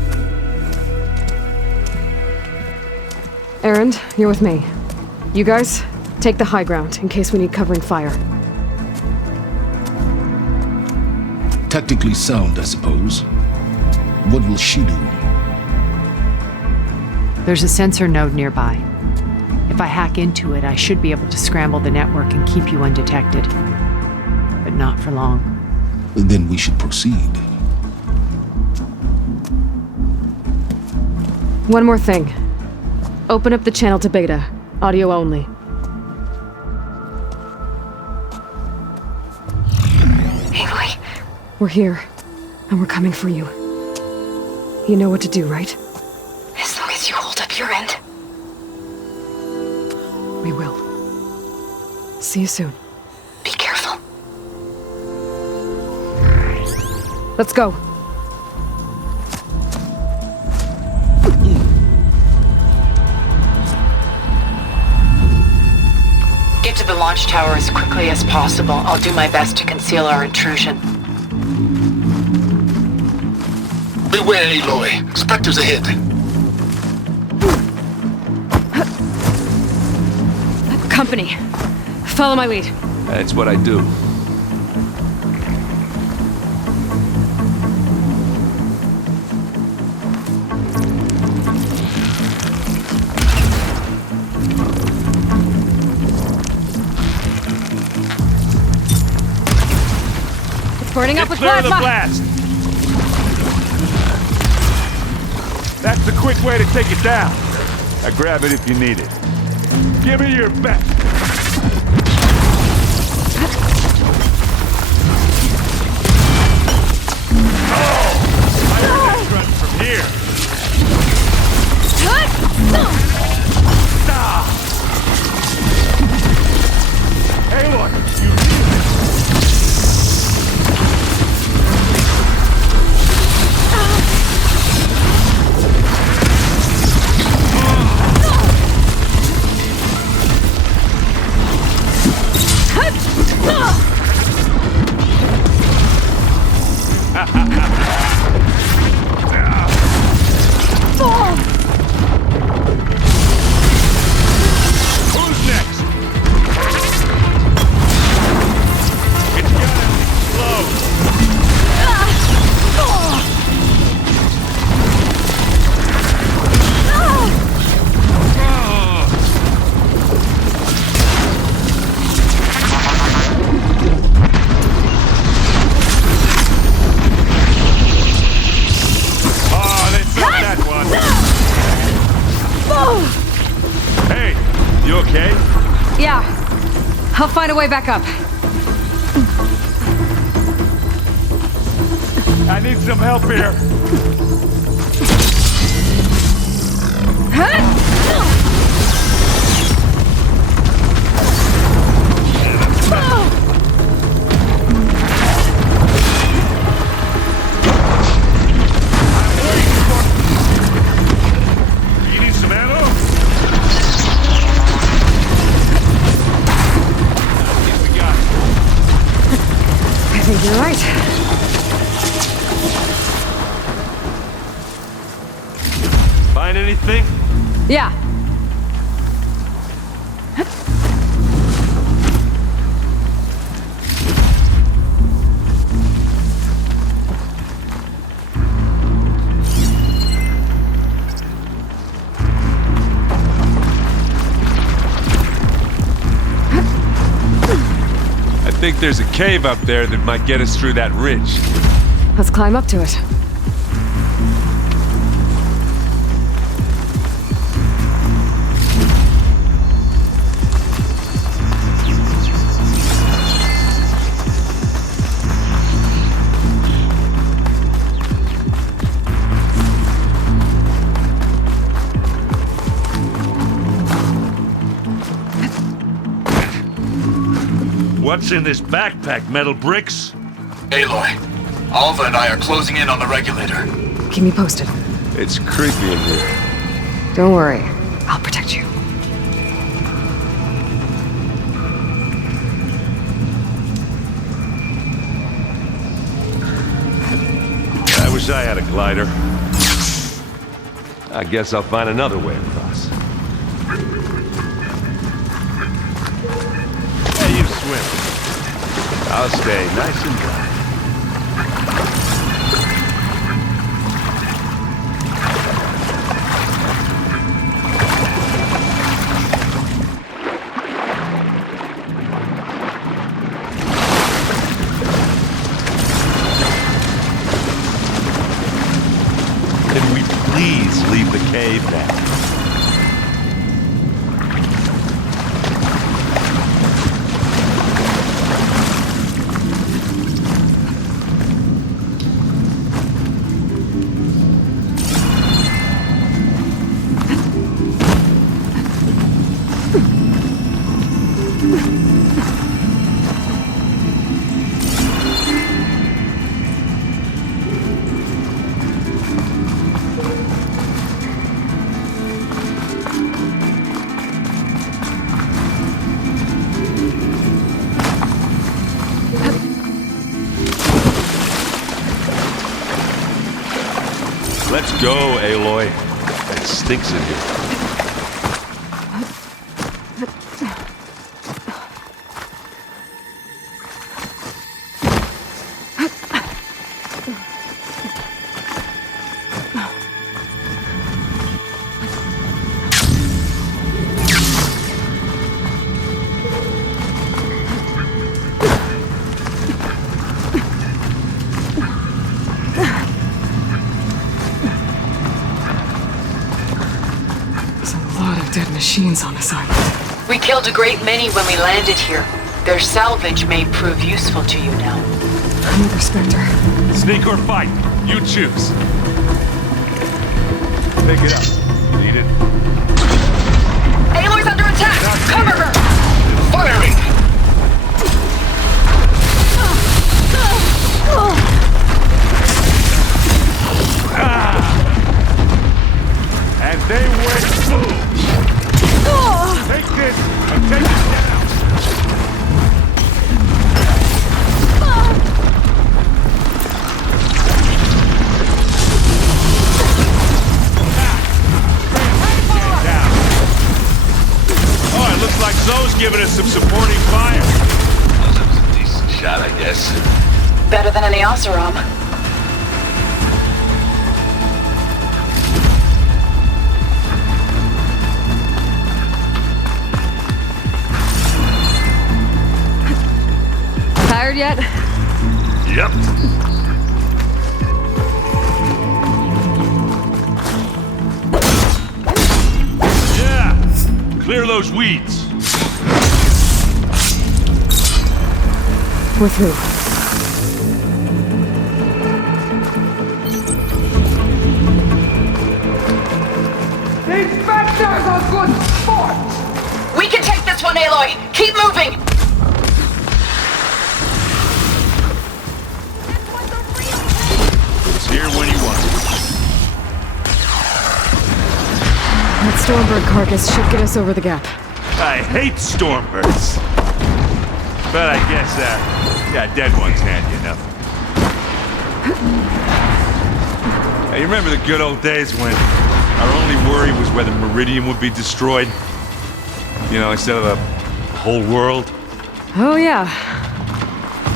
Erend, you're with me. You guys, take the high ground in case we need covering fire. Tactically sound, I suppose. What will she do? There's a sensor node nearby. If I hack into it, I should be able to scramble the network and keep you undetected. But not for long. Then we should proceed. One more thing. Open up the channel to Beta. Audio only. Aloy, We're here, and we're coming for you. You know what to do, right? As long as you hold up your end. We will. See you soon. Be careful. Let's go. Get to the launch tower as quickly as possible. I'll do my best to conceal our intrusion. Beware, Aloy. Spectres ahead. Company. Follow my lead. That's what I do. It's burning up with Clear plasma! the blast! That's the quick way to take it down. Now grab it if you need it. Give me your best. From here. Aloy, who's next? It's gonna explode. Oh, they felt that one. Hey, you okay? Yeah. I'll find a way back up. I need some help here. You need some ammo? I think we got it. I think you're right. Find anything? Yeah. I think there's a cave up there that might get us through that ridge. Let's climb up to it. What's in this backpack, metal bricks? Aloy, Alva and I are closing in on the regulator. Keep me posted. It's creepy in here. Don't worry. I'll protect you. I wish I had a glider. I guess I'll find another way across. Hey, you swim. I'll stay nice and dry. Can we please leave the cave now? Let's go, Aloy. It stinks in here. Dead machines on this island. We killed a great many when we landed here. Their salvage may prove useful to you now. Another Spectre. Sneak or fight, you choose. Pick it up. Need it? Aloy's under attack! Cover her! Firing! And they went boom! Take this and take it down! Oh, it looks like Zoe's giving us some supporting fire. That was a decent shot, I guess. Better than any Oseram. Tired yet? Yep. Yeah! Clear those weeds. With who? These Spectres are good sport! We can take this one, Aloy! Keep moving! It's here when you want it. That Stormbird carcass should get us over the gap. I hate Stormbirds. But I guess, yeah, dead ones hand you nothing. Hey, you remember the good old days when our only worry was whether Meridian would be destroyed? You know, instead of the whole world? Oh yeah.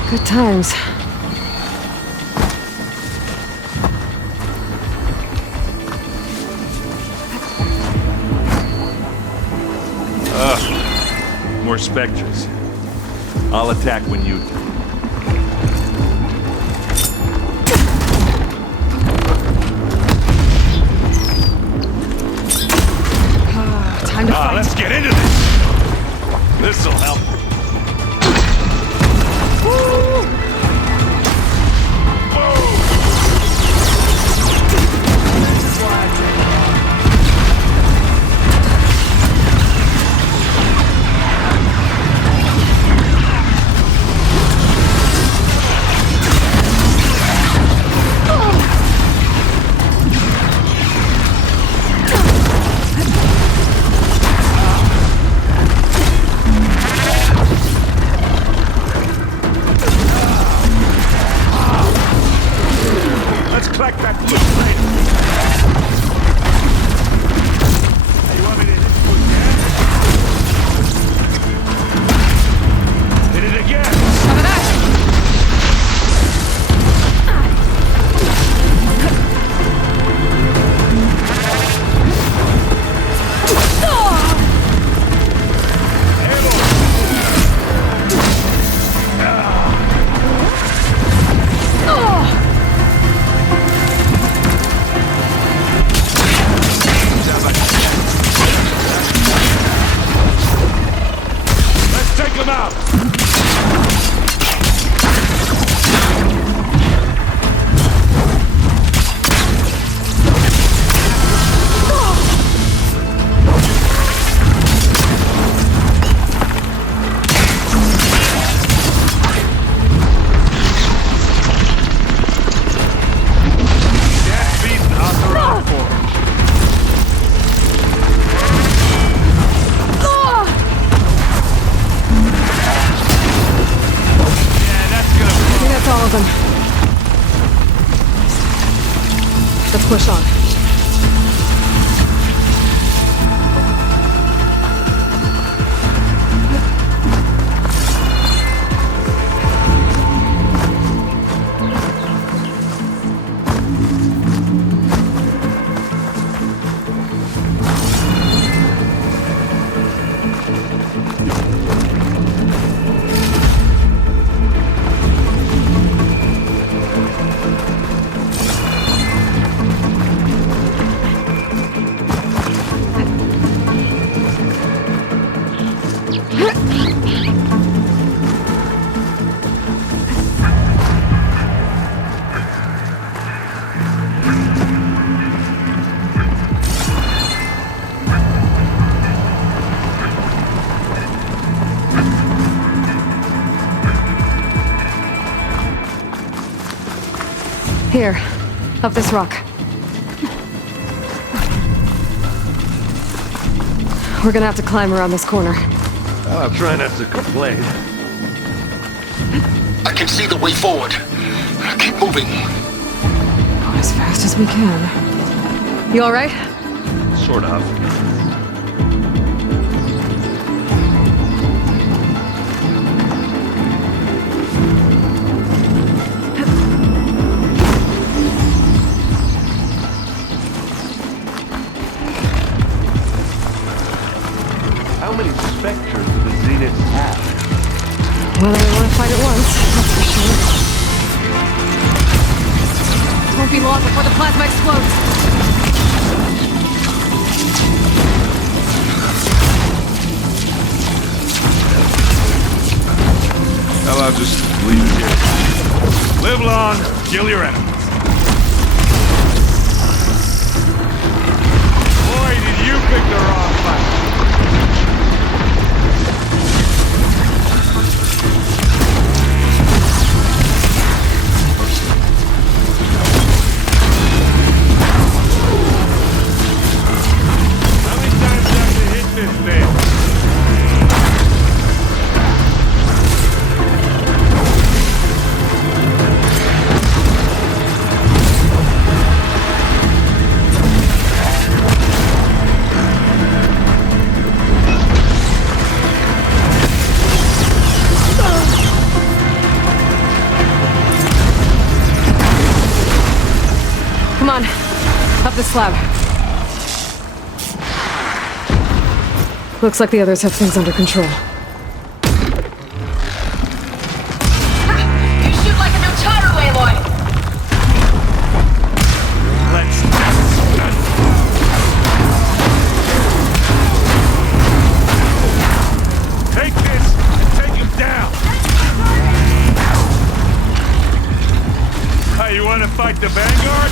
Good times. More Spectres. I'll attack when you do. Time to fight. Let's get into this. This'll help. Push on. Here, up this rock. We're gonna have to climb around this corner. I'll try not to complain. I can see the way forward. Keep moving. Go as fast as we can. You alright? Sort of. How many specters do the Zeniths have? Well, they want to fight at once, that's for sure. Won't be long before the plasma explodes. Well, I'll just leave it here. Live long, kill your enemies. Boy, did you pick the wrong fight. Come on, up the slab. Looks like the others have things under control. You shoot like a Notaro, Aloy! Let's take this and take him down! Hey, you want to fight the Vanguard?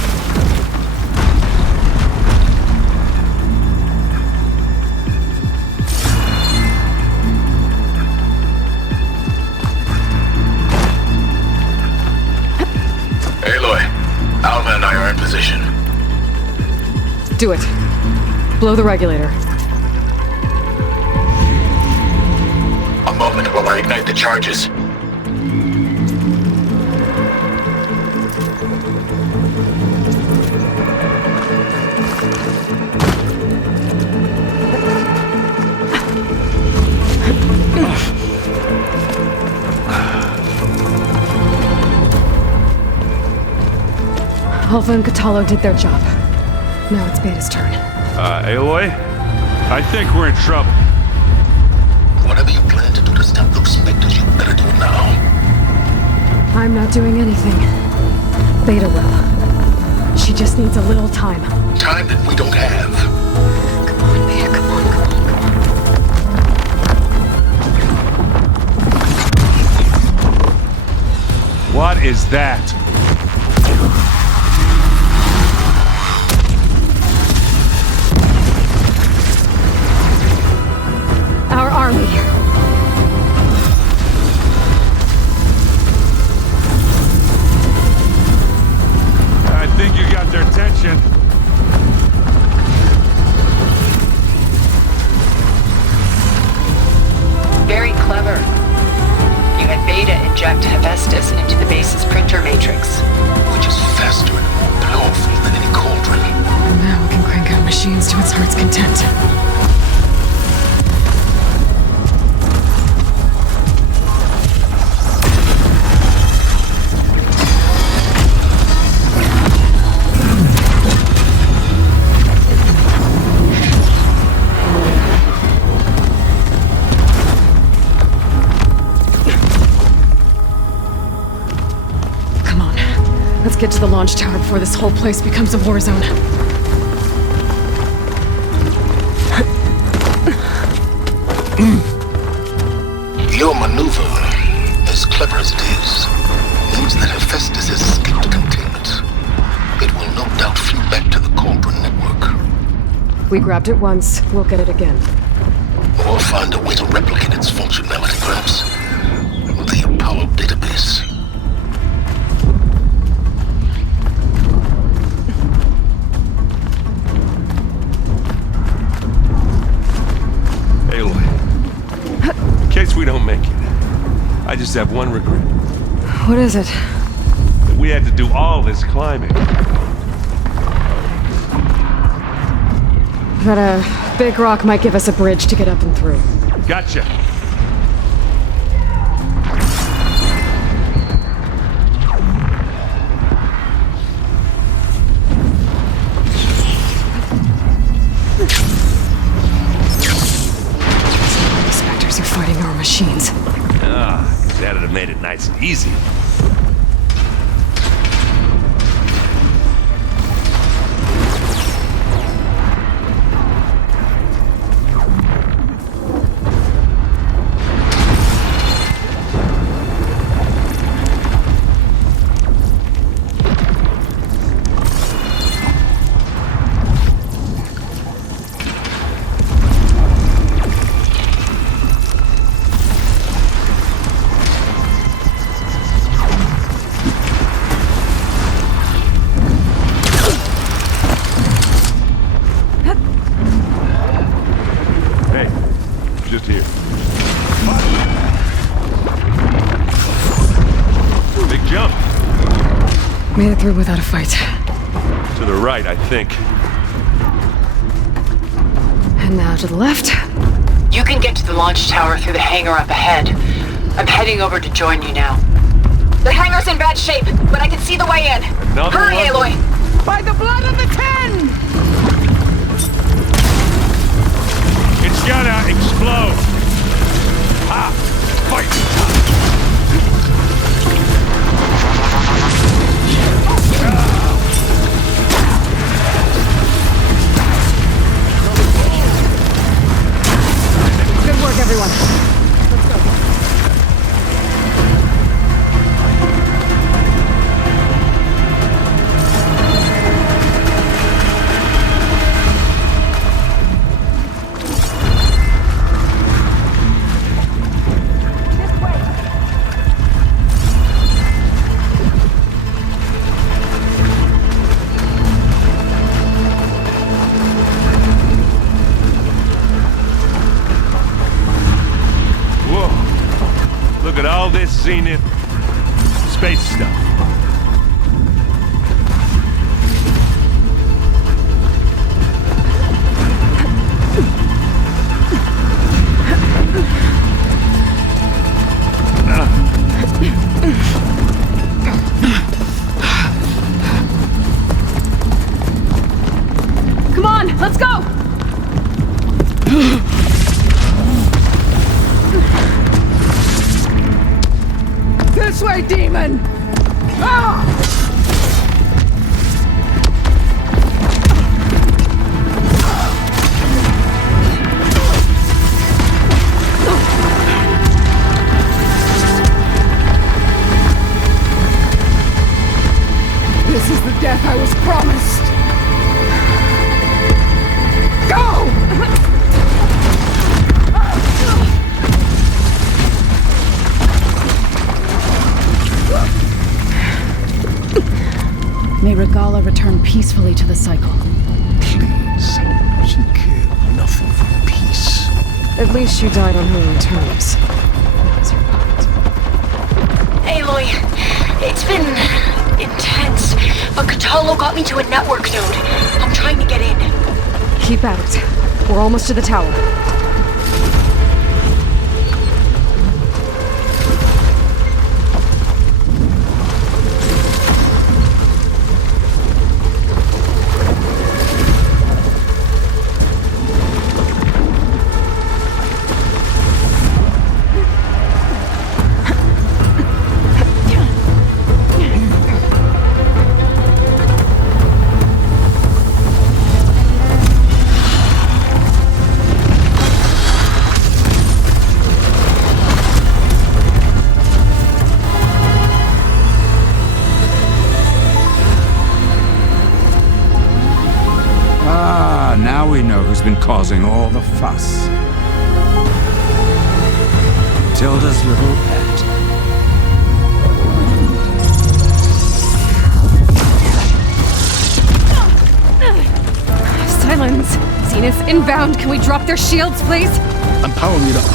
Aloy, Alva and I are in position. Do it. Blow the regulator. A moment while I ignite the charges. Alpha and Catalo did their job. Now it's Beta's turn. Aloy? I think we're in trouble. Whatever you plan to do to stop those specters, you better do it now. I'm not doing anything. Beta will. She just needs a little time. Time that we don't have. Come on, Beta, come on, come on. What is that? Our army. I think you got their attention. Very clever. You had Beta inject hazardous into the base's printer matrix. Which is faster and more powerful than any cauldron. machines to its heart's content. Let's get to the launch tower before this whole place becomes a war zone. Your maneuver, as clever as it is, means that Hephaestus has escaped containment. It will no doubt flee back to the Cauldron network. We grabbed it once, we'll get it again. Or find a way to replicate its functionality, perhaps. The Apollo database. Aloy, in case we don't make it, I just have one regret. What is it? That we had to do all this climbing. But a big rock might give us a bridge to get up and through. Gotcha. Fighting our machines. That'd have made it nice and easy. Just here. Big jump. Made it through without a fight. To the right, I think. And now to the left. You can get to the launch tower through the hangar up ahead. I'm heading over to join you now. The hangar's in bad shape, but I can see the way in. Hurry, Aloy! By the blood of the Ten! It's gonna explode! Ah! Fight! Good work, everyone. Let's go. Look at all this Zenith space stuff. Come on, let's go! This way, demon! Ah! This is the death I was promised! Go! May Regala return peacefully to the cycle. Please. She cared nothing for peace. At least she died on her own terms. That's her point. Aloy, it's been intense, but Cthulhu got me to a network node. I'm trying to get in. Keep at it. We're almost to the tower. Now we know who's been causing all the fuss. Tilda's little pet. Silence! Zenith's inbound. Can we drop their shields, please? I'm powering it up.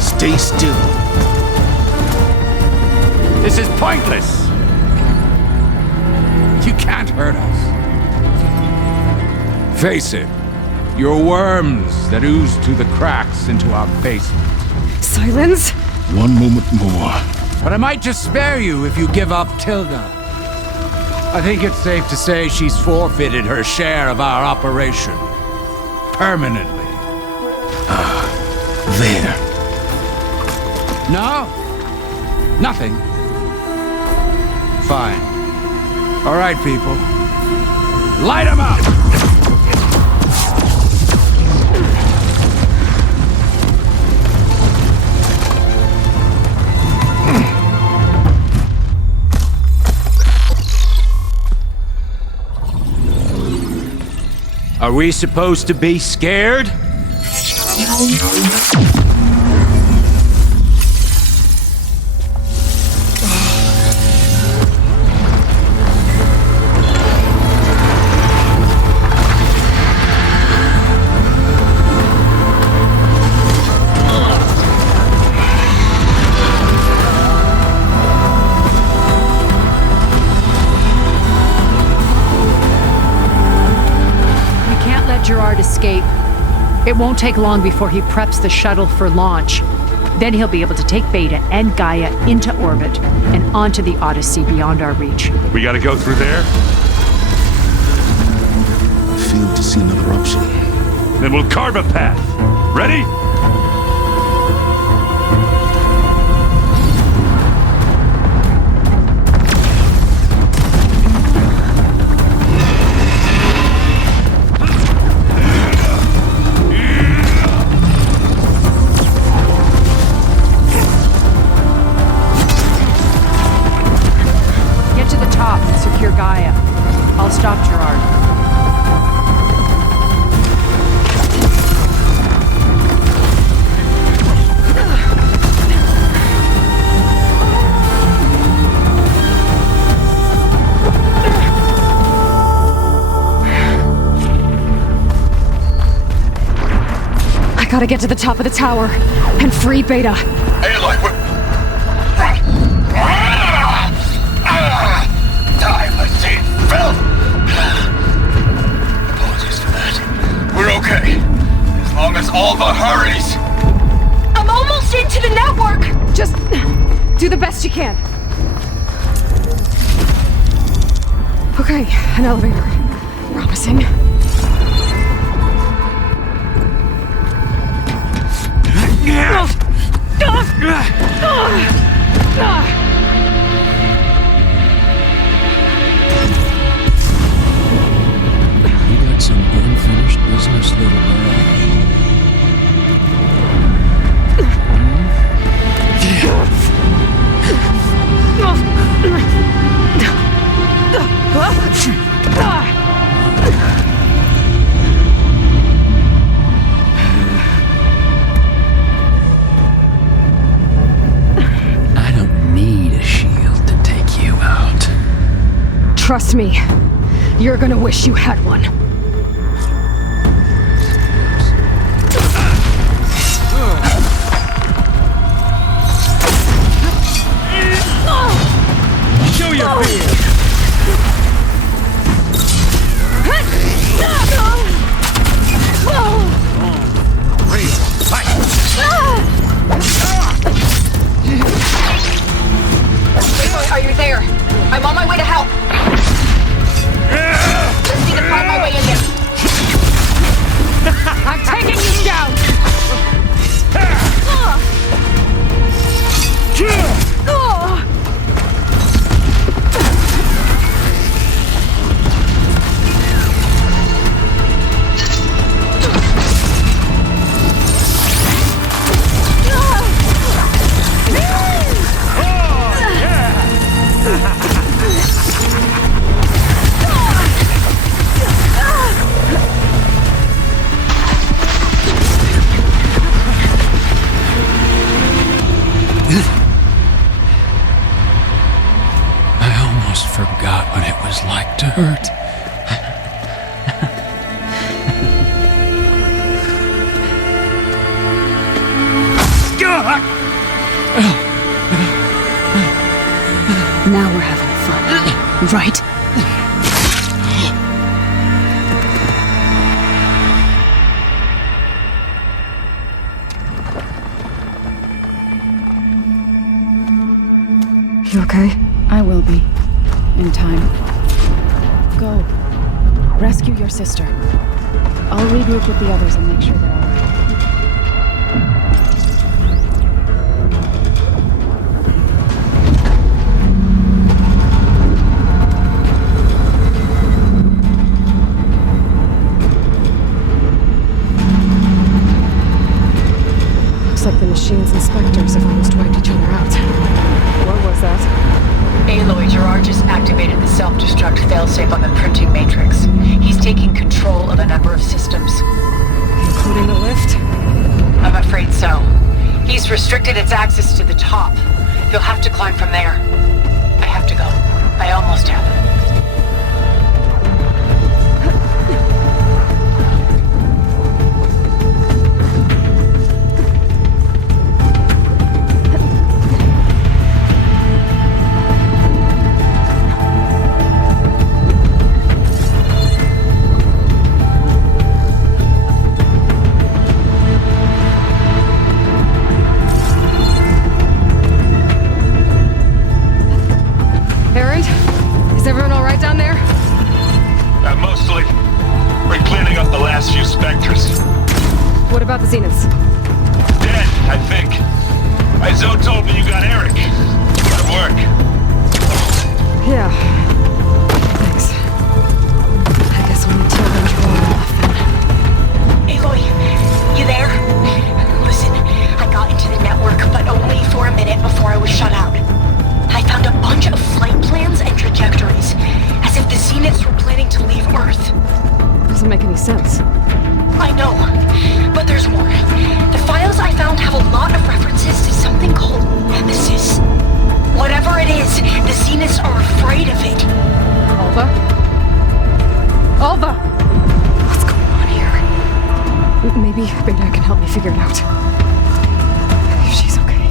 Stay still. This is pointless! You can't hurt us. Face it, you're worms that ooze through the cracks into our basement. Silence? One moment more. But I might just spare you if you give up Tilda. I think it's safe to say she's forfeited her share of our operation. Permanently. There. No? Nothing? Fine. All right, people. Light 'em up! Are we supposed to be scared? Escape. It won't take long before he preps the shuttle for launch. Then he'll be able to take Beta and Gaia into orbit and onto the Odyssey beyond our reach. We gotta go through there? I failed to see another option. Then we'll carve a path. Ready? Secure Gaia. I'll stop Gerard. I gotta get to the top of the tower and free Beta. Aloy, apologies for that. We're okay. As long as Alva hurries. I'm almost into the network! Just do the best you can. Okay, an elevator. Promising. Some unfinished business, little girl. I don't need a shield to take you out. Trust me, you're gonna wish you had one. Show your fear! forgot what it was like to hurt. Now we're having fun, right? You okay? I will be. In time. Go. Rescue your sister. I'll regroup with the others and make sure they're all right. Looks like the machine's inspectors have almost wiped each other out. What was that? Aloy, Gerard just activated the self-destruct failsafe on the printing matrix. He's taking control of a number of systems. Including the lift? I'm afraid so. He's restricted its access to the top. You'll have to climb from there. I have to go. I almost have. What about the Zeniths? Dead, I think. Izo told me you got Eric. Good work. Yeah. Thanks. I guess we need to avenge Roland off then. Aloy, you there? Listen, I got into the network, but only for a minute before I was shut out. I found a bunch of flight plans and trajectories, as if the Zeniths were planning to leave Earth. Doesn't make any sense. I know, but there's more. The files I found have a lot of references to something called Nemesis. Whatever it is, the Zeniths are afraid of it. Alva? Alva! What's going on here? Maybe Beta can help me figure it out. If she's okay.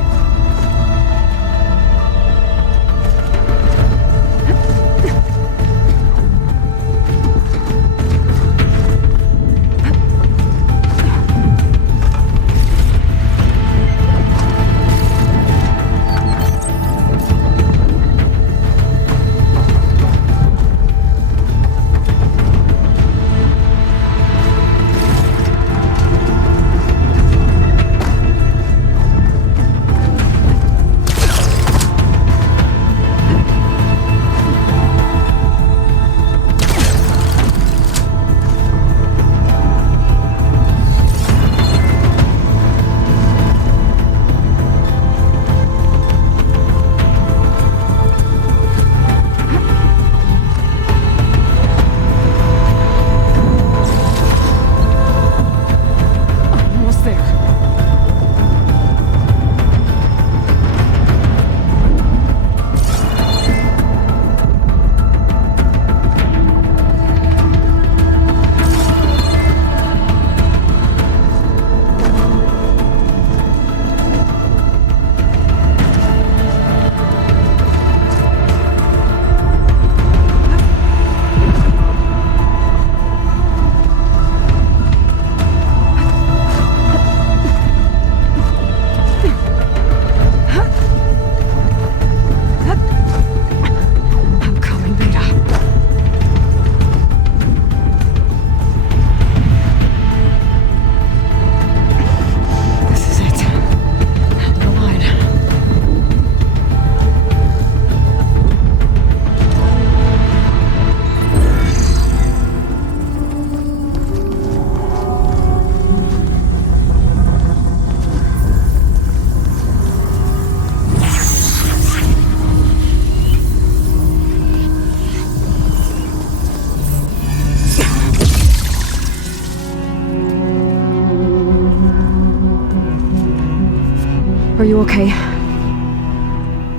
Are you okay?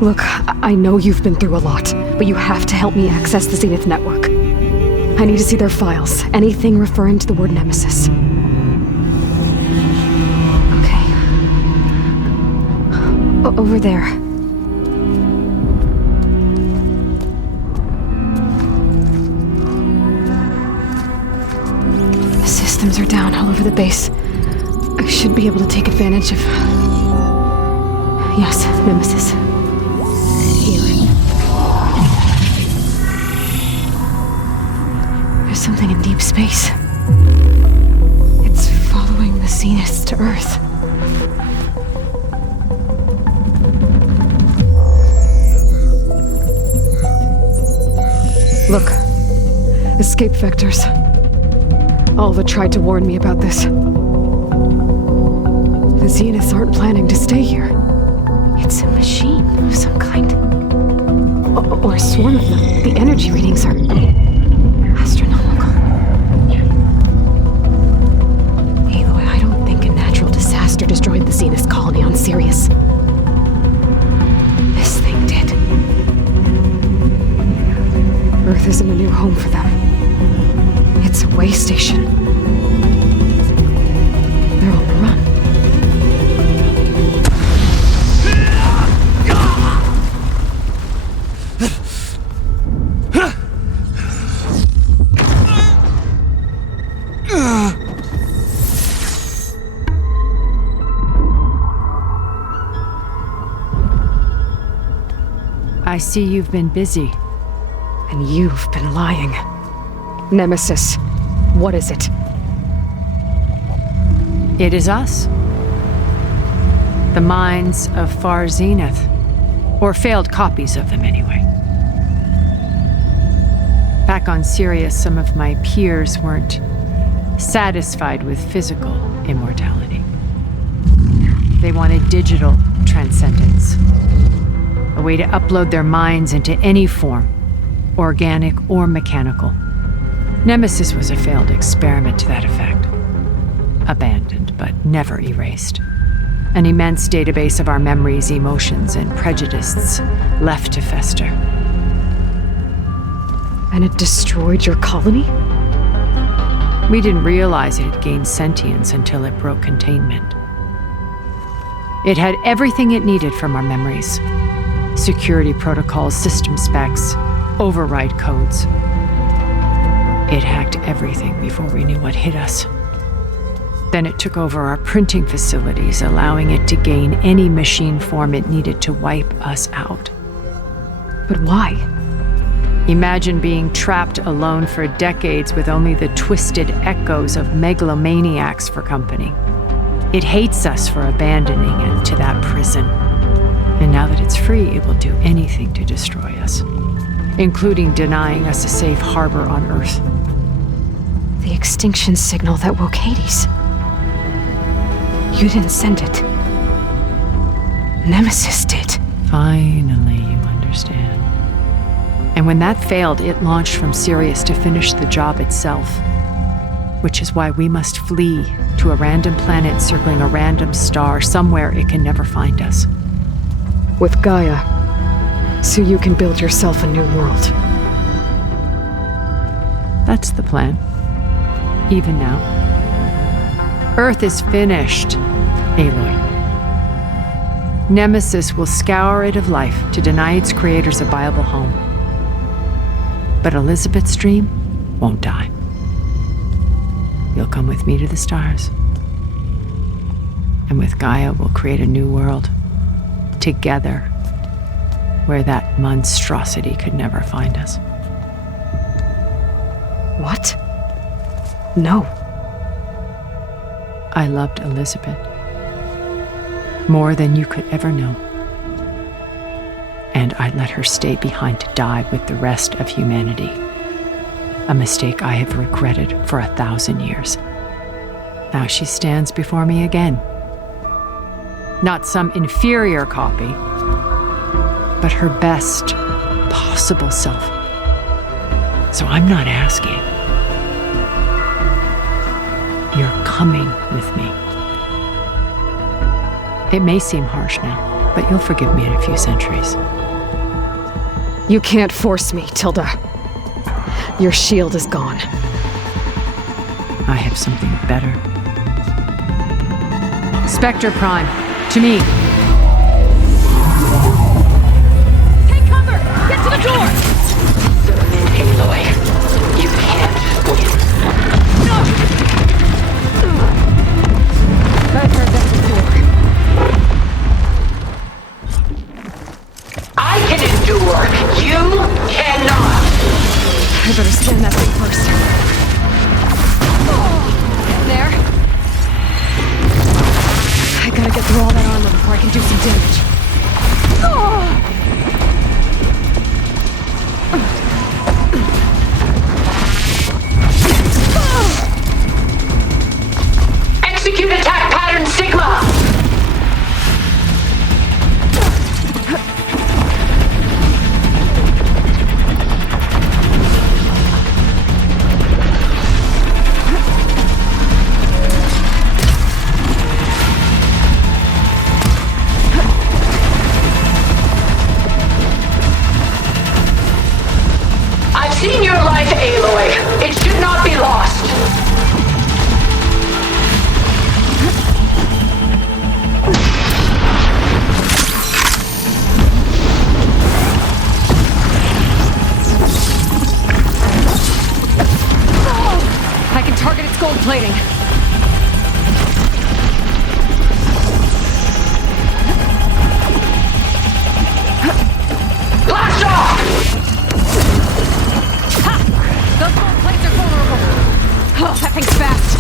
Look, I know you've been through a lot, but you have to help me access the Zenith network. I need to see their files, anything referring to the word Nemesis. Okay. Over there. The systems are down all over the base. I should be able to take advantage of... Yes, Nemesis. There's something in deep space. It's following the Zeniths to Earth. Look. Escape vectors. Alva tried to warn me about this. The Zeniths aren't planning to stay here. It's a machine of some kind. Or a swarm of them. The energy readings are... astronomical. Aloy, I don't think a natural disaster destroyed the Zenith colony on Sirius. This thing did. Earth isn't a new home for them. It's a way station. They're on the run. I see you've been busy. And you've been lying. Nemesis, what is it? It is us. The minds of Far Zenith. Or failed copies of them, anyway. Back on Sirius, some of my peers weren't satisfied with physical immortality. They wanted digital transcendence. A way to upload their minds into any form, organic or mechanical. Nemesis was a failed experiment to that effect. Abandoned, but never erased. An immense database of our memories, emotions, and prejudices left to fester. And it destroyed your colony? We didn't realize it had gained sentience until it broke containment. It had everything it needed from our memories. Security protocols, system specs, override codes. It hacked everything before we knew what hit us. Then it took over our printing facilities, allowing it to gain any machine form it needed to wipe us out. But why? Imagine being trapped alone for decades with only the twisted echoes of megalomaniacs for company. It hates us for abandoning it to that prison. And now that it's free, it will do anything to destroy us, including denying us a safe harbor on Earth. The extinction signal that woke Hades. You didn't send it. Nemesis did. Finally, you understand. And when that failed, it launched from Sirius to finish the job itself. Which is why we must flee to a random planet circling a random star, somewhere it can never find us. With Gaia, so you can build yourself a new world. That's the plan. Even now. Earth is finished, Aloy. Nemesis will scour it of life to deny its creators a viable home. But Elizabeth's dream won't die. You'll come with me to the stars. And with Gaia, we'll create a new world. Together, where that monstrosity could never find us. What? No. I loved Elizabeth. More than you could ever know. And I let her stay behind to die with the rest of humanity. A mistake I have regretted for 1,000 years. Now she stands before me again. Not some inferior copy, but her best possible self. So I'm not asking. You're coming with me. It may seem harsh now, But you'll forgive me in a few centuries. You can't force me, Tilda. Your shield is gone. I have something better. Spectre Prime, to me. Take cover! Get to the door! Aloy, you can't win. I've heard that before. I can endure. You cannot. I better scan that thing first. There. I gotta get through all that armor before I can do some damage. Execute attack pattern Sigma! I've seen your life, Aloy. It should not be lost. I can target its gold plating. Blast off! Ha! Those gold plates are vulnerable. Oh, that thing's fast.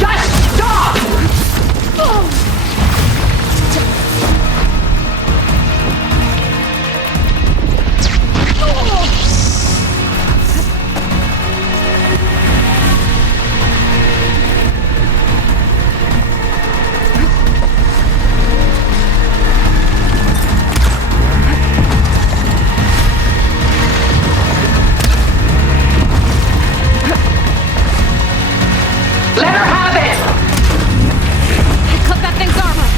Just stop! Let her have it! I clipped that thing's armor.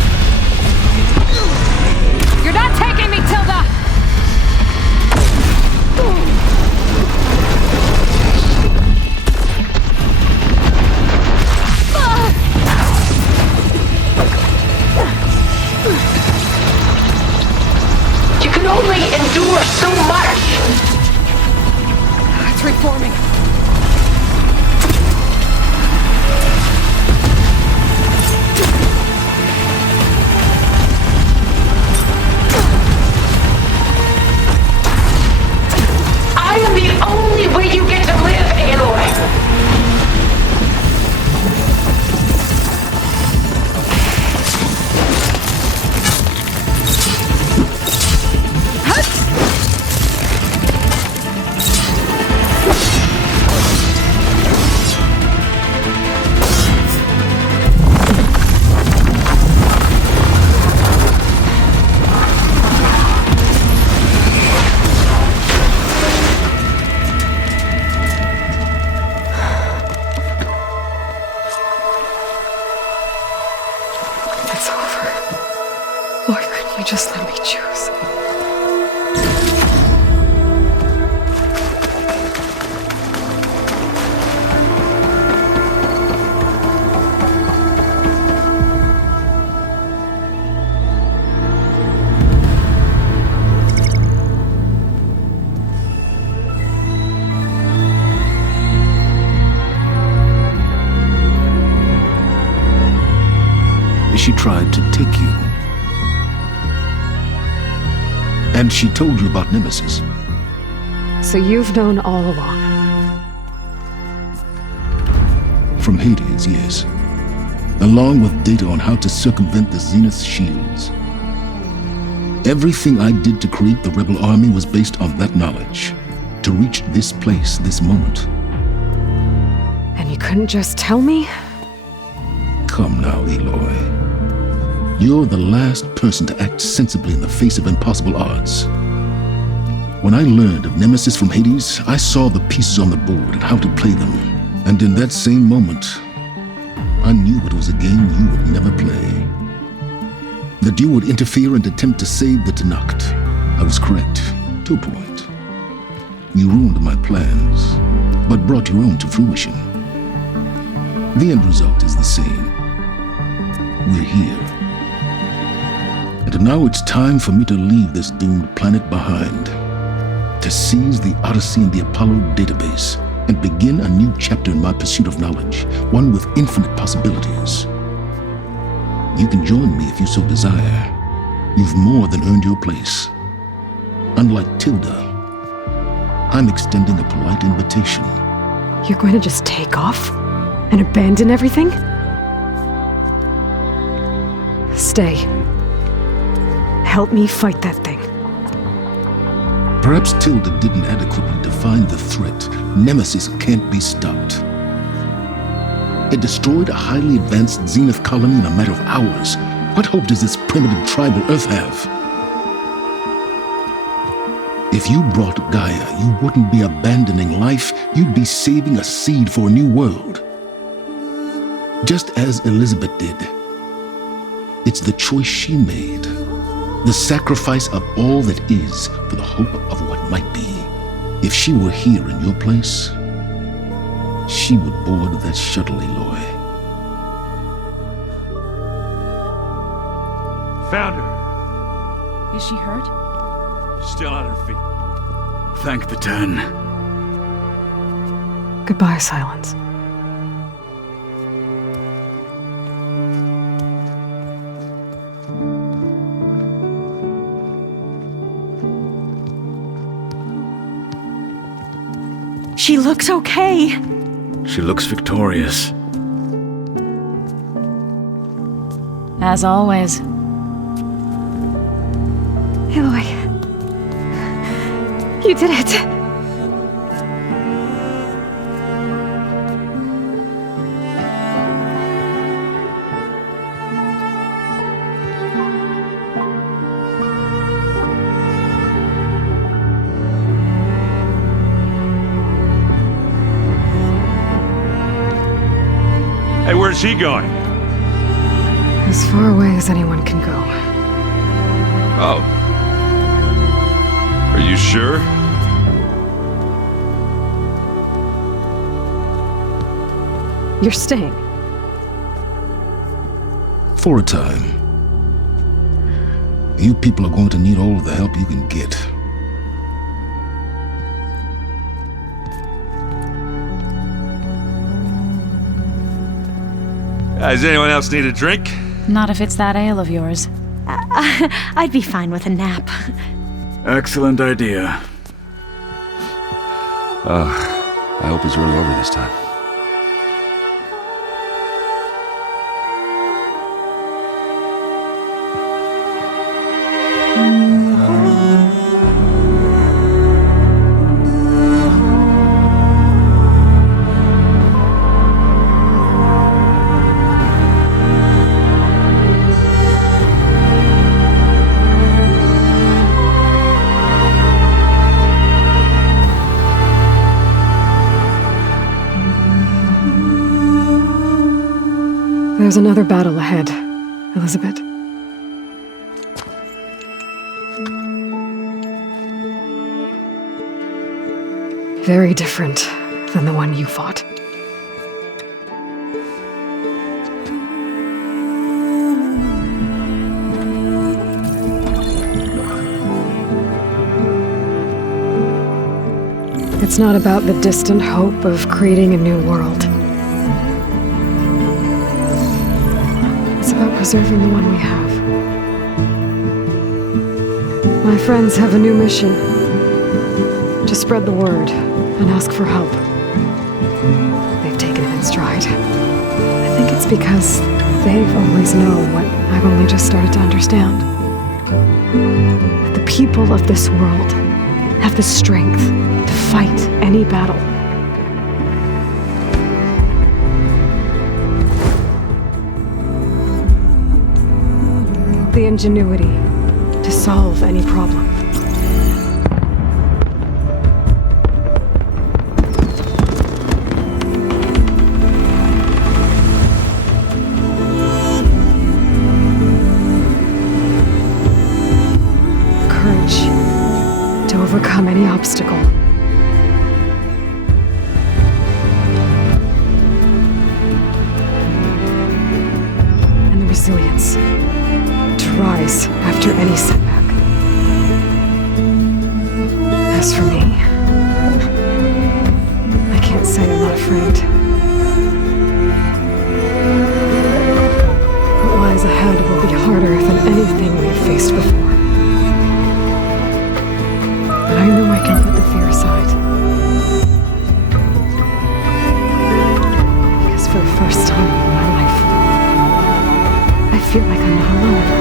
You're not taking me, Tilda! You can only endure so much! It's reforming. I am the only way you get to live, Aloy! It's over. Why couldn't you just let me choose? She tried to take you. And she told you about Nemesis. So you've known all along. From Hades, yes. Along with data on how to circumvent the Zenith shields. Everything I did to create the rebel army was based on that knowledge. To reach this place, this moment. And you couldn't just tell me? Come now, Aloy. You're the last person to act sensibly in the face of impossible odds. When I learned of Nemesis from Hades, I saw the pieces on the board and how to play them. And in that same moment, I knew it was a game you would never play. That you would interfere and attempt to save the Tenakth. I was correct, to a point. You ruined my plans, but brought your own to fruition. The end result is the same. We're here. And now it's time for me to leave this doomed planet behind, to seize the Odyssey and the Apollo database, and begin a new chapter in my pursuit of knowledge, one with infinite possibilities. You can join me if you so desire. You've more than earned your place. Unlike Tilda, I'm extending a polite invitation. You're going to just take off? And abandon everything? Stay. Help me fight that thing. Perhaps Tilda didn't adequately define the threat. Nemesis can't be stopped. It destroyed a highly advanced Zenith colony in a matter of hours. What hope does this primitive tribal Earth have? If you brought Gaia, you wouldn't be abandoning life, you'd be saving a seed for a new world. Just as Elizabeth did. It's the choice she made. The sacrifice of all that is for the hope of what might be. If she were here in your place, she would board that shuttle, Aloy. Found her. Is she hurt? Still on her feet. Thank the 10. Goodbye, Silence. She looks okay. She looks victorious. As always. Aloy. You did it. Hey, where's he going? As far away as anyone can go. Oh. Are you sure? You're staying. For a time. You people are going to need all of the help you can get. Does anyone else need a drink? Not if it's that ale of yours. I'd be fine with a nap. Excellent idea. I hope it's really over this time. There's another battle ahead, Elizabeth. Very different than the one you fought. It's not about the distant hope of creating a new world. It's about preserving the one we have. My friends have a new mission. To spread the word and ask for help. They've taken it in stride. I think it's because they've always known what I've only just started to understand. That the people of this world have the strength to fight any battle. the ingenuity to solve any problem. Courage to overcome any obstacle. And the resilience to rise after any setback. As for me, I can't say I'm not afraid. What lies ahead will be harder than anything we have faced before. But I know I can put the fear aside. Because for the first time in my life, I feel like I'm not alone.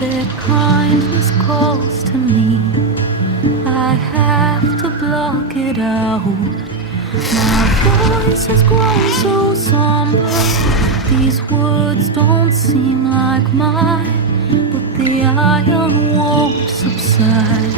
Their kindness calls to me. I have to block it out. My voice has grown so somber. These words don't seem like mine, but the iron won't subside.